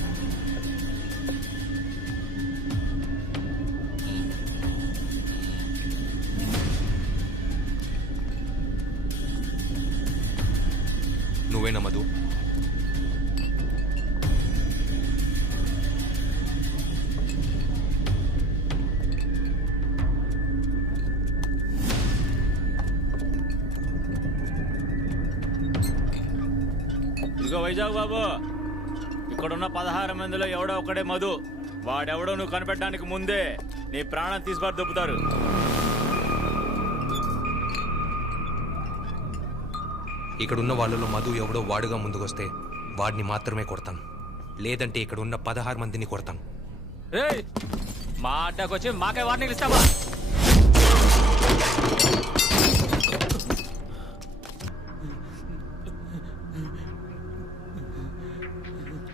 నువ్వేనా మధు? ఇదిగో వైజాగ్ బాబు, ఇక్కడున్న 16 మందిలో ఎవడో ఒకడే మధు. వాడెవడో నువ్వు కనిపెట్టడానికి ముందే నీ ప్రాణం తీసుబారు దొబ్బుతారు. ఇక్కడున్న వాళ్ళలో మధు ఎవడో వాడుగా ముందుకొస్తే వాడిని మాత్రమే కొడతాను, లేదంటే ఇక్కడ ఉన్న 16 మందిని కొడతాను. మా అడ్డకొచ్చి మాకే వార్నింగ్ ఇస్తావా?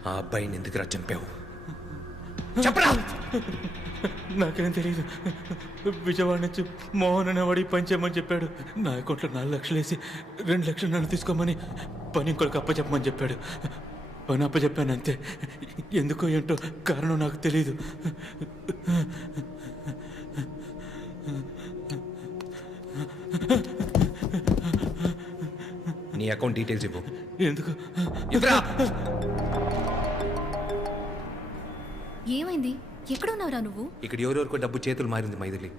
ఆ అబ్బాయిని ఎందుకురా చంపావు? చెప్పరా! నాకేం తెలియదు. విజయవాడ నుంచి మోహన్ అనేవాడి పని చేయమని చెప్పాడు. నా అకౌంట్లో 4 లక్షలు వేసి 2 లక్షలు నన్ను తీసుకోమని పని ఇంకొకరికి అప్పచెప్పమని చెప్పాడు. పని అప్పచెప్పాను అంతే. ఎందుకో ఏంటో కారణం నాకు తెలియదు. నీ అకౌంట్ డీటెయిల్స్ ఇవ్వు. ఎందుకు? ఏమైంది? ఎక్కడున్నావురా నువ్వు? ఇక్కడ ఎవరెవరికో డబ్బు చేతులు మారింది మైథిలి.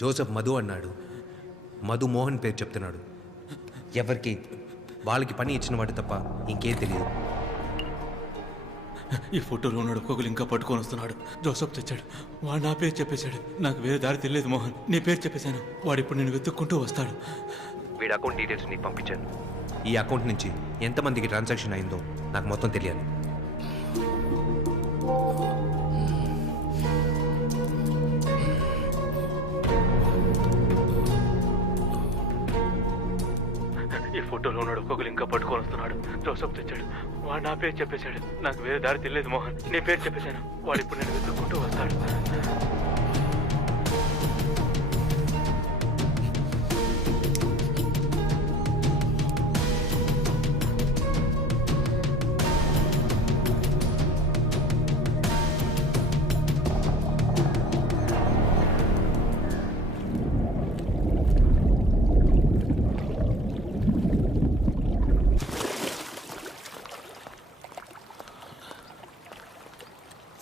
జోసెఫ్ మధు అన్నాడు, మధు మోహన్ పేరు చెప్తున్నాడు. ఎవరికి వాళ్ళకి పని ఇచ్చిన వాడు తప్ప ఇంకేం తెలియదు. ఈ ఫోటోలో ఉన్నాడు ఒక్కొక్కరు ఇంకా పట్టుకొని వస్తున్నాడు. జోసఫ్ తెచ్చాడు. వాడు నా పేరు చెప్పేశాడు. నాకు వేరే దారి తెలియదు మోహన్. నీ పేరు చెప్పేశాను. వాడు ఇప్పుడు నేను వెతుక్కుంటూ వస్తాడు. వీడి అకౌంట్ డీటెయిల్స్ నీకు పంపించాను. ఈ అకౌంట్ నుంచి ఎంతమందికి ట్రాన్సాక్షన్ అయిందో నాకు మొత్తం తెలియాలి. ఈ ఫోటోలో ఉన్నాడు ఒక్కొక్కరు ఇంకా పట్టుకొని వస్తున్నాడు. జోసఫ్ తెచ్చాడు. వాడు నా పేరు చెప్పేశాడు. నాకు వేరే దారి తెలియదు మోహన్. నీ పేరు చెప్పేశాను. వాడు ఇప్పుడు నేను వెతుక్కుంటూ వస్తాడు.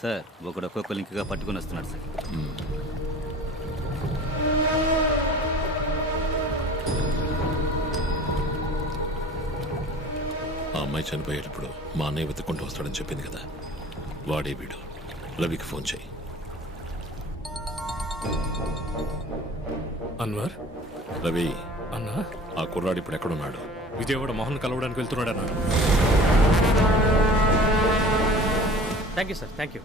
సార్, ఒకడు ఒక్కొక్క లింక్గా పట్టుకుని వస్తున్నాడు సార్. ఆ అమ్మాయి చనిపోయేటప్పుడు మా అన్నయ్య వెతుక్కుంటూ వస్తాడని చెప్పింది కదా, వాడే వీడు. రవికి ఫోన్ చేయి. అన్వర్. రవి అన్నా, ఆ కుర్రాడు ఇప్పుడు ఎక్కడున్నాడు? విజయవాడ మోహన్ కలవడానికి వెళ్తున్నాడు అన్నా. Thank you sir, thank you.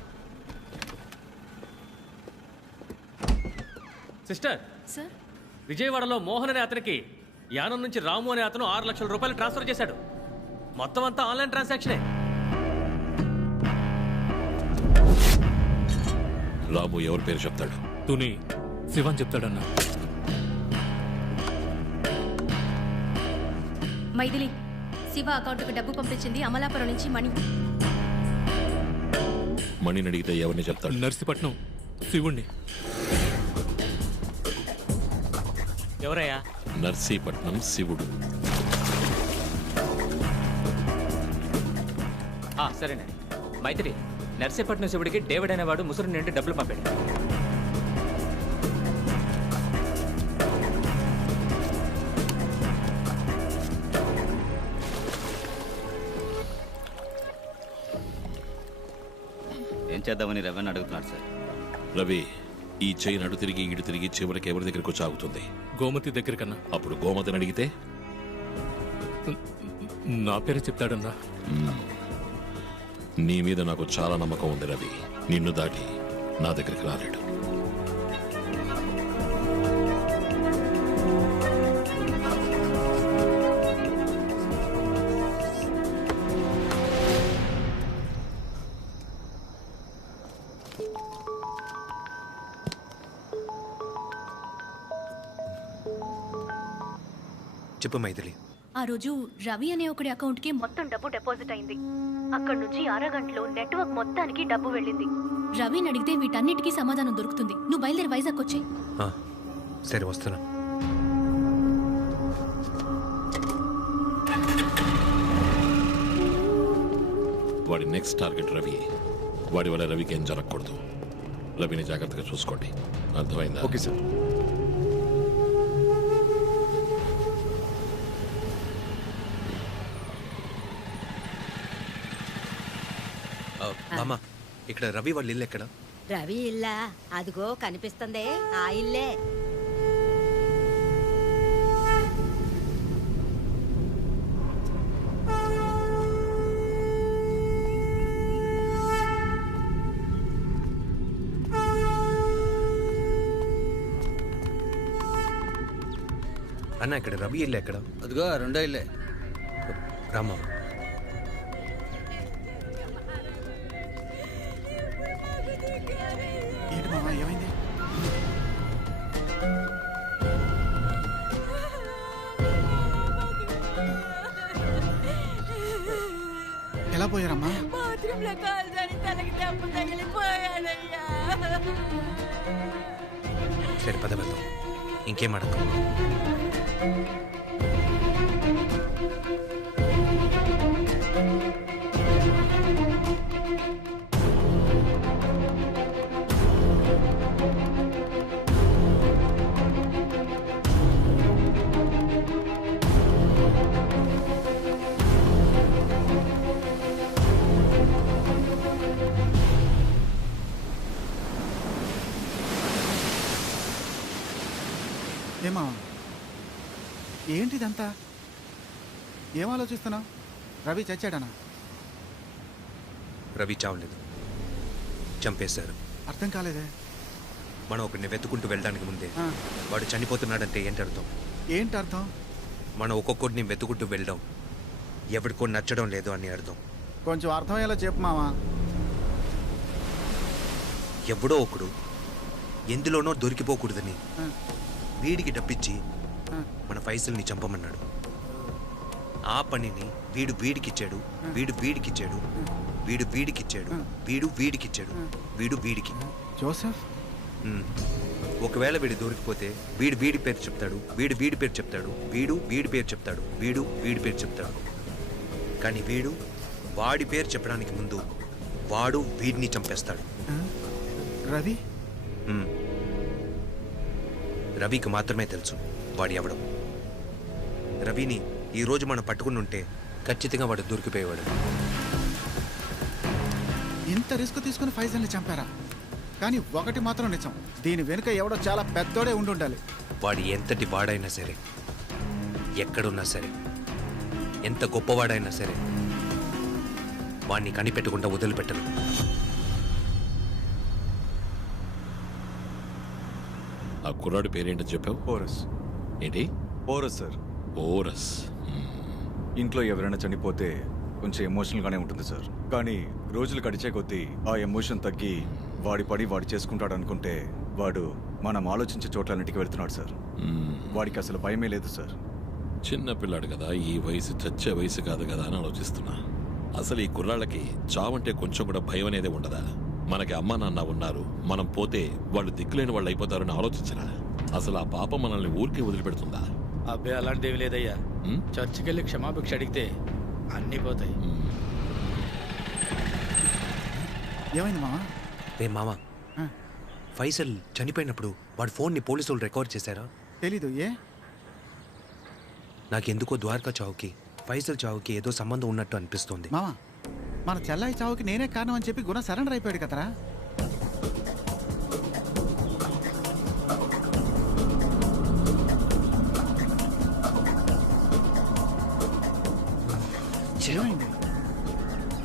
Sister sir, విజయవాడలో మోహన్ అనే అతనికి యానం నుంచి రాము అనే అతను 6 లక్షల రూపాయలు ట్రాన్స్ఫర్ చేశాడు. మొత్తం అంతా ఆన్లైన్ ట్రాన్సాక్షనే. రాము ఎవరి పేరు చెప్తాడు? తుని శివన్ చెప్తాడన్నా. మైథిలి, శివ అకౌంట్కి డబ్బు పంపించింది అమలాపురం నుంచి మణి. మణిని అడిగితే ఎవరిని చెప్తాడు? నర్సీపట్నం శివుణ్ణి. ఎవరయ్యా? నర్సీపట్నం శివుడు. సరేనండి. మైత్రి, నర్సీపట్నం శివుడికి డేవిడ్ అనేవాడు ముసురు నుండి డబ్బులు పంపాడు. ఏం చేద్దామని రవి అడుగుతున్నాడు సార్. రవి, ఈ చైన్ అడు తిరిగి ఇటు తిరిగి చివరికి ఎవరి దగ్గరకు వచ్చి ఆగుతుంది? గోమతి దగ్గర కన్నా. అప్పుడు గోమతిని అడిగితే నా పేరు చెప్తాడన్నా. నీ మీద నాకు చాలా నమ్మకం ఉంది రవి. నిన్ను దాటి నా దగ్గరికి రాలేడు. చెప్పు మైథిలి. ఆ రోజు రవి అనే ఒకడి అకౌంట్కి మొత్తం డబ్బు డిపాజిట్ అయింది. అక్కడి నుంచి అరగంటలో నెట్వర్క్ మొత్తానికి డబ్బు వెళ్ళింది. రవిని అడిగితే వీటన్నిటికీ సమాధానం దొరుకుతుంది. నువ్వు బయలుదేరి వైజాగ్ వచ్చాయి. సరే, వస్తున్నా. వాడి నెక్స్ట్ టార్గెట్ రవి. వాడి వల్ల రవికి ఏం జరగకూడదు. రవిని జాగ్రత్తగా చూసుకోండి, అర్థమైందా? Okay sir. మామ, ఇక్కడ రవి వాళ్ళ ఇల్లు ఎక్కడ? రవి ఇల్లా? అదిగో కనిపిస్తుందే ఆ ఇల్లే. అన్న, ఇక్కడ రవి ఇల్లు ఎక్కడ? అదిగో రెండో ఇల్లే. రామా, ఏంటి మామ ఏమైంది? ఎలా పోయారమ్మా? బాత్రూంలో కాలు జారి తలకి దెబ్బ తగిలిపోయాడయ్యా. సరే పద వెళ్దాం, ఇంకేం అడగ. ఏమా ఏంటిదంతా? ఏం ఆలోచిస్తున్నావు? రవి చచ్చాడనా? రవి చావలేదు, చంపేశారు. అర్థం కాలేదే. మనం ఒకరిని వెతుకుంటూ వెళ్ళడానికి ముందే వాడు చనిపోతున్నాడంటే ఏంటి అర్థం? ఏంటి అర్థం? మనం ఒక్కొక్కడిని వెతుకుంటూ వెళ్ళడం ఎవరికో నచ్చడం లేదు అని అర్థం. కొంచెం అర్థమయ్యేలా చెప్పు మావా. ఎవడో ఒకడు ఎందులోనో దొరికిపోకూడదని వీడికి డబ్బిచ్చి మన ఫైసల్ని చంపమన్నాడు. ఆ పనిని వీడు వీడికిచ్చాడు, వీడు వీడికిచ్చాడు, వీడు వీడికిచ్చాడు, వీడు వీడికిచ్చాడు, వీడు వీడికి. జోసెఫ్ ఒకవేళ వీడు దొరికిపోతే వీడు వీడి పేరు చెప్తాడు, వీడు వీడి పేరు చెప్తాడు, వీడు వీడి పేరు చెప్తాడు, వీడు వీడి పేరు చెప్తాడు. కానీ వీడు వాడి పేరు చెప్పడానికి ముందు వాడు వీడిని చంపేస్తాడు. రవి రవికి మాత్రమే తెలుసు వాడు ఎవడం. రవిని ఈరోజు మనం పట్టుకుని ఉంటే ఖచ్చితంగా వాడు దొరికిపోయేవాడు. ఇంత రిస్క్ తీసుకుని ఫైజల్ని చంపారా? కానీ ఒకటి మాత్రం నిజం, దీని వెనుక ఎవడో చాలా పెద్దోడే ఉండుండాలి. వాడు ఎంతటి వాడైనా సరే, ఎక్కడున్నా సరే, ఎంత గొప్పవాడైనా సరే, వాడిని కనిపెట్టకుండా వదిలిపెట్టను. ఆ కుర్రాడి పేరేంటో చెప్పావు? ఓరస్. ఏంటి? Aorus sir. ఓరస్. ఇంట్లో ఎవరైనా చనిపోతే కొంచెం ఎమోషనల్గానే ఉంటుంది సార్. కానీ రోజులు గడిచే కొద్దీ ఆ ఎమోషన్ తగ్గి వాడి పడి వాడు చేసుకుంటాడు అనుకుంటే వాడు మనం ఆలోచించే చోట్లన్నిటికీ వెళ్తున్నాడు సార్. వాడికి అసలు భయమే లేదు సార్. చిన్న పిల్లాడు కదా, ఈ వయసు చచ్చే వయసు కాదు కదా అని ఆలోచిస్తున్నా. అసలు ఈ కుర్రాళ్ళకి చావంటే కొంచెం కూడా భయం అనేది ఉండదా? మనకి అమ్మ నాన్న ఉన్నారు, మనం పోతే వాళ్ళు దిక్కులేని వాళ్ళు అయిపోతారని ఆలోచించరా? అసలు ఆ పాప మనల్ని ఊరికే వదిలిపెడుతుందా? అబ్బాయి అలాంటివి లేదయ్యా. చర్చికి వెళ్ళి క్షమాభిక్ష అడిగితే అన్నీ పోతాయి. ఏమైంది మామ? మామ, ఫైసల్ చనిపోయినప్పుడు వాడి ఫోన్ని పోలీసులు రికవర్ చేశారా? తెలీదు. ఏ? నాకెందుకో ద్వారకా చావుకి ఫైసల్ చావుకి ఏదో సంబంధం ఉన్నట్టు అనిపిస్తుంది. మామ, మన చెల్లాయి చావుకి నేనే కారణం అని చెప్పి గుణ సరెండర్ అయిపోయాడు కదరా.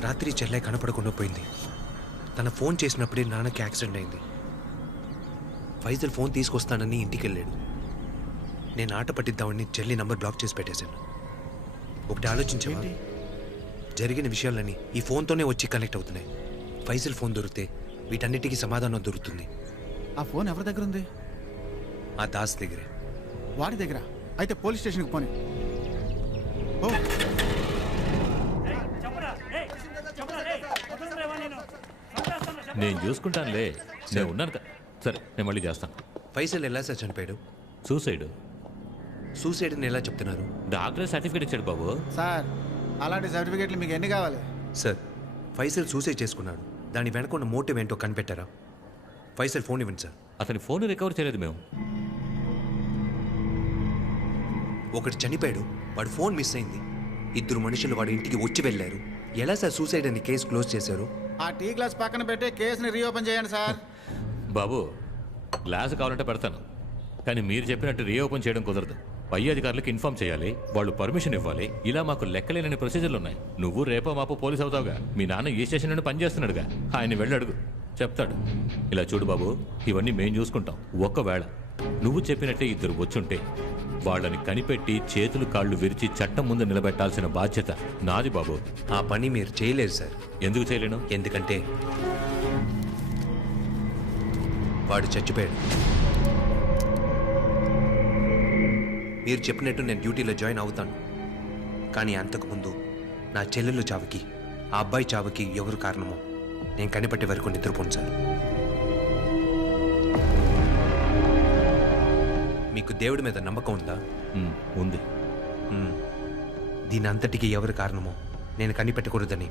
రాత్రి చెల్లె కనపడకుండా పోయింది. తన ఫోన్ చేసినప్పుడే నాన్నకి యాక్సిడెంట్ అయింది. ఫైజల్ ఫోన్ తీసుకొస్తానని ఇంటికి వెళ్ళాడు. నేను ఆట పట్టిద్దామని చెల్లి నంబర్ బ్లాక్ చేసి పెట్టేశాను. ఒకటి ఆలోచించావా? జరిగిన విషయాలన్నీ ఈ ఫోన్తోనే వచ్చి కనెక్ట్ అవుతున్నాయి. ఫైజల్ ఫోన్ దొరికితే వీటన్నిటికీ సమాధానం దొరుకుతుంది. ఆ ఫోన్ ఎవరి దగ్గర ఉంది? ఆ దాస్ దగ్గరే. వాడి దగ్గర? అయితే పోలీస్ స్టేషన్కి పోనీ. ఓ నేను చూసుకుంటానులే, నేను ఉన్నాను కదా. సరే, నేను మళ్ళీ చేస్తాను. ఫైసల్ ఎలా సార్ చనిపోయాడు? సూసైడ్. సూసైడ్ అని ఎలా చెప్తున్నారు? డాక్టర్ సర్టిఫికేట్ ఇచ్చాడు బాబు. సార్, అలాంటి సర్టిఫికేట్లు మీకు ఎన్ని కావాలి? సార్, ఫైసల్ సూసైడ్ చేసుకున్నాడు. దాని వెనక ఉన్న మోటివ్ ఏంటో కనిపెట్టారా? ఫైసల్ ఫోన్ ఇవ్వండి సార్. అతని ఫోన్ రికవర్ చేయలేదు మేము. ఒకటి చనిపోయాడు, వాడు ఫోన్ మిస్ అయింది. 2 మనుషులు వాడి ఇంటికి వచ్చి వెళ్ళారు. ఎలా సార్ సూసైడ్ అని కేసు క్లోజ్ చేశారు? ఆ టీ గ్లాస్ పక్కన పెట్టి కేసుని రీఓపెన్ చేయండి సార్. బాబు, గ్లాస్ కావాలంటే పెడతాను, కానీ మీరు చెప్పినట్టు రీఓపెన్ చేయడం కుదరదు. పై అధికారులకు ఇన్ఫార్మ్ చేయాలి, వాళ్ళు పర్మిషన్ ఇవ్వాలి. ఇలా మాకు లెక్కలేని ప్రొసీజర్లు ఉన్నాయి. నువ్వు రేపో మాపో పోలీస్ అవుతావుగా. మీ నాన్న ఈ స్టేషన్ నుండి పనిచేస్తున్నాడుగా, ఆయన వెళ్ళి అడుగు, చెప్తాడు. ఇలా చూడు బాబు, ఇవన్నీ మేం చూసుకుంటాం. ఒకవేళ నువ్వు చెప్పినట్టే 2 వచ్చుంటే వాళ్ళని కనిపెట్టి చేతులు కాళ్ళు విరిచి చట్టం ముందు నిలబెట్టాల్సిన బాధ్యత నాది బాబు. ఆ పని మీరు చేయలేరు సార్. ఎందుకు చేయలేను? ఎందుకంటే వాడు చచ్చిపోయాడు. మీరు చెప్పినట్టు నేను డ్యూటీలో జాయిన్ అవుతాను, కానీ అంతకుముందు నా చెల్లెలు చావుకి, ఆ అబ్బాయి చావుకి ఎవరు కారణమో నేను కనిపెట్టే వరకు నిద్రపోను సార్. మీకు దేవుడి మీద నమ్మకం ఉందా? ఉంది. దీని అంతటికీ ఎవరు కారణమో నేను కనిపెట్టకూడదని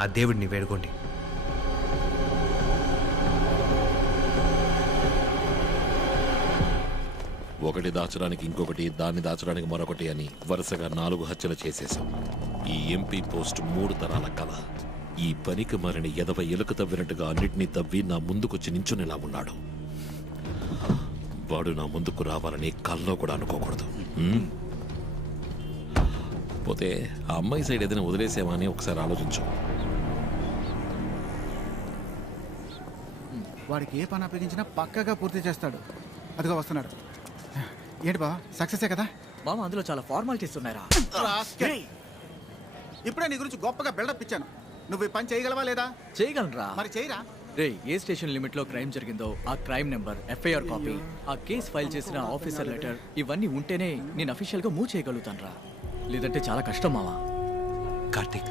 ఆ దేవుడిని వేడుకోండి. ఒకటి దాచడానికి ఇంకొకటి, దాన్ని దాచడానికి మరొకటి అని వరుసగా 4 హత్యలు చేసేశాం. ఈ ఎంపీ పోస్ట్ 3 తరాల కళ. ఈ పనికి మరిన ఎదవ ఎలుక తవ్వినట్టుగా అన్నిటినీ తవ్వి నా ముందుకొచ్చి నించునేలా ఉన్నాడు. వాడు నా ముందుకు రావాలని కల్లో కూడా అనుకోకూడదు. పోతే ఆ అమ్మాయి సైడ్ ఏదైనా వదిలేసామా అని ఒకసారి ఆలోచించు. వాడికి ఏ పని అప్పగించినా పక్కగా పూర్తి చేస్తాడు. అదిగో వస్తున్నాడు. ఏంటి బా, సక్సెసే కదా? మామ, అందులో చాలా ఫార్మాలిటీస్ ఉన్నారా? ఇప్పుడే నీ గురించి గొప్పగా బిల్డప్ ఇచ్చాను. నువ్వు ఈ పని చేయగలవా లేదా? చేయగలరా? మరి చేయరా? రే, ఏ స్టేషన్ లిమిట్ లో క్రైమ్ జరిగిందో ఆ క్రైమ్ నెంబర్, ఎఫ్ఐఆర్ కాపీ, ఆ కేసు ఫైల్ చేసిన ఆఫీసర్ లెటర్, ఇవన్నీ ఉంటేనే నేను అఫీషియల్ గా మూవ్ చేయగలుగుతాను రా. లేదంటే చాలా కష్టం మావా. కార్తిక్,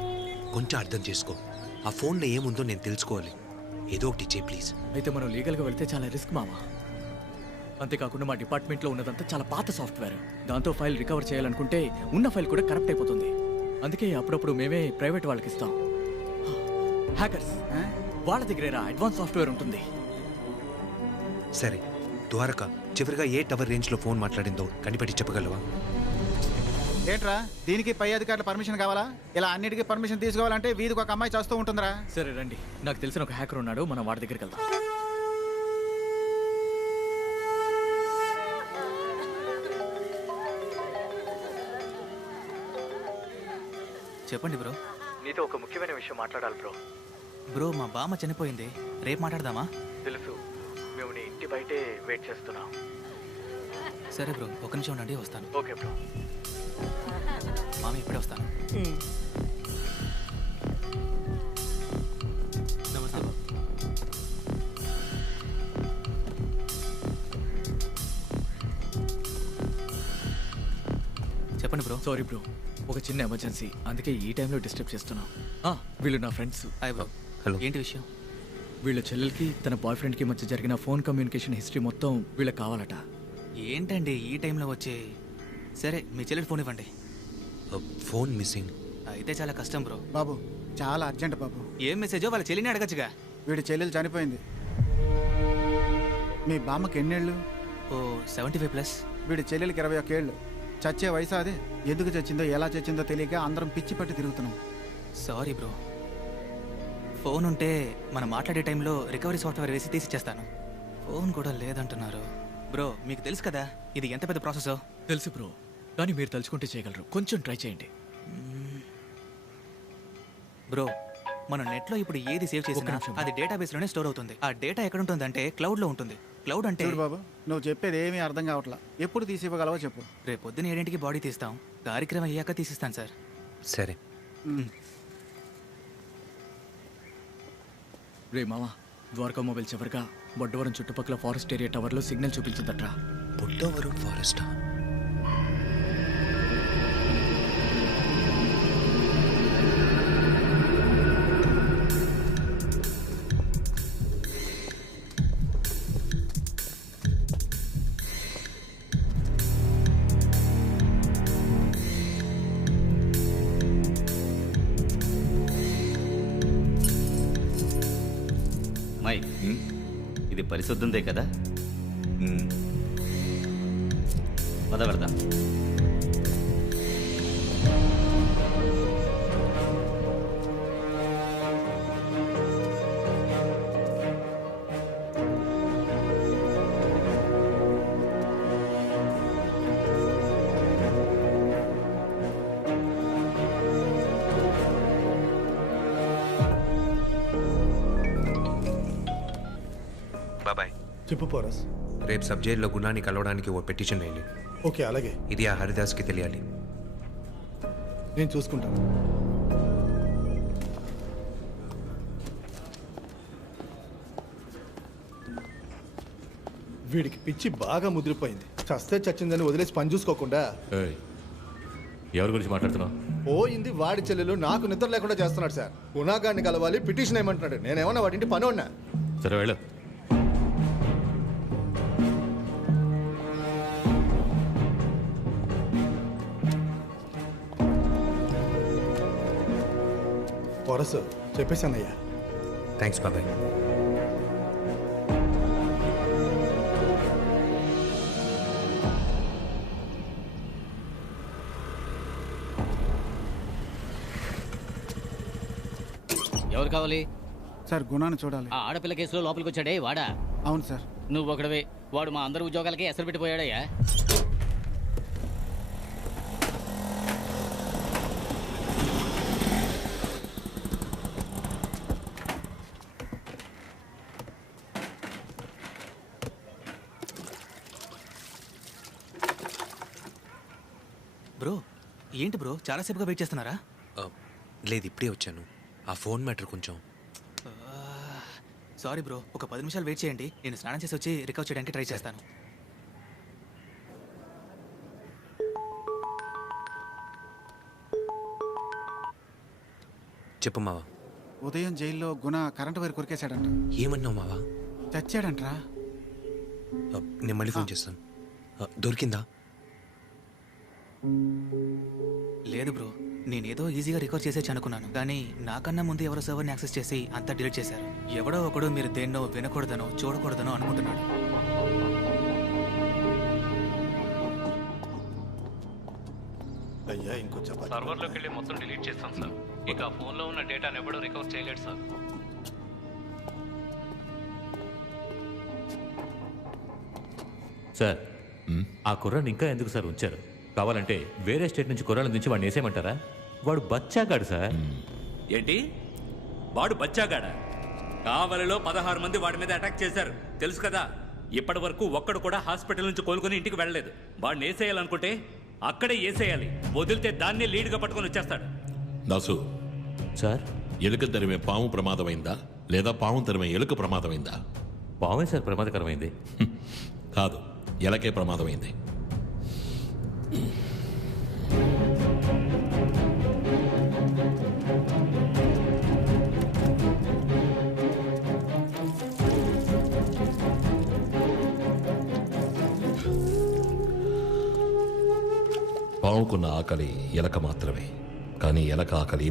కొంచెం అర్థం చేసుకో. ఆ ఫోన్లో ఏముందో నేను తెలుసుకోవాలి. ఏదో ఒకటి చేయి ప్లీజ్. అయితే మనం లీగల్ గా వెళ్తే చాలా రిస్క్ మావా. అంతేకాకుండా మా డిపార్ట్మెంట్లో ఉన్నదంతా చాలా పాత సాఫ్ట్వేర్. దాంతో ఫైల్ రికవర్ చేయాలనుకుంటే ఉన్న ఫైల్ కూడా కరప్ట్ అయిపోతుంది. అందుకే అప్పుడప్పుడు మేమే ప్రైవేట్ వాళ్ళకి ఇస్తాం. హ్యాకర్స్, వాళ్ళ దగ్గరేరా అడ్వాన్స్ సాఫ్ట్వేర్ ఉంటుంది. సరే, ద్వారక చివరిగా ఏ టవర్ రేంజ్ లో ఫోన్ మాట్లాడిందో కనిపెట్టి చెప్పగలవా? ఏంట్రా, దీనికి పై అధికారుల పర్మిషన్ కావాలా? ఇలా అన్నిటికీ పర్మిషన్ తీసుకోవాలంటే వీధికి ఒక అమ్మాయి చేస్తూ ఉంటుందిరా. సరే రండి, నాకు తెలిసిన ఒక హ్యాకర్ ఉన్నాడు, మనం వాడి దగ్గరికి వెళ్దాం. చెప్పండి బ్రో. నీతో ఒక ముఖ్యమైన విషయం మాట్లాడాలి బ్రో. బ్రో, మా బామ్మ చనిపోయింది, రేపు మాట్లాడదామా? తెలుసు, మేము నీ ఇంటి బయటే వెయిట్ చేస్తున్నాం. సరే బ్రో, 1 నిమిషం ఉండండి, వస్తాను. Okay bro. మామ, ఇప్పుడే వస్తాను. నమస్తే. చెప్పండి బ్రో. సారీ బ్రో, ఒక చిన్న ఎమర్జెన్సీ, అందుకే ఈ టైంలో డిస్టర్బ్ చేస్తున్నాం. వీళ్ళు నా ఫ్రెండ్స్. Hi bro. హలో. ఏంటి విషయం? వీళ్ళ చెల్లెలకి తన బాయ్ ఫ్రెండ్కి మధ్య జరిగిన ఫోన్ కమ్యూనికేషన్ హిస్టరీ మొత్తం వీళ్ళకి కావాలట. ఏంటండి ఈ టైంలో వచ్చే? సరే, మీ చెల్లెలు ఫోన్ ఇవ్వండి. ఫోన్ మిస్సింగ్ అయితే చాలా కష్టం బ్రో. బాబు, చాలా అర్జెంట్ బాబు. ఏం మెసేజో వాళ్ళ చెల్లిని అడగచ్చుగా. వీడి చెల్లెలు చనిపోయింది. మీ బామ్మకి ఎన్నేళ్ళు? ఓ 75+. వీడి చెల్లెలకి 21 ఏళ్ళు. చచ్చే వయసు అదే. ఎందుకు చచ్చిందో ఎలా చచ్చిందో తెలియక అందరం పిచ్చి పట్టి తిరుగుతున్నాం. Sorry bro. ఫోన్ ఉంటే మనం మాట్లాడే టైంలో రికవరీ సాఫ్ట్వేర్ వేసి తీసిచ్చేస్తాను. ఫోన్ కూడా లేదంటున్నారు. బ్రో, మీకు తెలుసు కదా ఇది ఎంత పెద్ద ప్రాసెసో. తెలుసు బ్రో, కానీ మీరు తలుచుకుంటే చేయగలరు. కొంచెం ట్రై చేయండి బ్రో. మనం నెట్లో ఇప్పుడు ఏది సేవ్ చేసినా అది డేటాబేస్లోనే స్టోర్ అవుతుంది. ఆ డేటా ఎక్కడ ఉంటుందంటే క్లౌడ్లో ఉంటుంది. క్లౌడ్ అంటే బాబు, నువ్వు చెప్పేది ఏమీ అర్థం కావట్లా. ఎప్పుడు తీసి ఇవ్వగలవో చెప్పు. రేపు పొద్దున 7ంటికి బాడీ తీస్తాం. కార్యక్రమం అయ్యాక తీసిస్తాను సార్. సరే. రే మామా, ద్వారకా మొబైల్ చివరిగా బొడ్డవరం చుట్టుపక్కల ఫారెస్ట్ ఏరియా టవర్లో సిగ్నల్ చూపించిందట్రా. బొడ్డవరం ఫారెస్టా? పరిశుద్ధందే కదా పద వెళదాం. బాబాయ్ చెప్పు పోరస్. రేపు సబ్ జైల్లో గుణాన్ని కలవడానికి ఓ పిటిషన్ వేయండి. ఓకే అలాగే. ఇది ఆ హరిదాస్కి తెలియాలి. నేను చూసుకుంటాను. వీడికి పిచ్చి బాగా ముదిరిపోయింది. చస్తే చచ్చిందని వదిలేసి పని చూసుకోకుండా ఎవరి గురించి మాట్లాడుతున్నావు? పోయింది వాడి చెల్లెలు నాకు నిద్ర లేకుండా చేస్తున్నాడు సార్. గుణాగాన్ని కలవాలి పిటిషన్ ఏమంటున్నాడు. నేనేమన్నా వాడింటి పని ఉన్నా. సరే వెళ్ళు. పొరసు చెప్పేశానయ్యా. థ్యాంక్స్ బాబాయ్. ఎవరు కావాలి సార్? గుణాన్ని చూడాలి. ఆ ఆడపిల్ల కేసులో లోపలికి వచ్చాడే వాడా? అవును సార్. నువ్వు ఒకడవే. వాడు మా అందరి ఉద్యోగాలకి ఎసరు పెట్టిపోయాడయ్యా. బ్రో ఏంటి బ్రో చాలాసేపుగా వెయిట్ చేస్తున్నారా? లేదు ఇప్పుడే వచ్చాను. ఆ ఫోన్ మ్యాటర్ కొంచెం. సారీ బ్రో, ఒక 10 నిమిషాలు వెయిట్ చేయండి. నేను స్నానం చేసి వచ్చి రికవర్ చేయడానికి ట్రై చేస్తాను. చెప్పు మావా. ఉదయం జైల్లో గుణ కరెంటు వైర్ కొరికేశాడంట. ఏమన్నావు మావా? చచ్చాడంట్రా. నేను మళ్ళీ ఫోన్ చేస్తాను. దొరికిందా? లేదు బ్రో, నేనేదో ఈజీగా రికవర్ చేసేచ్చు అనుకున్నాను. కానీ నాకన్నా ముందు ఎవరో సర్వర్ని యాక్సెస్ చేసి అంతా డిలీట్ చేశారు. ఎవడో ఒకడు మీరు దేన్నో వినకూడదనో చూడకూడదనో అనుకుంటున్నాడు. అయ్యా ఇంకొంచెం సర్వర్లోకి వెళ్ళి మొత్తం డిలీట్ చేస్తాం సార్. ఇక ఆ ఫోన్లో ఉన్న డేటాను ఎవడో రికవర్ చేయలేడు సార్. సార్ ఆ కుర్రాన్ని ఇంకా ఎందుకు సార్ ఉంచారు? కావాలంటే వేరే స్టేట్ నుంచి కుర్రాళ్ళ నుంచి వాడిని వేసేయమంటారా? వాడు బచ్చాగాడు సార్. ఏంటి వాడు బచ్చాగాడా? కావలిలో 16 మంది వాడి మీద అటాక్ చేశారు తెలుసు కదా. ఇప్పటి వరకు ఒక్కడు కూడా హాస్పిటల్ నుంచి కోలుకొని ఇంటికి వెళ్ళలేదు. వాడిని వేసేయాలనుకుంటే అక్కడే వేసేయాలి. వదిలితే దాన్నే లీడ్గా పట్టుకొని వచ్చేస్తాడు. దాసు సార్, ఎలుక తరిమే పాము ప్రమాదమైందా లేదా పాము తరిమే ఎలుక ప్రమాదమైందా? పామే సార్ ప్రమాదకరమైంది. కాదు, ఎలకే ప్రమాదమైంది. పాముకున్న ఆకలి ఎలక మాత్రమే, కానీ ఎలక ఆకలి